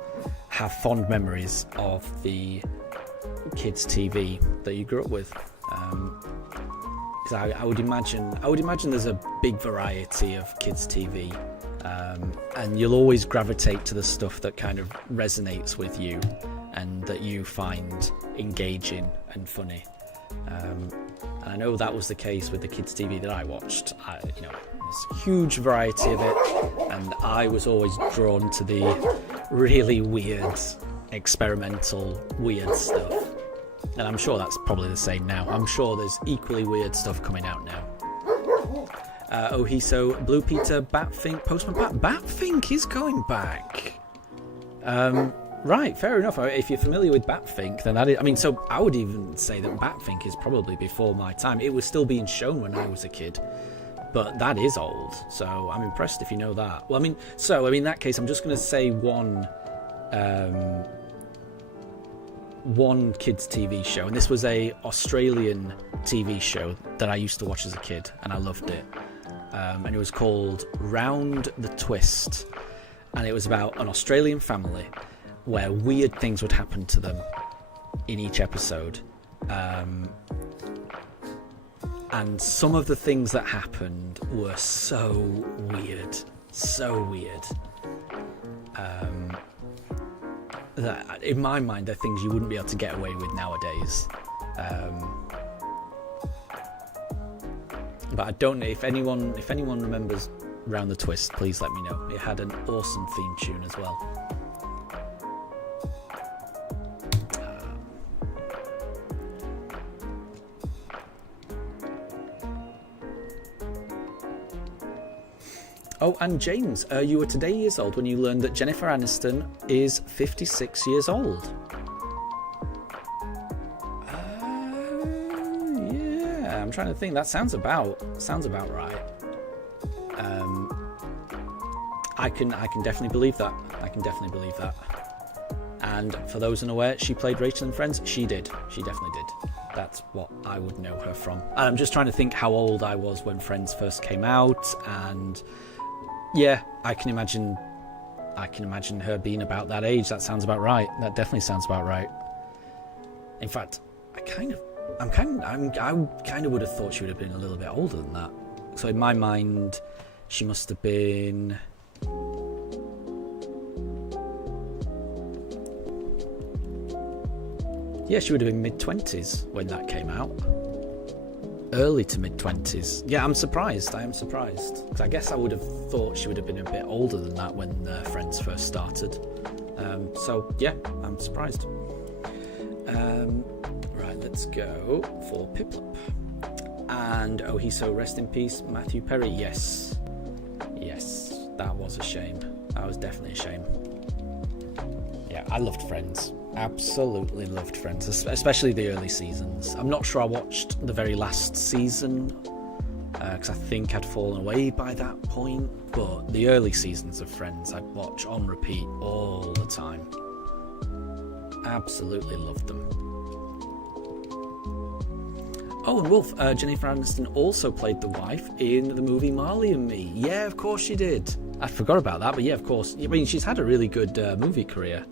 have fond memories of the kids' TV that you grew up with. Because I would imagine there's a big variety of kids' TV, and you'll always gravitate to the stuff that kind of resonates with you and that you find engaging and funny. And I know that was the case with the kids' TV that I watched. There's a huge variety of it, and I was always drawn to the really weird, experimental, weird stuff. And I'm sure that's probably the same now. I'm sure there's equally weird stuff coming out now. Ohiso, Blue Peter, Batfink, Postman Pat. Batfink is going back. Right, fair enough. If you're familiar with Batfink, then that is... I mean, so I would even say that Batfink is probably before my time. It was still being shown when I was a kid. But that is old, so I'm impressed if you know that. Well, in that case, I'm just going to say one kids' TV show, and this was a Australian TV show that I used to watch as a kid, and I loved it. And it was called Round the Twist, and it was about an Australian family where weird things would happen to them in each episode. And some of the things that happened were so weird. That in my mind, they're things you wouldn't be able to get away with nowadays. But I don't know if anyone remembers Round the Twist. Please let me know. It had an awesome theme tune as well. Oh, and James, you were today years old when you learned that Jennifer Aniston is 56 years old. Yeah, I'm trying to think. That sounds about right. I can definitely believe that. And for those unaware, she played Rachel in Friends. She did. She definitely did. That's what I would know her from. And I'm just trying to think how old I was when Friends first came out, and yeah, I can imagine her being about that age. That sounds about right. That definitely sounds about right. In fact, I kind of would have thought she would have been a little bit older than that. So in my mind, she must have been... Yeah, she would have been mid-20s when that came out. Early to mid-20s. Yeah, I'm surprised. I am surprised. Because I guess I would have thought she would have been a bit older than that when Friends first started. So, yeah, I'm surprised. Right, let's go for Piplup. And Ohiso, rest in peace, Matthew Perry. Yes, that was a shame. That was definitely a shame. Yeah, I loved Friends. Absolutely loved Friends, especially the early seasons. I'm not sure I watched the very last season because I think I'd fallen away by that point, but the early seasons of Friends I'd watch on repeat all the time. Absolutely loved them. Oh, and Wolf, Jennifer Aniston also played the wife in the movie Marley and Me. Yeah, of course she did. I forgot about that, but yeah, of course. I mean, she's had a really good movie career.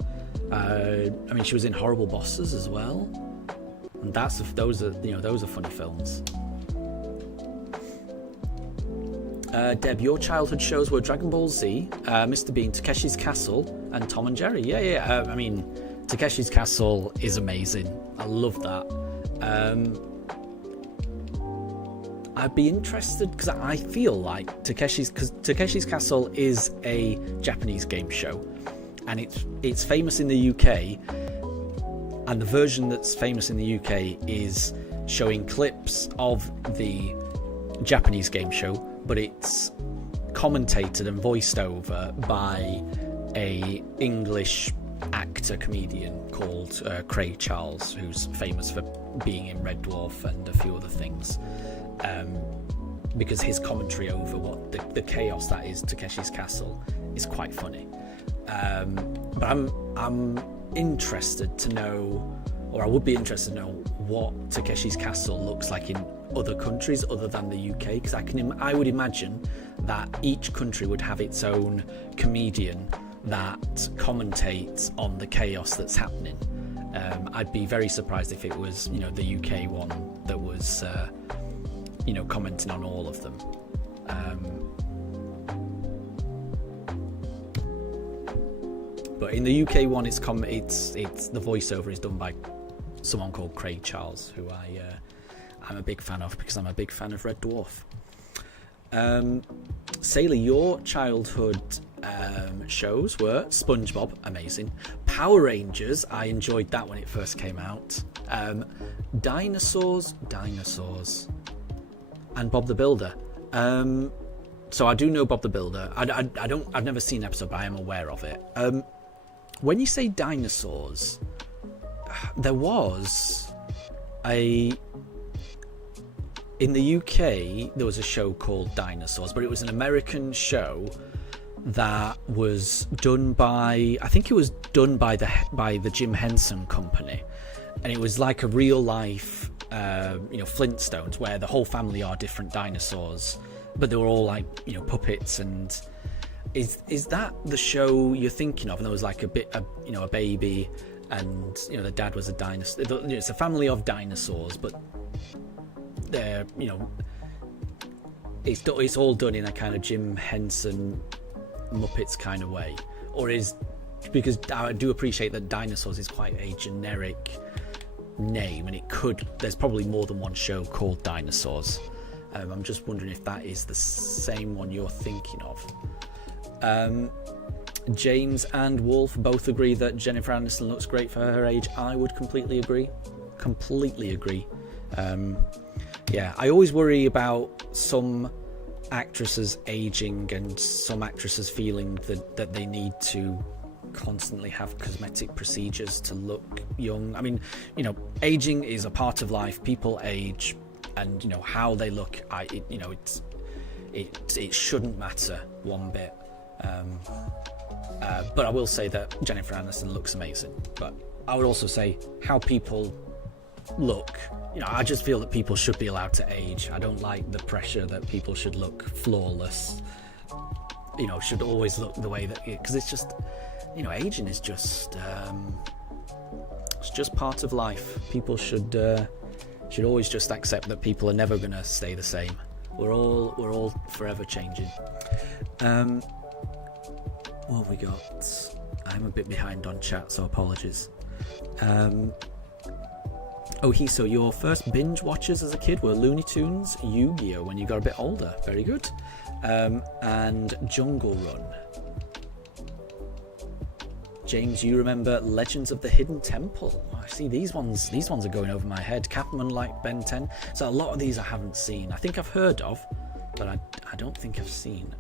I mean, she was in Horrible Bosses as well, and those are funny films. Deb, your childhood shows were Dragon Ball Z, Mr. Bean, Takeshi's Castle, and Tom and Jerry. Yeah. I mean, Takeshi's Castle is amazing. I love that. I'd be interested, because I feel like Takeshi's Castle is a Japanese game show, and it's famous in the UK, and the version that's famous in the UK is showing clips of the Japanese game show, but it's commentated and voiced over by a English actor comedian called Craig Charles, who's famous for being in Red Dwarf and a few other things, because his commentary over what the chaos that is Takeshi's Castle is quite funny. But I'm interested to know, or I would be interested to know, what Takeshi's Castle looks like in other countries other than the UK, because I would imagine that each country would have its own comedian that commentates on the chaos that's happening. I'd be very surprised if it was, the UK one that was, commenting on all of them. But in the UK one, it's the voiceover is done by someone called Craig Charles, who I'm a big fan of, because I'm a big fan of Red Dwarf. Sailor, your childhood shows were SpongeBob, amazing. Power Rangers, I enjoyed that when it first came out. Dinosaurs, and Bob the Builder. So I do know Bob the Builder. I've never seen an episode, but I am aware of it. When you say dinosaurs, there was in the UK, there was a show called Dinosaurs, but it was an American show that was done by, I think it was done by the Jim Henson Company, and it was like a real life, Flintstones, where the whole family are different dinosaurs, but they were all like, puppets. And is that the show you're thinking of? And there was like a baby, and the dad was a dinosaur. It's a family of dinosaurs, but they're it's all done in a kind of Jim Henson Muppets kind of way, or because I do appreciate that Dinosaurs is quite a generic name, and there's probably more than one show called Dinosaurs. I'm just wondering if that is the same one you're thinking of. James and Wolf both agree that Jennifer Aniston looks great for her age. I would completely agree. I always worry about some actresses aging and some actresses feeling that they need to constantly have cosmetic procedures to look young. I mean, aging is a part of life. People age, and how they look, it shouldn't matter one bit. But I will say that Jennifer Aniston looks amazing. But I would also say how people look. I just feel that people should be allowed to age. I don't like the pressure that people should look flawless. Should always look the way that, because it's just, aging is just, it's just part of life. People should always just accept that people are never going to stay the same. We're all forever changing. What have we got? I'm a bit behind on chat, so apologies. So your first binge watchers as a kid were Looney Tunes, Yu-Gi-Oh! When you got a bit older. Very good. And Jungle Run. James, you remember Legends of the Hidden Temple? I see these ones are going over my head. Catman like Ben 10. So a lot of these I haven't seen. I think I've heard of, but I don't think I've seen.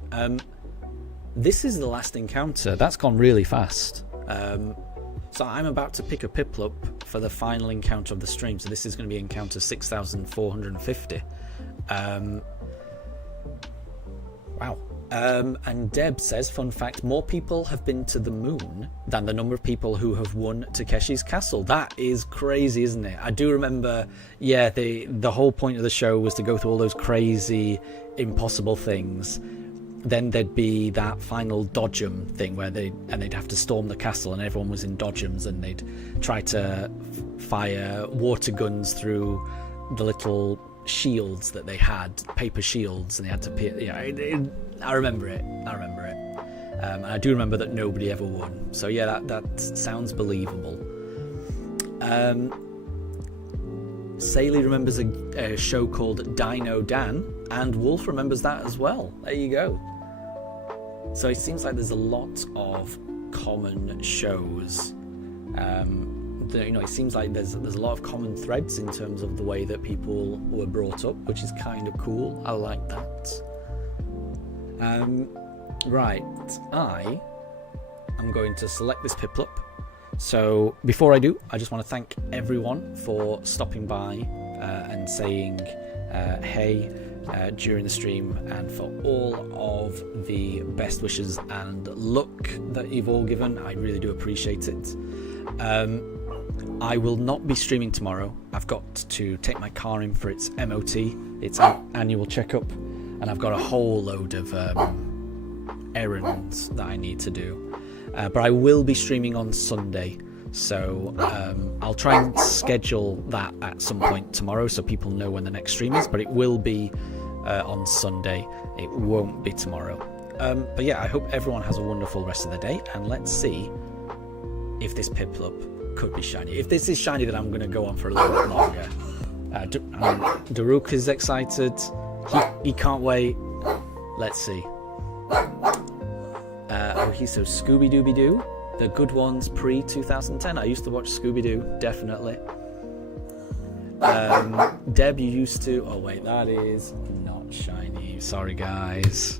This is The Last Encounter. That's gone really fast. So I'm about to pick a Piplup for the final encounter of the stream. So this is going to be encounter 6,450. Wow. And Deb says, fun fact, more people have been to the moon than the number of people who have won Takeshi's Castle. That is crazy, isn't it? I do remember, the whole point of the show was to go through all those crazy, impossible things. then there'd be that final dodgem thing where they'd have to storm the castle, and everyone was in dodgems, and they'd try to fire water guns through the little shields that they had, paper shields, and they had to I remember it. And I do remember that nobody ever won. So yeah, that sounds believable. Saley remembers a show called Dino Dan, and Wolf remembers that as well. There you go. So it seems like there's a lot of common shows. It seems like there's a lot of common threads in terms of the way that people were brought up, which is kind of cool. I like that. Right, I am going to select this Piplup. So before I do, I just want to thank everyone for stopping by and saying hey during the stream, and for all of the best wishes and luck that you've all given. I really do appreciate it. I will not be streaming tomorrow. I've got to take my car in for its MOT, its annual checkup, and I've got a whole load of errands that I need to do. But I will be streaming on Sunday, so I'll try and schedule that at some point tomorrow so people know when the next stream is, but it will be on Sunday. It won't be tomorrow. But yeah, I hope everyone has a wonderful rest of the day, and let's see if this Piplup could be shiny. If this is shiny, then I'm going to go on for a little bit longer. Daruk is excited. He can't wait. Let's see. So Scooby-Dooby-Doo, the good ones pre-2010. I used to watch Scooby-Doo, definitely. Deb, you used to... Oh wait, that is not shiny. Sorry guys.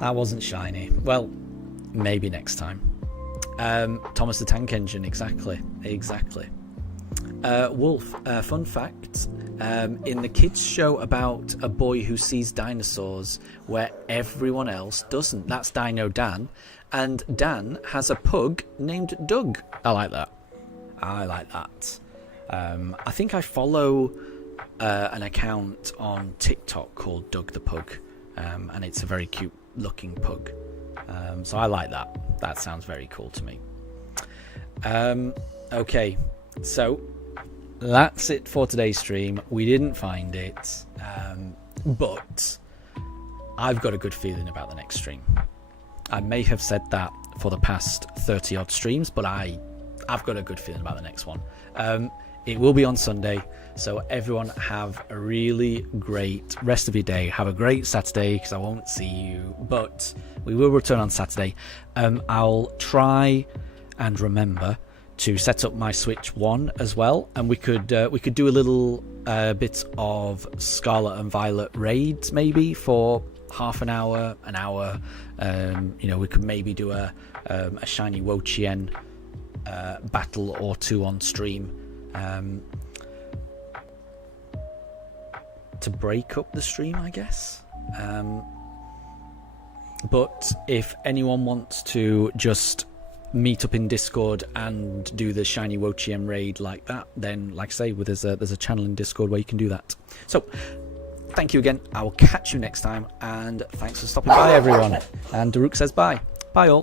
That wasn't shiny. Well, maybe next time. Thomas the Tank Engine, exactly. Wolf, fun fact, in the kids show about a boy who sees dinosaurs where everyone else doesn't. That's Dino Dan, and Dan has a pug named Doug. I like that. I think I follow an account on TikTok called Doug the Pug, and it's a very cute looking pug. So I like that. That sounds very cool to me. Okay, so that's it for today's stream. We didn't find it, but I've got a good feeling about the next stream. I may have said that for the past 30 odd streams, but I've got a good feeling about the next one. It will be on Sunday, so everyone have a really great rest of your day. Have a great Saturday, because I won't see you, but we will return on Saturday. I'll try and remember to set up my Switch 1 as well, and we could do a little bit of Scarlet and Violet raids maybe for half an hour. We could maybe do a shiny Wo-Chien battle or two on stream to break up the stream, I guess. But if anyone wants to just meet up in Discord and do the shiny Wo-Chien raid like that, then like I say, there's a channel in Discord where you can do that. So thank you again. I will catch you next time, and thanks for stopping by everyone. And Daruk says bye all.